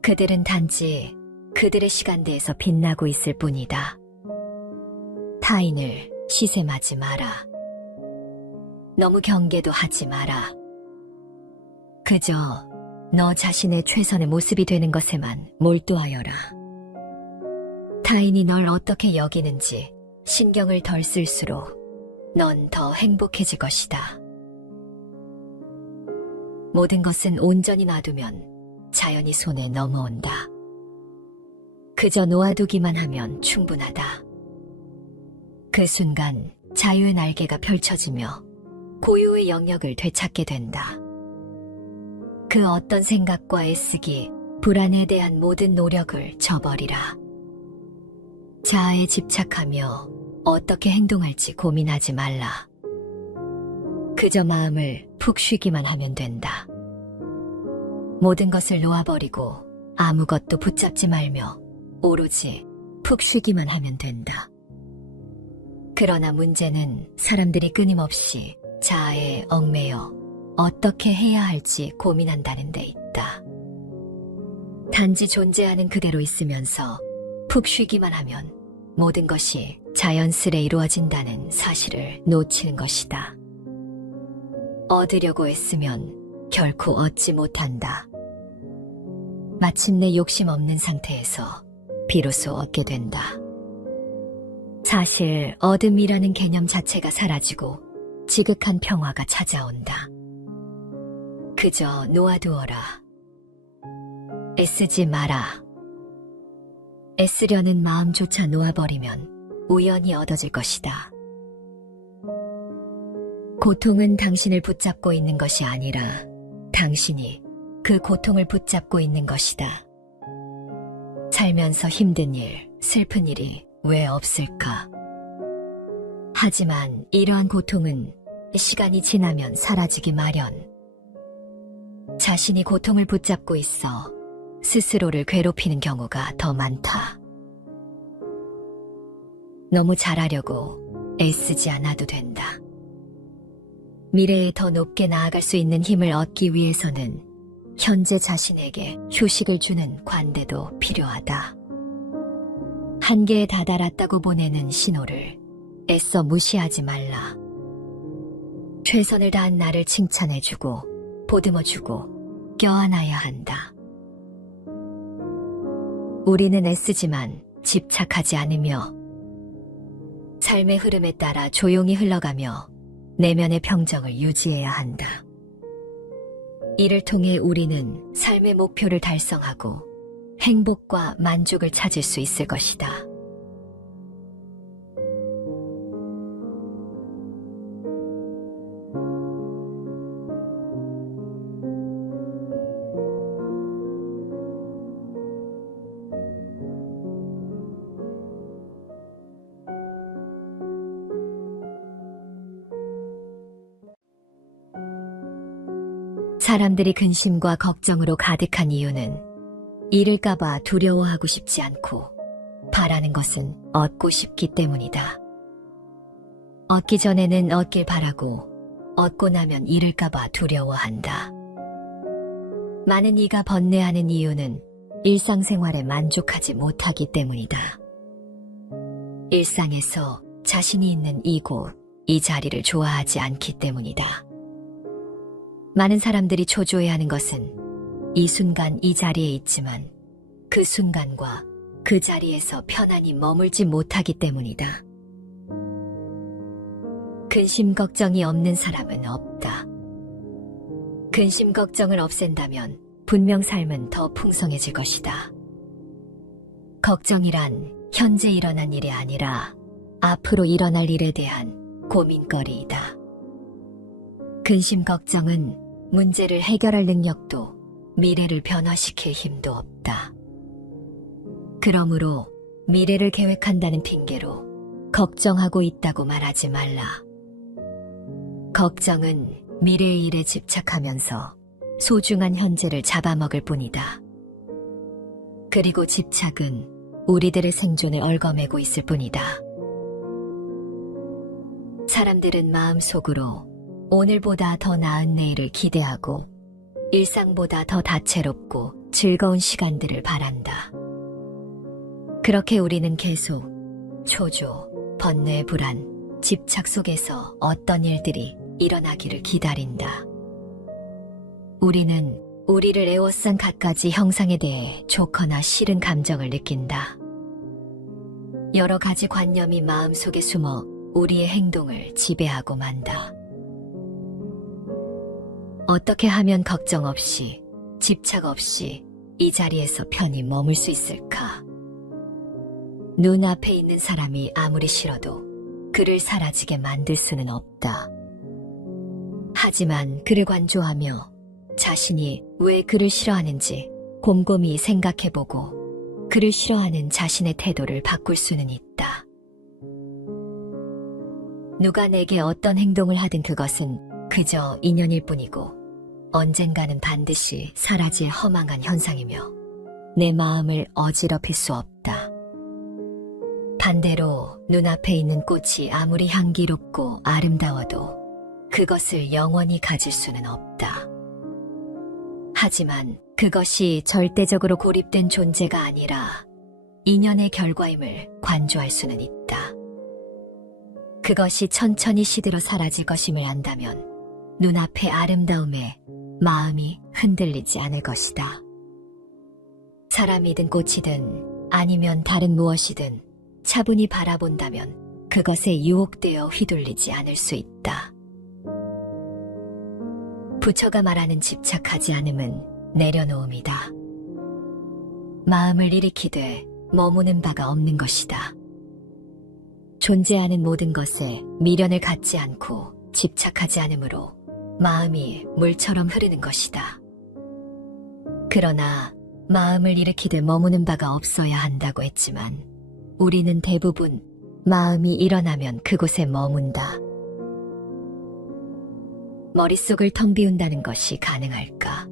그들은 단지 그들의 시간대에서 빛나고 있을 뿐이다. 타인을 시샘하지 마라. 너무 경계도 하지 마라. 그저 너 자신의 최선의 모습이 되는 것에만 몰두하여라. 타인이 널 어떻게 여기는지 신경을 덜 쓸수록 넌 더 행복해질 것이다. 모든 것은 온전히 놔두면 자연히 손에 넘어온다. 그저 놓아두기만 하면 충분하다. 그 순간 자유의 날개가 펼쳐지며 고유의 영역을 되찾게 된다. 그 어떤 생각과 애쓰기, 불안에 대한 모든 노력을 저버리라. 자아에 집착하며 어떻게 행동할지 고민하지 말라. 그저 마음을 푹 쉬기만 하면 된다. 모든 것을 놓아버리고 아무것도 붙잡지 말며 오로지 푹 쉬기만 하면 된다. 그러나 문제는 사람들이 끊임없이 자아에 얽매여 어떻게 해야 할지 고민한다는 데 있다. 단지 존재하는 그대로 있으면서 푹 쉬기만 하면 모든 것이 자연스레 이루어진다는 사실을 놓치는 것이다. 얻으려고 애쓰면 결코 얻지 못한다. 마침내 욕심 없는 상태에서 비로소 얻게 된다. 사실 얻음이라는 개념 자체가 사라지고 지극한 평화가 찾아온다. 그저 놓아두어라. 애쓰지 마라. 애쓰려는 마음조차 놓아버리면 우연히 얻어질 것이다. 고통은 당신을 붙잡고 있는 것이 아니라 당신이 그 고통을 붙잡고 있는 것이다. 살면서 힘든 일, 슬픈 일이 왜 없을까? 하지만 이러한 고통은 시간이 지나면 사라지기 마련. 자신이 고통을 붙잡고 있어 스스로를 괴롭히는 경우가 더 많다. 너무 잘하려고 애쓰지 않아도 된다. 미래에 더 높게 나아갈 수 있는 힘을 얻기 위해서는 현재 자신에게 휴식을 주는 관대도 필요하다. 한계에 다다랐다고 보내는 신호를 애써 무시하지 말라. 최선을 다한 나를 칭찬해주고 보듬어주고 껴안아야 한다. 우리는 애쓰지만 집착하지 않으며 삶의 흐름에 따라 조용히 흘러가며 내면의 평정을 유지해야 한다. 이를 통해 우리는 삶의 목표를 달성하고 행복과 만족을 찾을 수 있을 것이다. 사람들이 근심과 걱정으로 가득한 이유는 잃을까봐 두려워하고 싶지 않고 바라는 것은 얻고 싶기 때문이다. 얻기 전에는 얻길 바라고 얻고 나면 잃을까봐 두려워한다. 많은 이가 번뇌하는 이유는 일상생활에 만족하지 못하기 때문이다. 일상에서 자신이 있는 이곳, 이 자리를 좋아하지 않기 때문이다. 많은 사람들이 초조해하는 것은 이 순간 이 자리에 있지만 그 순간과 그 자리에서 편안히 머물지 못하기 때문이다. 근심 걱정이 없는 사람은 없다. 근심 걱정을 없앤다면 분명 삶은 더 풍성해질 것이다. 걱정이란 현재 일어난 일이 아니라 앞으로 일어날 일에 대한 고민거리이다. 근심 걱정은 문제를 해결할 능력도 미래를 변화시킬 힘도 없다. 그러므로 미래를 계획한다는 핑계로 걱정하고 있다고 말하지 말라. 걱정은 미래의 일에 집착하면서 소중한 현재를 잡아먹을 뿐이다. 그리고 집착은 우리들의 생존을 얽어매고 있을 뿐이다. 사람들은 마음속으로 오늘보다 더 나은 내일을 기대하고 일상보다 더 다채롭고 즐거운 시간들을 바란다. 그렇게 우리는 계속 초조, 번뇌, 불안, 집착 속에서 어떤 일들이 일어나기를 기다린다. 우리는 우리를 에워싼 갖가지 형상에 대해 좋거나 싫은 감정을 느낀다. 여러 가지 관념이 마음속에 숨어 우리의 행동을 지배하고 만다. 어떻게 하면 걱정 없이, 집착 없이 이 자리에서 편히 머물 수 있을까? 눈앞에 있는 사람이 아무리 싫어도 그를 사라지게 만들 수는 없다. 하지만 그를 관조하며 자신이 왜 그를 싫어하는지 곰곰이 생각해보고 그를 싫어하는 자신의 태도를 바꿀 수는 있다. 누가 내게 어떤 행동을 하든 그것은 그저 인연일 뿐이고 언젠가는 반드시 사라질 허망한 현상이며 내 마음을 어지럽힐 수 없다. 반대로 눈앞에 있는 꽃이 아무리 향기롭고 아름다워도 그것을 영원히 가질 수는 없다. 하지만 그것이 절대적으로 고립된 존재가 아니라 인연의 결과임을 관조할 수는 있다. 그것이 천천히 시들어 사라질 것임을 안다면 눈앞의 아름다움에 마음이 흔들리지 않을 것이다. 사람이든 꽃이든 아니면 다른 무엇이든 차분히 바라본다면 그것에 유혹되어 휘둘리지 않을 수 있다. 부처가 말하는 집착하지 않음은 내려놓음이다. 마음을 일으키되 머무는 바가 없는 것이다. 존재하는 모든 것에 미련을 갖지 않고 집착하지 않으므로 마음이 물처럼 흐르는 것이다. 그러나 마음을 일으키되 머무는 바가 없어야 한다고 했지만 우리는 대부분 마음이 일어나면 그곳에 머문다. 머릿속을 텅 비운다는 것이 가능할까?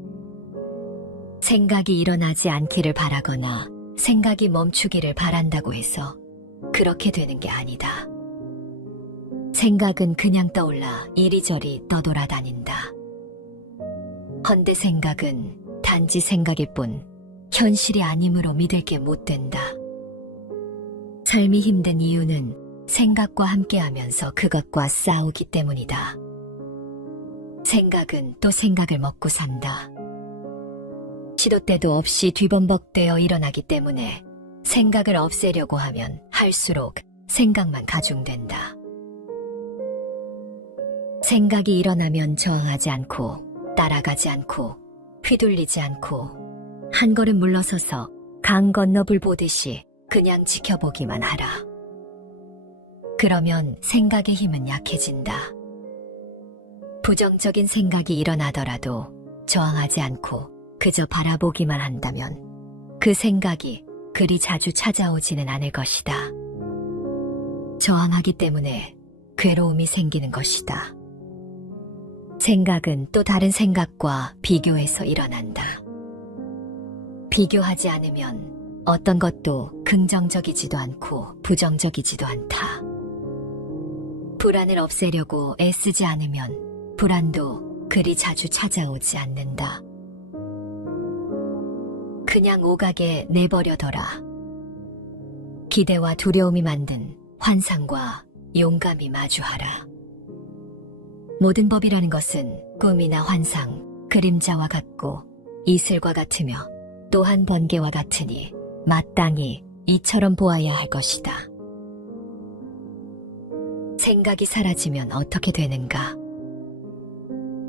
생각이 일어나지 않기를 바라거나 생각이 멈추기를 바란다고 해서 그렇게 되는 게 아니다. 생각은 그냥 떠올라 이리저리 떠돌아다닌다. 헌데 생각은 단지 생각일 뿐 현실이 아니므로 믿을 게 못 된다. 삶이 힘든 이유는 생각과 함께하면서 그것과 싸우기 때문이다. 생각은 또 생각을 먹고 산다. 시도 때도 없이 뒤범벅되어 일어나기 때문에 생각을 없애려고 하면 할수록 생각만 가중된다. 생각이 일어나면 저항하지 않고 따라가지 않고 휘둘리지 않고 한 걸음 물러서서 강 건너 불 보듯이 그냥 지켜보기만 하라. 그러면 생각의 힘은 약해진다. 부정적인 생각이 일어나더라도 저항하지 않고 그저 바라보기만 한다면 그 생각이 그리 자주 찾아오지는 않을 것이다. 저항하기 때문에 괴로움이 생기는 것이다. 생각은 또 다른 생각과 비교해서 일어난다. 비교하지 않으면 어떤 것도 긍정적이지도 않고 부정적이지도 않다. 불안을 없애려고 애쓰지 않으면 불안도 그리 자주 찾아오지 않는다. 그냥 오가게 내버려둬라. 기대와 두려움이 만든 환상과 용감히 마주하라. 모든 법이라는 것은 꿈이나 환상, 그림자와 같고 이슬과 같으며 또한 번개와 같으니 마땅히 이처럼 보아야 할 것이다. 생각이 사라지면 어떻게 되는가?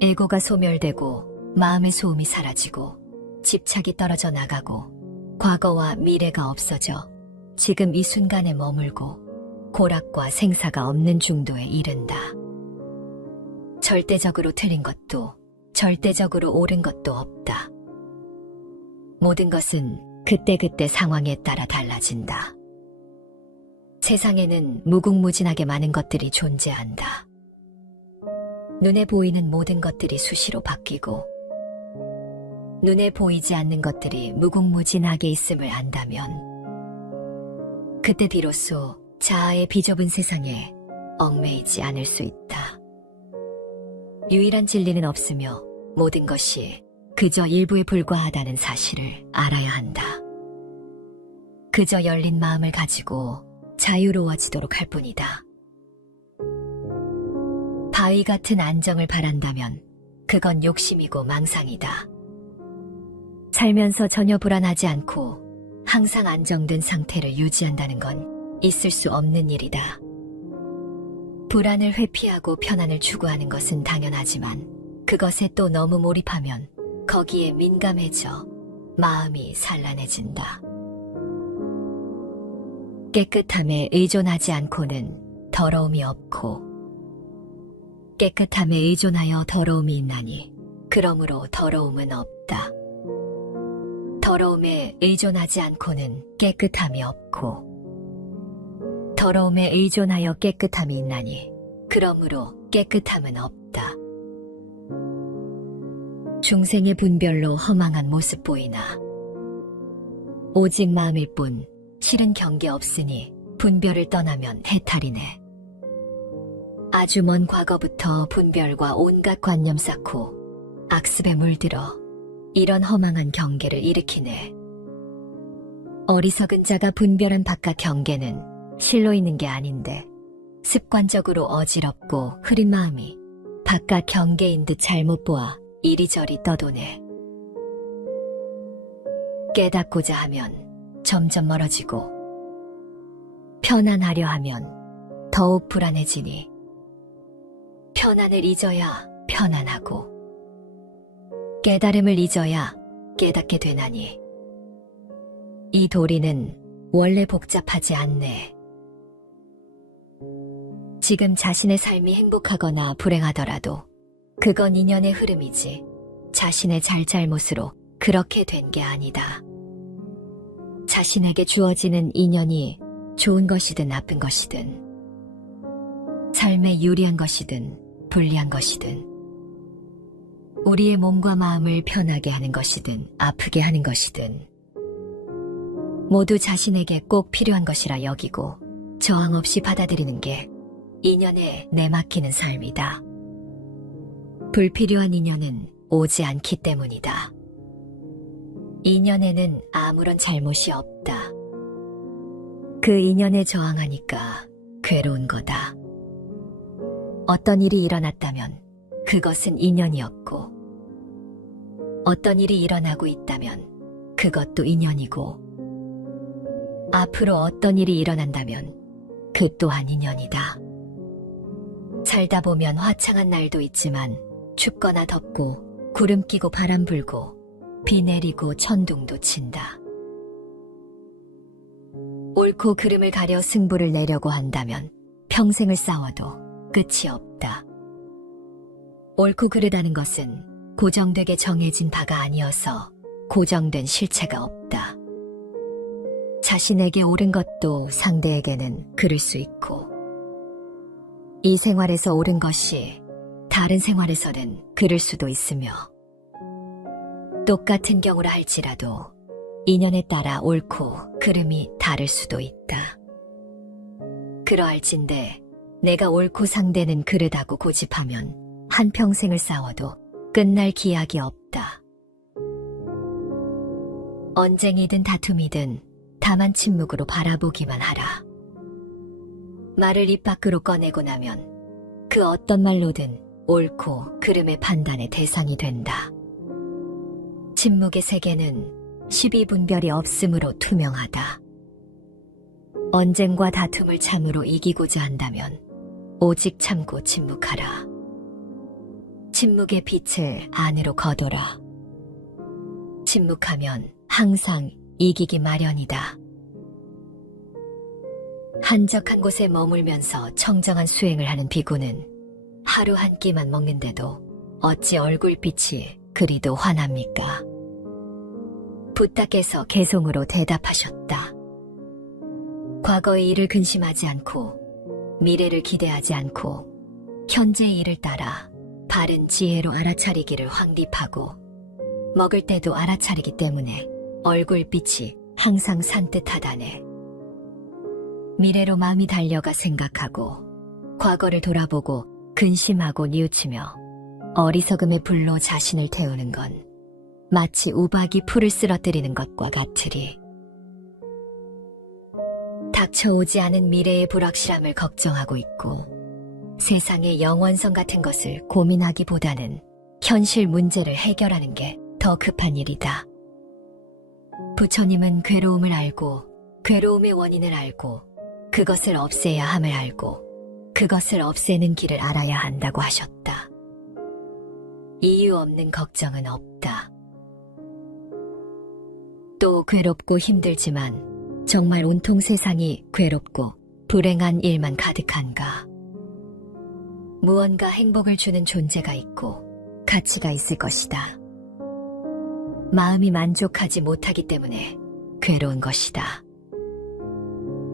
애고가 소멸되고 마음의 소음이 사라지고 집착이 떨어져 나가고 과거와 미래가 없어져 지금 이 순간에 머물고 고락과 생사가 없는 중도에 이른다. 절대적으로 틀린 것도 절대적으로 옳은 것도 없다. 모든 것은 그때그때 상황에 따라 달라진다. 세상에는 무궁무진하게 많은 것들이 존재한다. 눈에 보이는 모든 것들이 수시로 바뀌고 눈에 보이지 않는 것들이 무궁무진하게 있음을 안다면 그때 비로소 자아의 비좁은 세상에 얽매이지 않을 수 있다. 유일한 진리는 없으며 모든 것이 그저 일부에 불과하다는 사실을 알아야 한다. 그저 열린 마음을 가지고 자유로워지도록 할 뿐이다. 바위 같은 안정을 바란다면 그건 욕심이고 망상이다. 살면서 전혀 불안하지 않고 항상 안정된 상태를 유지한다는 건 있을 수 없는 일이다. 불안을 회피하고 편안을 추구하는 것은 당연하지만 그것에 또 너무 몰입하면 거기에 민감해져 마음이 산란해진다. 깨끗함에 의존하지 않고는 더러움이 없고 깨끗함에 의존하여 더러움이 있나니 그러므로 더러움은 없다. 더러움에 의존하지 않고는 깨끗함이 없고 더러움에 의존하여 깨끗함이 있나니 그러므로 깨끗함은 없다. 중생의 분별로 허망한 모습 보이나 오직 마음일 뿐 실은 경계 없으니 분별을 떠나면 해탈이네. 아주 먼 과거부터 분별과 온갖 관념 쌓고 악습에 물들어 이런 허망한 경계를 일으키네. 어리석은 자가 분별한 바깥 경계는 실로 있는 게 아닌데 습관적으로 어지럽고 흐린 마음이 바깥 경계인 듯 잘못 보아 이리저리 떠도네. 깨닫고자 하면 점점 멀어지고 편안하려 하면 더욱 불안해지니 편안을 잊어야 편안하고 깨달음을 잊어야 깨닫게 되나니 이 도리는 원래 복잡하지 않네. 지금 자신의 삶이 행복하거나 불행하더라도 그건 인연의 흐름이지 자신의 잘잘못으로 그렇게 된 게 아니다. 자신에게 주어지는 인연이 좋은 것이든 나쁜 것이든 삶에 유리한 것이든 불리한 것이든 우리의 몸과 마음을 편하게 하는 것이든 아프게 하는 것이든 모두 자신에게 꼭 필요한 것이라 여기고 저항 없이 받아들이는 게 인연에 내맡기는 삶이다. 불필요한 인연은 오지 않기 때문이다. 인연에는 아무런 잘못이 없다. 그 인연에 저항하니까 괴로운 거다. 어떤 일이 일어났다면 그것은 인연이었고 어떤 일이 일어나고 있다면 그것도 인연이고 앞으로 어떤 일이 일어난다면 그 또한 인연이다. 살다 보면 화창한 날도 있지만 춥거나 덥고 구름 끼고 바람 불고 비 내리고 천둥도 친다. 옳고 그름을 가려 승부를 내려고 한다면 평생을 싸워도 끝이 없다. 옳고 그르다는 것은 고정되게 정해진 바가 아니어서 고정된 실체가 없다. 자신에게 옳은 것도 상대에게는 그를 수 있고 이 생활에서 옳은 것이 다른 생활에서는 그를 수도 있으며 똑같은 경우라 할지라도 인연에 따라 옳고 그름이 다를 수도 있다. 그러할진대 내가 옳고 상대는 그르다고 고집하면 한평생을 싸워도 끝날 기약이 없다. 언쟁이든 다툼이든 다만 침묵으로 바라보기만 하라. 말을 입 밖으로 꺼내고 나면 그 어떤 말로든 옳고 그름의 판단의 대상이 된다. 침묵의 세계는 시비분별이 없으므로 투명하다. 언쟁과 다툼을 참으로 이기고자 한다면 오직 참고 침묵하라. 침묵의 빛을 안으로 거둬라. 침묵하면 항상 이기기 마련이다. 한적한 곳에 머물면서 청정한 수행을 하는 비구는 하루 한 끼만 먹는데도 어찌 얼굴빛이 그리도 환합니까? 부탁께서 개송으로 대답하셨다. 과거의 일을 근심하지 않고 미래를 기대하지 않고 현재의 일을 따라 바른 지혜로 알아차리기를 황립하고 먹을 때도 알아차리기 때문에 얼굴빛이 항상 산뜻하다네. 미래로 마음이 달려가 생각하고 과거를 돌아보고 근심하고 뉘우치며 어리석음의 불로 자신을 태우는 건 마치 우박이 풀을 쓰러뜨리는 것과 같으리. 닥쳐오지 않은 미래의 불확실함을 걱정하고 있고 세상의 영원성 같은 것을 고민하기보다는 현실 문제를 해결하는 게 더 급한 일이다. 부처님은 괴로움을 알고 괴로움의 원인을 알고 그것을 없애야 함을 알고 그것을 없애는 길을 알아야 한다고 하셨다. 이유 없는 걱정은 없다. 또 괴롭고 힘들지만 정말 온통 세상이 괴롭고 불행한 일만 가득한가? 무언가 행복을 주는 존재가 있고 가치가 있을 것이다. 마음이 만족하지 못하기 때문에 괴로운 것이다.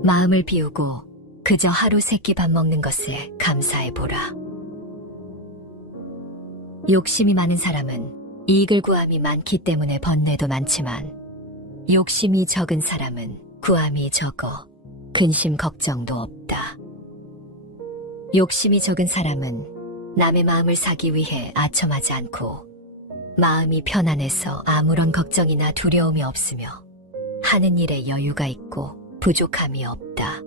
마음을 비우고 그저 하루 세끼 밥 먹는 것에 감사해보라. 욕심이 많은 사람은 이익을 구함이 많기 때문에 번뇌도 많지만 욕심이 적은 사람은 구함이 적어 근심 걱정도 없다. 욕심이 적은 사람은 남의 마음을 사기 위해 아첨하지 않고 마음이 편안해서 아무런 걱정이나 두려움이 없으며 하는 일에 여유가 있고 부족함이 없다.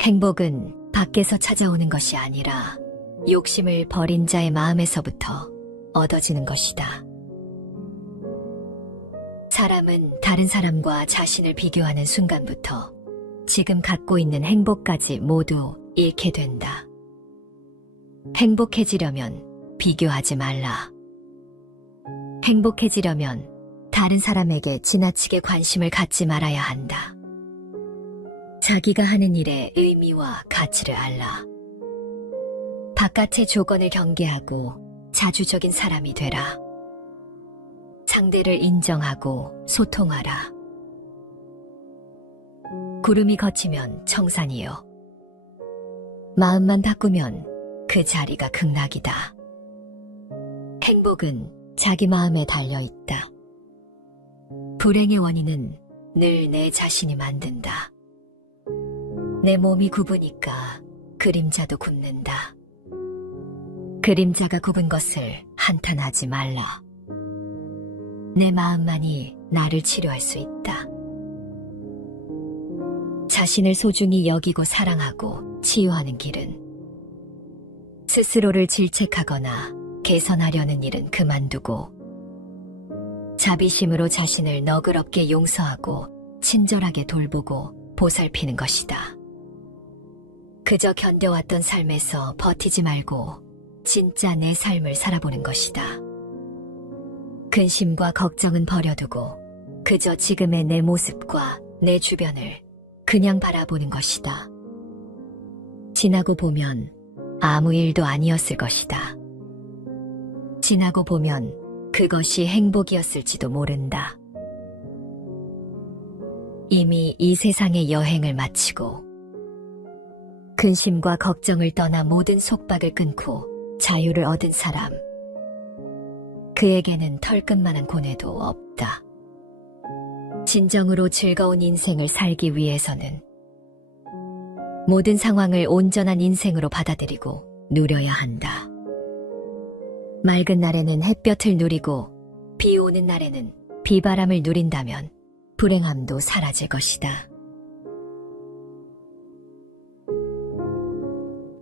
행복은 밖에서 찾아오는 것이 아니라 욕심을 버린 자의 마음에서부터 얻어지는 것이다. 사람은 다른 사람과 자신을 비교하는 순간부터 지금 갖고 있는 행복까지 모두 잃게 된다. 행복해지려면 비교하지 말라. 행복해지려면 다른 사람에게 지나치게 관심을 갖지 말아야 한다. 자기가 하는 일의 의미와 가치를 알라. 바깥의 조건을 경계하고 자주적인 사람이 되라. 상대를 인정하고 소통하라. 구름이 걷히면 청산이요. 마음만 바꾸면 그 자리가 극락이다. 행복은 자기 마음에 달려있다. 불행의 원인은 늘 내 자신이 만든다. 내 몸이 굽으니까 그림자도 굽는다. 그림자가 굽은 것을 한탄하지 말라. 내 마음만이 나를 치료할 수 있다. 자신을 소중히 여기고 사랑하고 치유하는 길은 스스로를 질책하거나 개선하려는 일은 그만두고 자비심으로 자신을 너그럽게 용서하고 친절하게 돌보고 보살피는 것이다. 그저 견뎌왔던 삶에서 버티지 말고 진짜 내 삶을 살아보는 것이다. 근심과 걱정은 버려두고 그저 지금의 내 모습과 내 주변을 그냥 바라보는 것이다. 지나고 보면 아무 일도 아니었을 것이다. 지나고 보면 그것이 행복이었을지도 모른다. 이미 이 세상의 여행을 마치고 근심과 걱정을 떠나 모든 속박을 끊고 자유를 얻은 사람, 그에게는 털끝만한 고뇌도 없다. 진정으로 즐거운 인생을 살기 위해서는 모든 상황을 온전한 인생으로 받아들이고 누려야 한다. 맑은 날에는 햇볕을 누리고 비 오는 날에는 비바람을 누린다면 불행함도 사라질 것이다.